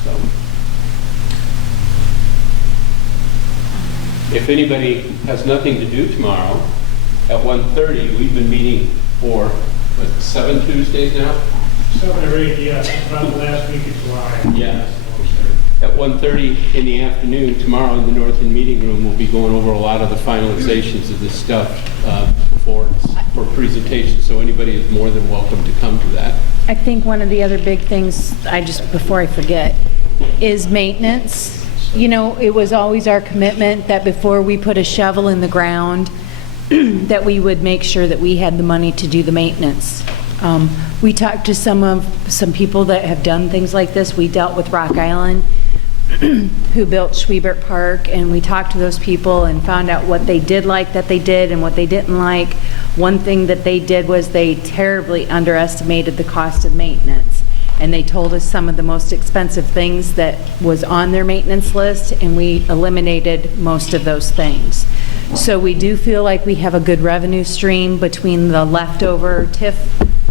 So, if anybody has nothing to do tomorrow, at 1:30, we've been meeting for, 7 Tuesdays now? 7 or 8, yeah, about the last week of July. Yeah. At 1:30 in the afternoon, tomorrow in the North End Meeting Room, we'll be going over a lot of the finalizations of this stuff for presentation, so anybody is more than welcome to come to that. I think one of the other big things, before I forget, is maintenance. You know, it was always our commitment that before we put a shovel in the ground, that we would make sure that we had the money to do the maintenance. We talked to some people that have done things like this. We dealt with Rock Island, who built Schwiebert Park, and we talked to those people and found out what they did like that they did and what they didn't like. One thing that they did was they terribly underestimated the cost of maintenance. And they told us some of the most expensive things that was on their maintenance list, and we eliminated most of those things. So we do feel like we have a good revenue stream between the leftover TIF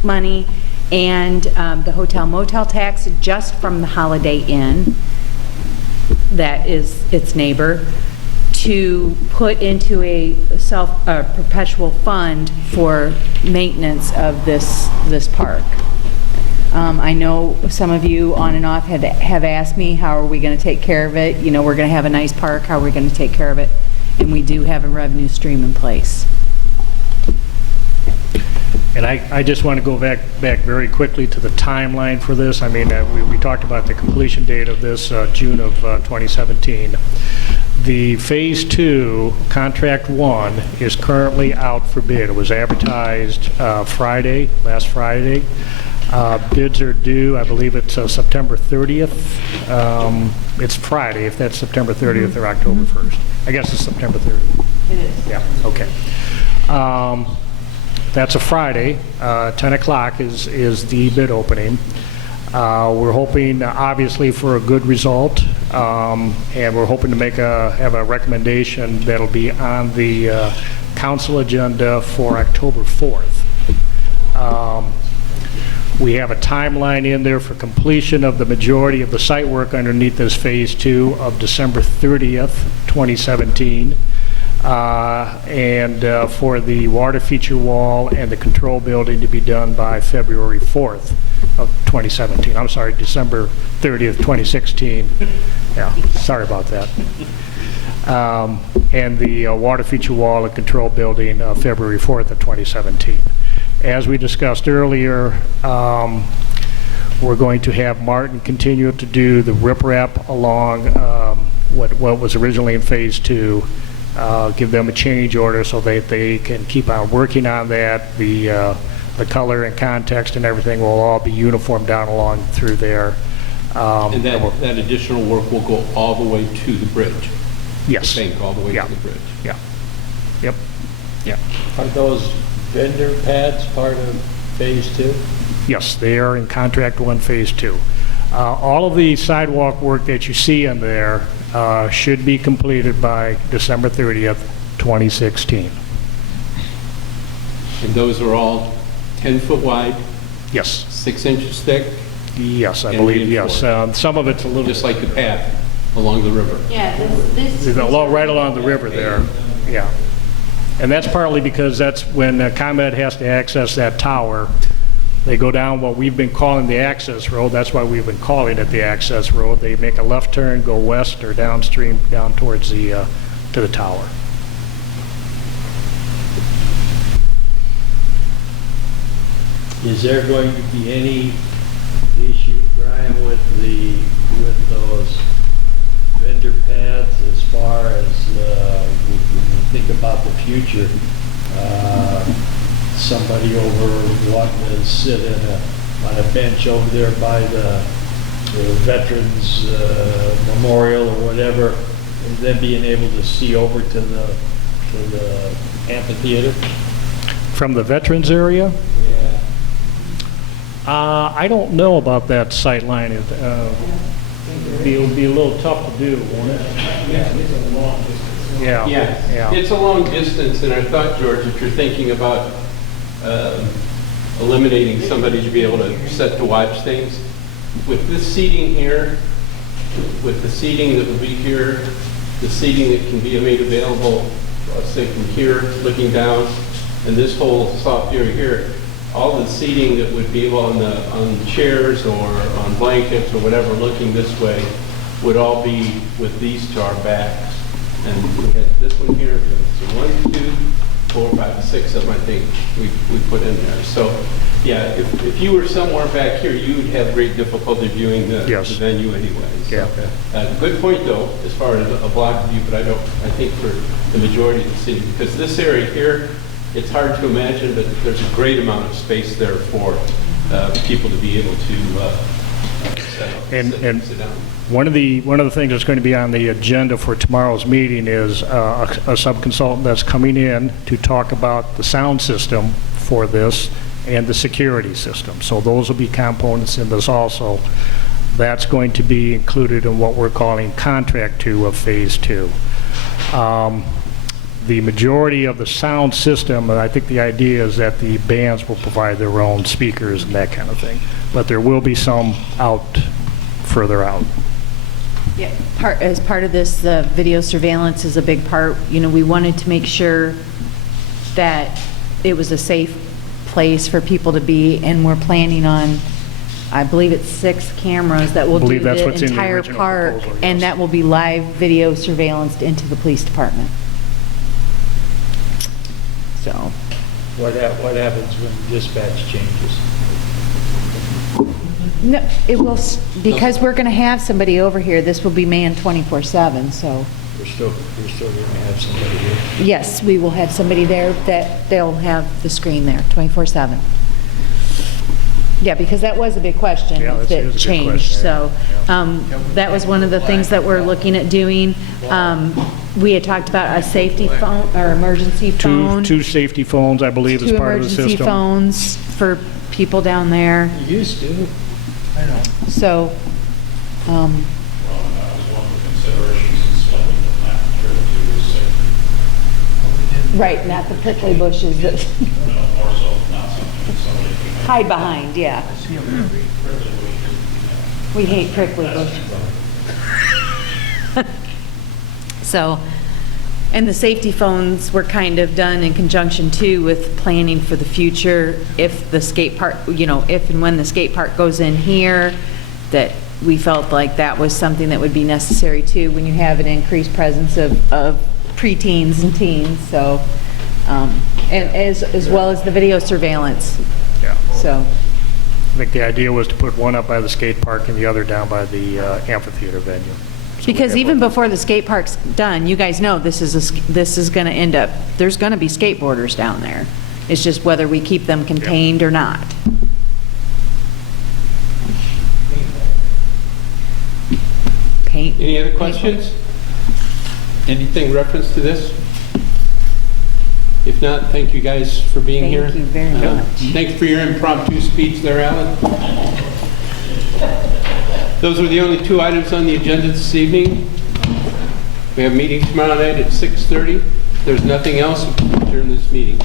money and the hotel motel tax just from the Holiday Inn, that is its neighbor, to put into a perpetual fund for maintenance of this park. I know some of you on and off have asked me, how are we going to take care of it? You know, we're going to have a nice park, how are we going to take care of it? and we do have a revenue stream in place. And I just want to go back very quickly to the timeline for this. I mean, we talked about the completion date of this, June of 2017. The Phase 2, Contract 1, is currently out for bid. It was advertised last Friday. Bids are due, I believe it's September 30th. It's Friday, if that's September 30th or October 1st. I guess it's September 30th. It is. Yeah, okay. That's a Friday. 10 o'clock is the bid opening. We're hoping, obviously, for a good result, and we're hoping to have a recommendation that'll be on the council agenda for October 4th. We have a timeline in there for completion of the majority of the site work underneath this Phase 2 of December 30th, 2017. And for the water feature wall and the control building to be done by February 4th of 2017. I'm sorry, December 30th, 2016. Yeah, sorry about that. And the water feature wall and control building February 4th of 2017. As we discussed earlier, we're going to have Martin continue to do the riprap along what was originally in Phase 2. Give them a change order so that they can keep on working on that. The color and context and everything will all be uniform down along through there. And that additional work will go all the way to the bridge? Yes. The bank all the way to the bridge? Yeah. Yep. Yeah. Are those vendor pads part of Phase 2? Yes, they are in Contract 1, Phase 2. All of the sidewalk work that you see in there should be completed by December 30th, 2016. And those are all 10-foot wide? Yes. 6 inches thick? Yes, I And believe, yes. reinforced. Some of it's a little... Just like the path along the river? Yeah, this. Right along the river there, yeah. And that's partly because that's when ComEd has to access that tower. They go down what we've been calling the access road. That's why we've been calling it the access road. They make a left turn, go west or downstream down towards to the tower. Is there going to be any issue, Brian, with those vendor pads as far as when you think about the future? Somebody over wanting to sit on a bench over there by the Veterans Memorial or whatever, and then being able to see over to the amphitheater? From the veterans area? Yeah. I don't know about that sight line. It would be a little tough to do, won't it? Yeah. Yeah, it's a long distance, and I thought, George, if you're thinking about eliminating somebody to be able to sit to watch things, with this seating here, with the seating that would be here, the seating that can be made available, let's say from here, looking down, and this whole soft area here, all the seating that would be on chairs or on blankets or whatever looking this way would all be with these to our backs. And we had this one here, so 1, 2, 4, 5, 6 of them, I think, we put in there. So, yeah, if you were somewhere back here, you would have great difficulty viewing the venue anyway. So, yeah. Good point, though, as far as a block view, but I think for the majority of the city, because this area here, it's hard to imagine, but there's a great amount of space there for people to be able to sit down. One of the things that's going to be on the agenda for tomorrow's meeting is a sub-consultant that's coming in to talk about the sound system for this and the security system. So those will be components in this also. That's going to be included in what we're calling Contract 2 of Phase 2. The majority of the sound system, I think the idea is that the bands will provide their own speakers and that kind of thing. But there will be some further out. Yeah, as part of this, the video surveillance is a big part. You know, we wanted to make sure that it was a safe place for people to be, and we're planning on, I believe it's 6 cameras that will do the entire park, and that will be live video surveillance into the police department. So, What happens when dispatch changes? no, it will, because we're going to have somebody over here, this will be manned 24/7, so. We're still going to have somebody here. Yes, we will have somebody there that they'll have the screen there 24/7. Yeah, because that was a big question Yeah, that is a that big changed, question, so yeah. that was one of the things that we're looking at doing. We had talked about a safety phone or emergency phone. Two safety phones, I believe, is part of the Two emergency system. phones for people down there, You used to. I know. so, Well, and that was one of the considerations in selecting the plant material to use safety. right, not the prickly bushes that No, more so not something that somebody can hide behind, yeah. We hate prickly bushes. So, and the safety phones were kind of done in conjunction too with planning for the future. If the skate park, if and when the skate park goes in here, that we felt like that was something that would be necessary too when you have an increased presence of preteens and teens, so, and as well as the video surveillance, Yeah. so. I think the idea was to put one up by the skate park and the other down by the amphitheater venue. So we Because have even both. before the skate park's done, you guys know this is going to end up, there's going to be skateboarders down there. It's just whether we keep them contained or not. Paint. Any other questions? Anything reference to this? If not, thank you guys for being here. Thank you very much. Thank you for your impromptu speech there, Alan. Those were the only two items on the agenda this evening. We have a meeting tomorrow night at 6:30. If there's nothing else, we'll adjourn this meeting.